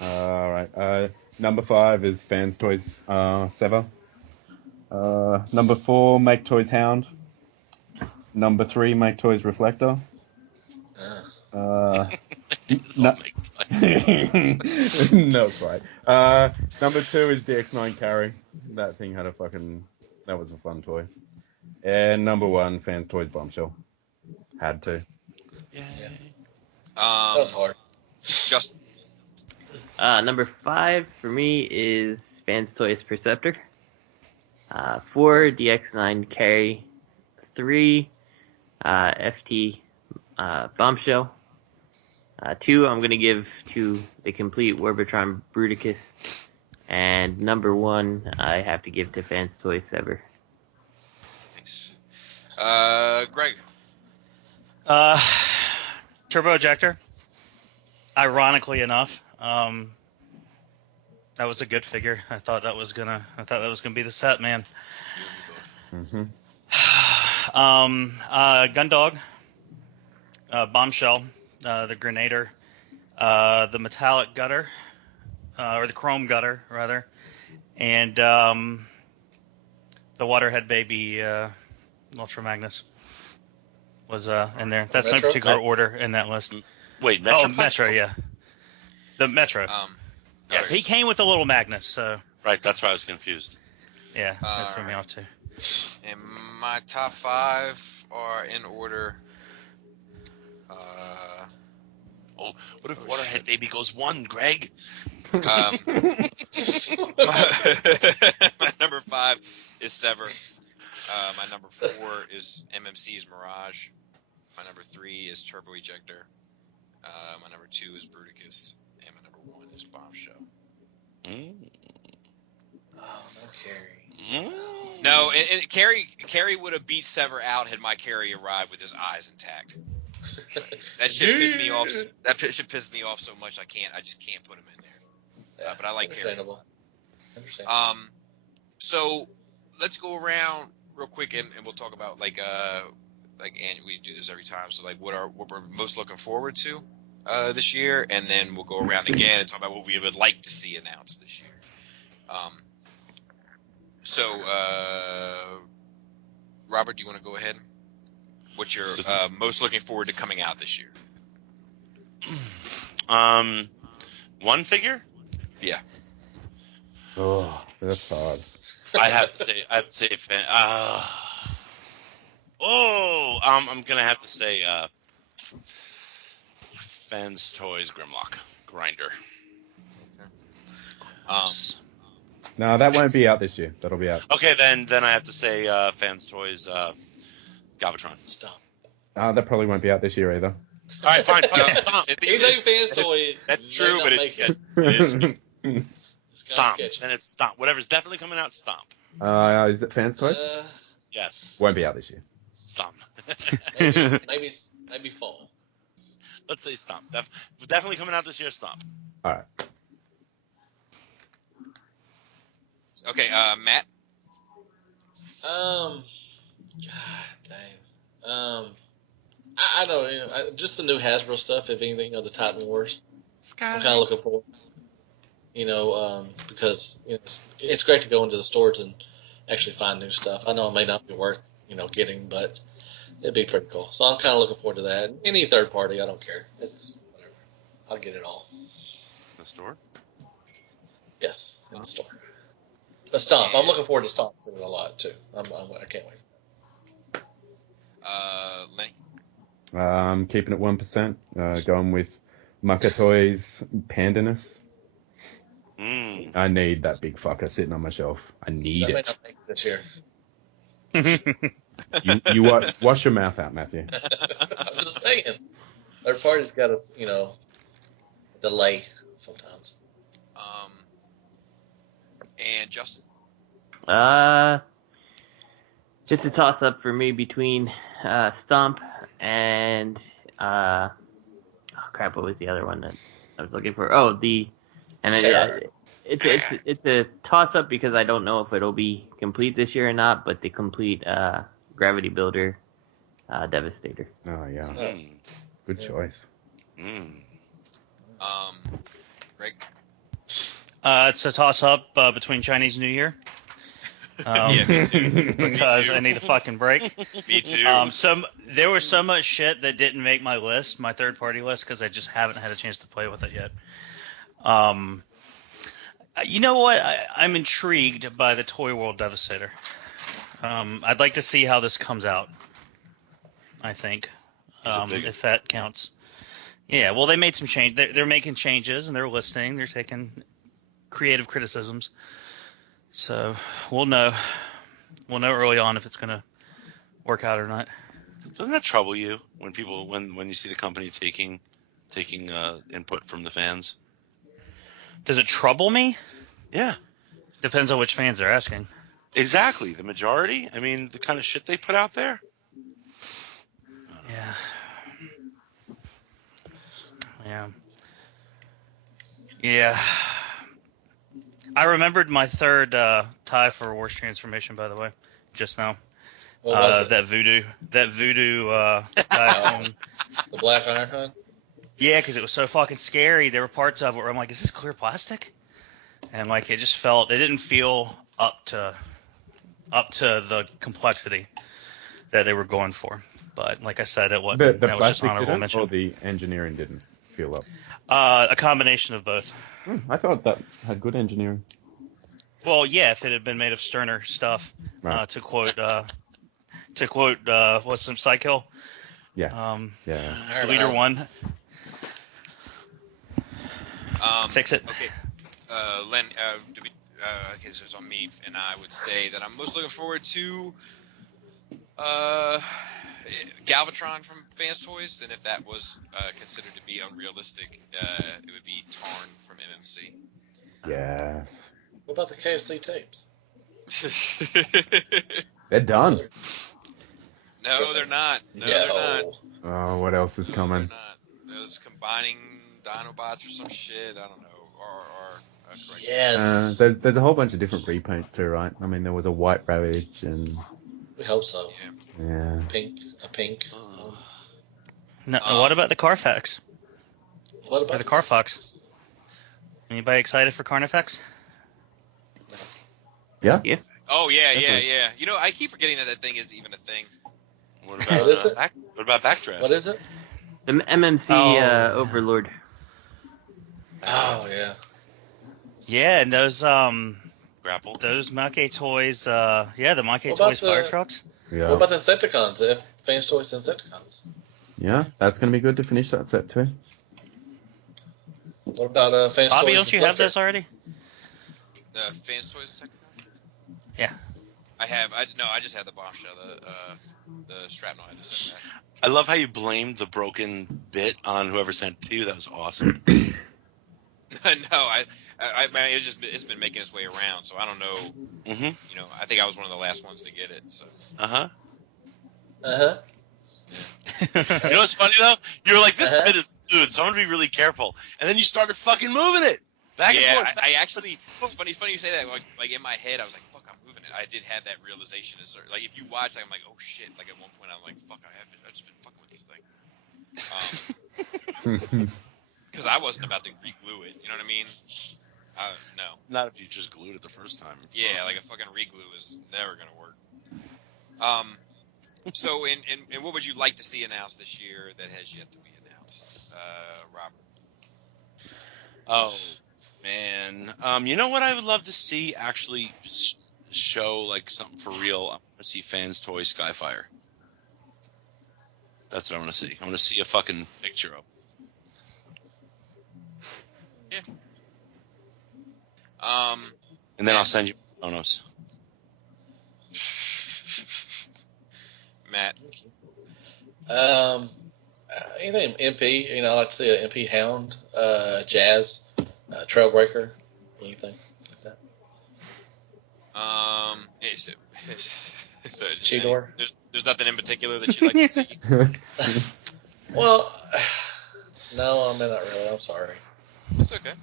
All right. Number 5 is Fanstoys Sever. Number 4, Make Toys Hound. Number 3, Make Toys Reflector. No, not quite. Number 2 is DX9 Carry. That thing had that was a fun toy. And number 1, Fans Toys Bombshell. Had to. Yeah. That was hard. Just Number 5 for me is Fanstoys Perceptor. 4, DX9 Carry. 3, FT Bombshell. 2, I'm going to give to the complete Warbitron Bruticus. And number 1, I have to give to Fanstoys Sever. Nice. Greg. Turbo Ejector. Ironically enough, that was a good figure. I thought that was gonna be the set, man. Mm-hmm. Gundog, Bombshell, the Grenader, the Metallic Gutter, or the Chrome Gutter rather, and the Waterhead Baby Ultra Magnus was in there. That's no Metro? particular order in that list. Wait, Metro? Metro, yeah. The Metro. Yes. He came with a little Magnus, so Right, that's why I was confused. yeah, that threw me off too. And my top 5 are in order. Oh, what if Waterhead Baby goes 1, Greg? My number 5 is Sever. My number 4 is MMC's Mirage. My number 3 is Turbo Ejector. My number 2 is Bruticus. And my number 1 is Bombshell. Oh, no Carrie. No, and Carrie would have beat Sever out had my Carrie arrived with his eyes intact. That shit pissed me off. That shit pissed me off so much I just can't put him in there. Yeah, but I like Carrie. Understandable. So let's go around real quick and we'll talk about and we do this every time. So like what we're most looking forward to this year, and then we'll go around again and talk about what we would like to see announced this year. Robert, do you want to go ahead? What's your most looking forward to coming out this year? One figure? Yeah. Oh, that's hard. I have to say, I'm gonna have to say, Fanstoys Grimlock Grinder. No, that won't be out this year. That'll be out. Okay, then I have to say, Fanstoys Galvatron. Stop. That probably won't be out this year either. All right, fine. Stomp. That's true, but it's Stomp. And it's Stomp. Whatever's definitely coming out, Stomp. Is it Fanstoys? Yes. Won't be out this year. Stomp. maybe fall. Let's say Stomp. Definitely coming out this year, Stomp. All right. Okay, Matt. God dang. I don't know. Just the new Hasbro stuff. If anything, the Titan Wars. I'm kind of looking forward. Because it's great to go into the stores and actually find new stuff. I know it may not be worth getting, but it'd be pretty cool. So I'm kind of looking forward to that. Any third party, I don't care. It's whatever. I'll get it all. The store? Yes, in the store. But Stomp, I'm looking forward to Stomp a lot too. I can't wait. Lenny. Keeping it 1%. Going with Makatoi's Pandanus. I need that big fucker sitting on my shelf. I need that it. may not make it this year. You wash your mouth out, Matthew. I'm just saying. Third party's got a delay sometimes. And Justin. It's a toss up for me between Stomp and what was the other one that I was looking for? It's a toss up because I don't know if it'll be complete this year or not, but the complete Gravity Builder Devastator. Oh yeah. Good choice. Greg. It's a toss-up between Chinese New Year. Yeah, me too. Because I need a fucking break. Me too. There was so much shit that didn't make my list, my third-party list, because I just haven't had a chance to play with it yet. You know what? I'm intrigued by the Toy World Devastator. I'd like to see how this comes out. I think, if that counts. Yeah, well, they made some change. They're making changes and they're listening. They're taking creative criticisms. So we'll know early on if it's gonna work out or not. Doesn't that trouble you when you see the company taking input from the fans? Does it trouble me? Yeah. Depends on which fans they're asking. Exactly. The majority? I mean, the kind of shit they put out there? Yeah. Yeah. Yeah. I remembered my third tie for Worst Transformation, by the way, just now. What was it? That voodoo tie. The Black Iron? Yeah, because it was so fucking scary. There were parts of it where I'm like, is this clear plastic? And like, it didn't feel up to the complexity that they were going for. But like I said, it wasn't. The that was just plastic honorable didn't, mention. or the engineering didn't feel up? A combination of both. I thought that had good engineering. Well, yeah, if it had been made of sterner stuff, Right. to quote what's some Psycho? Yeah. Yeah. Leader one. Fix it. Okay, Len. Okay, so it's on me, and I would say that I'm most looking forward to Galvatron from Fanstoys, and if that was considered to be unrealistic, it would be Tarn from MMC. Yes. What about the KFC tapes? They're done. No, they're not. No, they're not. Oh, what else is coming? They're not. Those combining Dinobots or some shit. I don't know. Or correct. Yes. There's a whole bunch of different repaints too, right? I mean, there was a White Ravage and... We hope so. Yeah. A pink. No, what about the Carfax? What Or about the Carfox? Anybody excited for Carnifex? Yeah? Yeah. Oh yeah. You know, I keep forgetting that thing is even a thing. What about What is it? what about Backdraft? What is it? The MMC Overlord. Oh yeah. Yeah, and those Grapple. those Mackey Toys, the Mackey What about Toys fire the- trucks. Yeah. What about the Insecticons? Fanstoys Insecticons. Yeah, that's going to be good to finish that set too. What about Fanstoys? Bobby, don't you have Reflector? those already? The Fanstoys second. Yeah. I have. I just had the bombshell. The shrapnel. I just said I love how you blamed the broken bit on whoever sent it to you. That was awesome. that. No, I mean, it's been making its way around, so I don't know. Mm-hmm. You know, I think I was one of the last ones to get it. So. Uh-huh. Uh-huh. You know what's funny, though? You were like, this Uh-huh. bit is good, so I'm going to be really careful. And then you started fucking moving it. Back and Yeah, forth. I actually. It's funny you say that. Like in my head, I was like, "Fuck, I'm moving it." I did have that realization. Like if you watch, I'm like, "Oh shit!" Like at one point, I'm like, "Fuck, I've just been fucking with this thing." Because I wasn't about to re-glue it. You know what I mean? No. Not if you just glued it the first time. Yeah, like a fucking re-glue is never gonna work. So, and what would you like to see announced this year that has yet to be announced, Robert? Oh, man. You know what I would love to see actually show, like, something for real? I want to see Fanstoys Skyfire. That's what I want to see. I want to see a fucking picture of. Yeah. And then I'll send you photos. Matt. Anything MP? You know, I'd like to see an MP Hound, Jazz, Trailbreaker, anything like that. Cheetor? There's nothing in particular that you'd like to see. Well, no, I mean not really. I'm sorry. It's okay.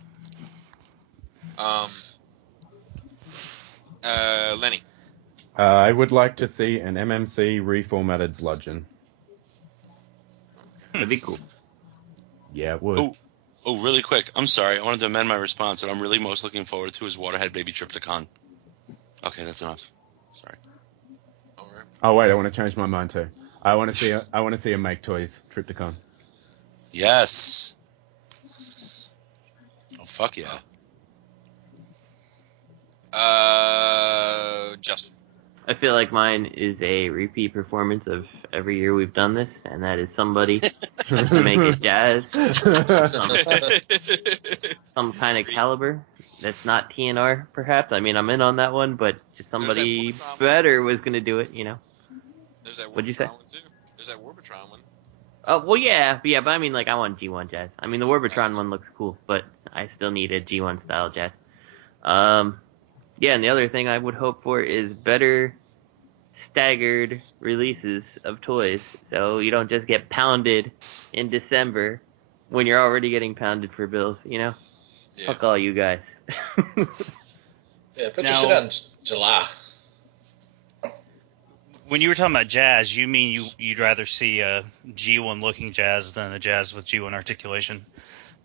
Lenny. I would like to see an MMC reformatted bludgeon. That'd be cool. Yeah, it would. Oh, really quick. I'm sorry. I wanted to amend my response. What I'm really most looking forward to is Waterhead Baby Triptychon. Okay, that's enough. Sorry. All right. Oh wait, I want to change my mind too. I want to see a Make Toys Triptychon. Yes. Oh, fuck yeah. Justin. I feel like mine is a repeat performance of every year we've done this, and that is somebody to make it jazz. Some kind of caliber that's not TNR, perhaps. I mean, I'm in on that one, but if somebody better was going to do it, you know. There's that What'd you say? Warbotron one too. There's that Warbotron one. Oh, well, yeah, but I mean, like, I want G1 jazz. I mean, the Warbotron one looks cool, but I still need a G1 style jazz. Yeah, and the other thing I would hope for is better staggered releases of toys, so you don't just get pounded in December when you're already getting pounded for bills, you know? Yeah. Fuck all you guys. Yeah, put your shit out in July. When you were talking about jazz, you mean you'd rather see a G1 looking jazz than a jazz with G1 articulation?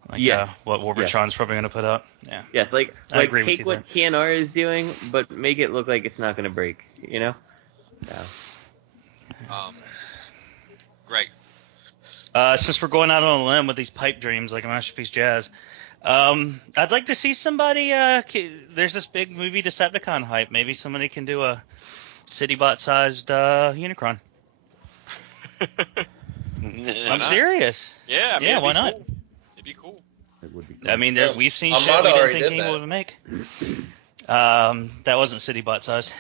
Like, what Warbotron's probably going to put out. Yeah. Yes, like take what there. TNR is doing, but make it look like it's not going to break, you know? So. Greg. Since we're going out on a limb with these pipe dreams like a Masterpiece Jazz, I'd like to see somebody, there's this big movie Decepticon hype. Maybe somebody can do a Citybot-sized Unicron. I'm serious. Yeah, I mean, yeah, why not? Cool. It'd be cool. It would be cool. I mean, we've seen shit Armada we already didn't think did he would make. That wasn't Citybot size.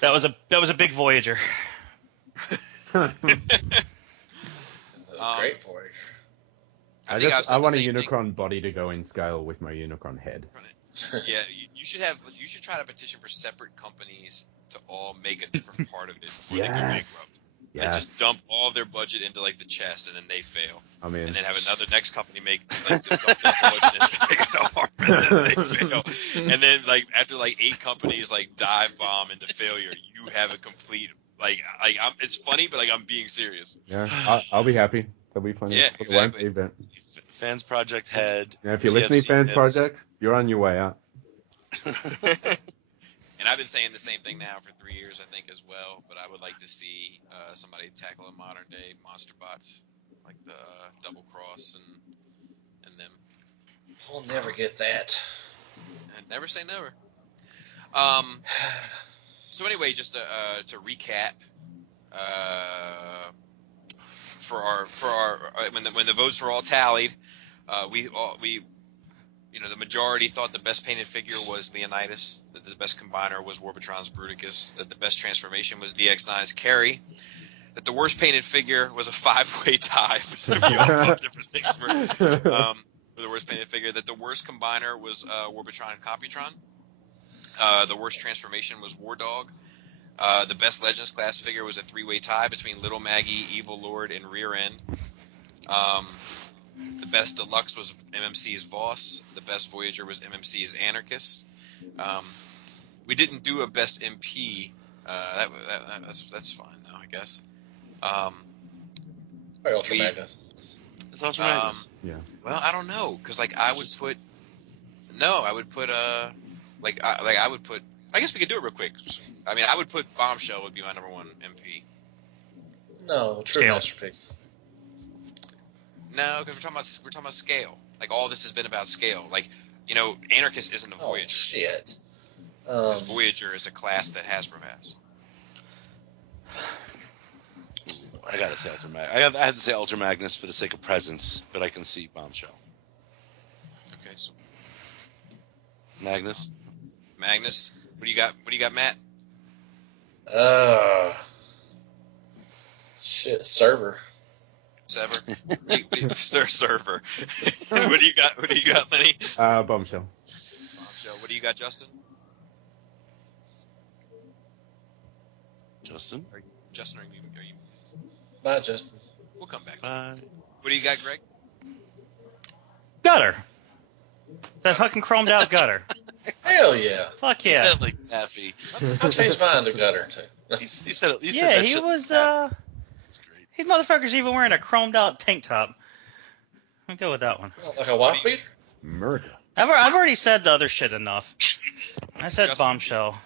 That was a big Voyager. Great Voyager. I want a Unicron body to go in scale with my Unicron head. Yeah, you should try to petition for separate companies to all make a different part of it before they go bankrupt. Yes. Like just dump all of their budget into like the chest, and then they fail. I mean, and then have another next company make like the budget into an arm, and then they fail. And then like after like 8 companies like dive bomb into failure, you have a complete it's funny, but like I'm being serious. Yeah, I'll be happy. That'll be funny. Yeah, exactly. Event. Fans Project Head. Yeah, if you're listening, Fans Project, you're on your way out. And I've been saying the same thing now for 3 years, I think, as well. But I would like to see somebody tackle a modern day monster bots like the Double Cross and them. I'll never get that. And never say never. So anyway, just to recap, for our when the votes were all tallied, we the majority thought the best painted figure was Leonidas, that the best combiner was Warbotron's Bruticus, that the best transformation was DX9's Carrie, that the worst painted figure was a 5-way tie. So we all thought different things for the worst painted figure, that the worst combiner was Warbotron and Computron. The worst transformation was War Dog. The best Legends class figure was a 3-way tie between Little Maggie, Evil Lord, and Rear End. The best Deluxe was MMC's Voss. The best Voyager was MMC's Anarchist. We didn't do a best MP. That's fine though, I guess. Ultra Magnus. It's Ultra Magnus. Yeah. Well, I don't know, because like I would put. I guess we could do it real quick. I mean, I would put Bombshell would be my number 1 MP. No, true Scale. masterpiece. No, because we're talking about scale. Like all this has been about scale. Like Anarchist isn't a Voyager. Oh, shit. Voyager is a class that Hasbro has. I gotta say Ultra Magnus. I had to say Ultra Magnus for the sake of presence, but I can see Bombshell. Okay, so Magnus. What do you got, Matt? Shit, server. Server. Server. What do you got, Lenny? Bombshell. Bombshell. What do you got, Justin? Justin. Are you? Bye, Justin. We'll come back. Bye. What do you got, Greg? Gutter. That fucking chromed out Gutter. Hell yeah. Fuck He yeah. said like Taffy. I changed mine to gutter, too. He said Yeah, that he shit was. That's great. These motherfuckers even wearing a chromed out tank top. I'll go with that one. Like a wife beater? Murder. I've already said the other shit enough. I said Justin? Bombshell.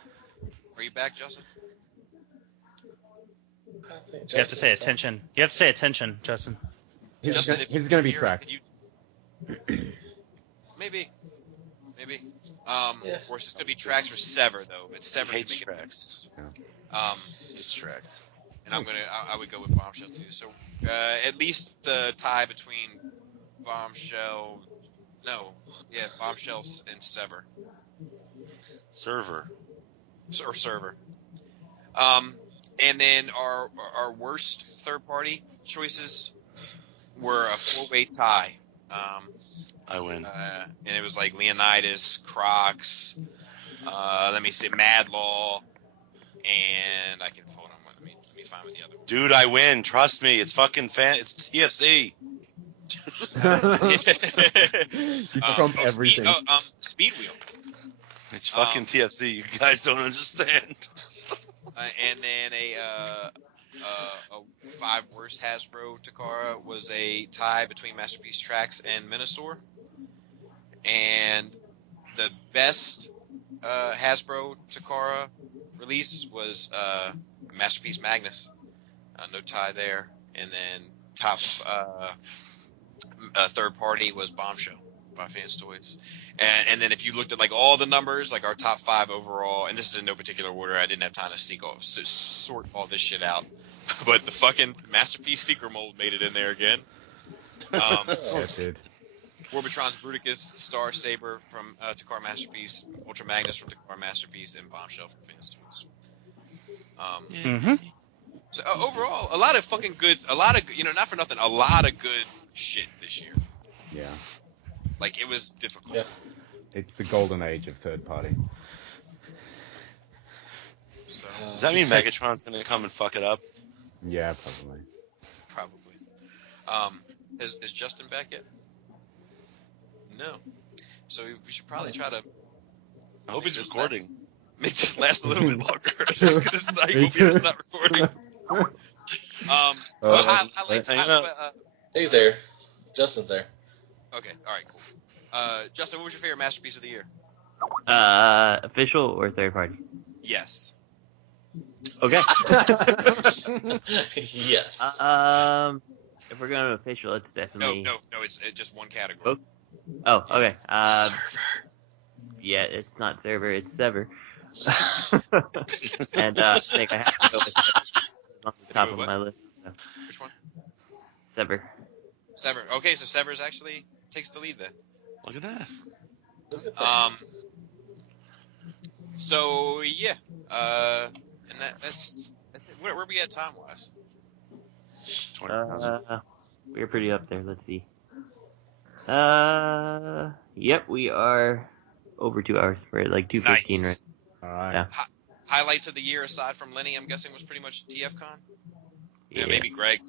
Are you back, Justin? I think You have to say attention. You have to say attention, Justin. Justin, if He's gonna be hear us, tracked. Maybe. Yeah. Or it's just gonna be tracks or sever though. But sever He hates can make it. tracks. Um, It's tracks. and I would go with Bombshell too. So at least the tie between Bombshell and Sever. Server. Or Server. And then our worst third party choices were a 4-way tie. I win. And it was like Leonidas, Crocs, let me see, Mad Law, and I can hold on. Let me find what the other one. Dude, I win. Trust me. It's fucking it's TFC. Trump everything. Speed Wheel. It's fucking TFC. You guys don't understand. And then a 5 worst Hasbro Takara was a tie between Masterpiece Tracks and Minosaur. And the best Hasbro Takara release was Masterpiece Magnus. No tie there. And then top third party was Bombshell by Fanstoys. And then if you looked at like all the numbers, like our top 5 overall, and this is in no particular order, I didn't have time to sort all this shit out, but the fucking Masterpiece Secret Mold made it in there again. It did. Orbitron's Bruticus, Star Saber from Takara Masterpiece, Ultra Magnus from Takara Masterpiece, and Bombshell from Fanstoys. So overall, a lot of fucking good, not for nothing, a lot of good shit this year. Yeah. Like, it was difficult. Yeah. It's the golden age of third party. So, Does that mean Megatron's gonna come and fuck it up? Yeah, probably. Is Justin back yet? No. So we should probably try to. I hope he's recording. Make this last a little bit longer. I was just gonna say, I hope he's not recording. He's there. Justin's there. Okay, alright, cool. Justin, what was your favorite Masterpiece of the year? Official or third party? Yes. Okay. Yes. If we're going to official, it's definitely... No, it's just one category. Oh, okay. Yeah, it's not server, it's sever. And I think I have to go with sever. It's on the top of my list. So. Which one? Sever. Sever. Okay, so Sever's actually takes the lead then. Look at that. So yeah, and that's it. Where we at time wise? 20. We're pretty up there. Let's see. Yep, we are over 2 hours. We're at like 2:15 Nice. right. All right. Yeah. Highlights of the year aside from Lenny, I'm guessing was pretty much TFCon. Yeah, maybe Greg.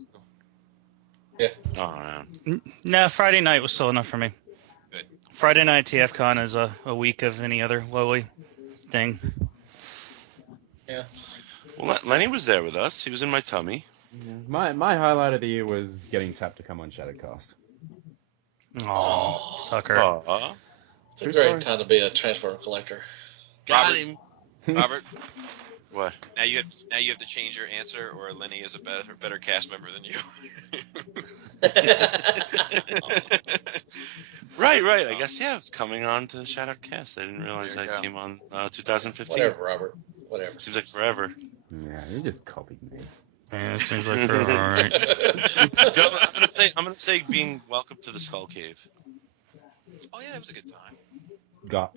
Yeah. Oh man. No, Friday night was still enough for me. Good. Friday night TFCon is a week of any other lowly thing. Yeah. Well, Lenny was there with us. He was in my tummy. My highlight of the year was getting tapped to come on Shadowcast. Oh, sucker. Aw. It's a great time to be a Transformer collector. Got Robert. him. Robert, What? now you have to change your answer, or Lenny is a better cast member than you. Right. I guess, yeah, it was coming on to Shadowcast. I didn't realize There you I go. came on 2015. Whatever, Robert. Whatever. Seems like forever. Yeah, you just copied me. Yeah, it seems like we're all right. You know, I'm gonna say being welcome to the Skull Cave. Oh yeah, that was a good time. Got.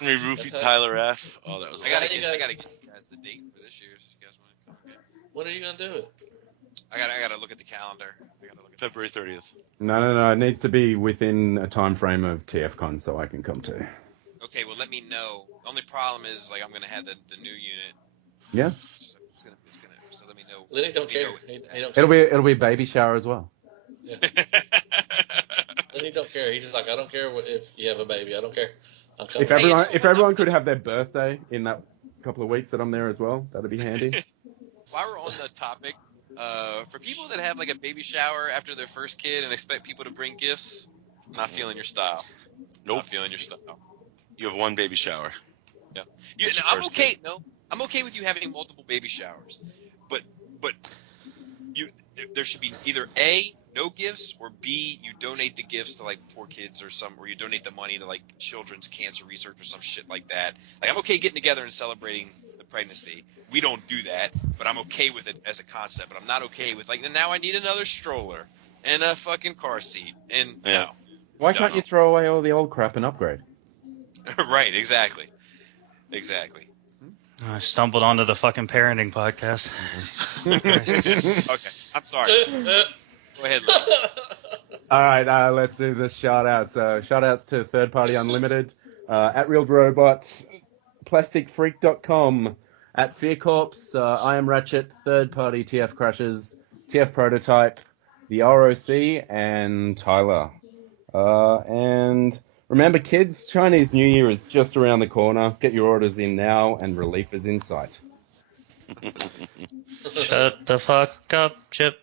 We roofied Tyler F. Oh, that was. I gotta get you guys the date for this year. So you guys want to come? When are you gonna do it? I gotta look at the calendar. February 30th. No. It needs to be within a time frame of TFCon so I can come too. Okay, well let me know. The only problem is like I'm gonna have the new unit. Yeah. So it's gonna. So let me know. Lenny don't care. He He don't care. It'll be a baby shower as well. Yeah. Lenny don't care. He's just like, I don't care if you have a baby. I don't care. I'm coming. If everyone could have their birthday in that couple of weeks that I'm there as well, that'd be handy. While we're on the topic, for people that have like a baby shower after their first kid and expect people to bring gifts, not feeling your style. Nope. Not feeling your style. You have one baby shower. Yeah. That's your I'm first okay. kid. No, I'm okay with you having multiple baby showers, but there should be either A, no gifts, or B, you donate the gifts to like poor kids or you donate the money to like children's cancer research or some shit like that. Like, I'm okay getting together and celebrating the pregnancy. We don't do that, but I'm okay with it as a concept. But I'm not okay with like, now I need another stroller and a fucking car seat. And no. Why can't you throw away all the old crap and upgrade? Right, exactly. I stumbled onto the fucking parenting podcast. Okay, I'm sorry. Go ahead, Lee. All right, let's do the shout-outs. Shout-outs to Third Party Unlimited, at Real Robots, PlasticFreak.com, at Fear Corps, I Am Ratchet, Third Party TF Crashes, TF Prototype, the ROC, and Tyler. And remember, kids, Chinese New Year is just around the corner. Get your orders in now, and relief is in sight. Shut the fuck up, Chip.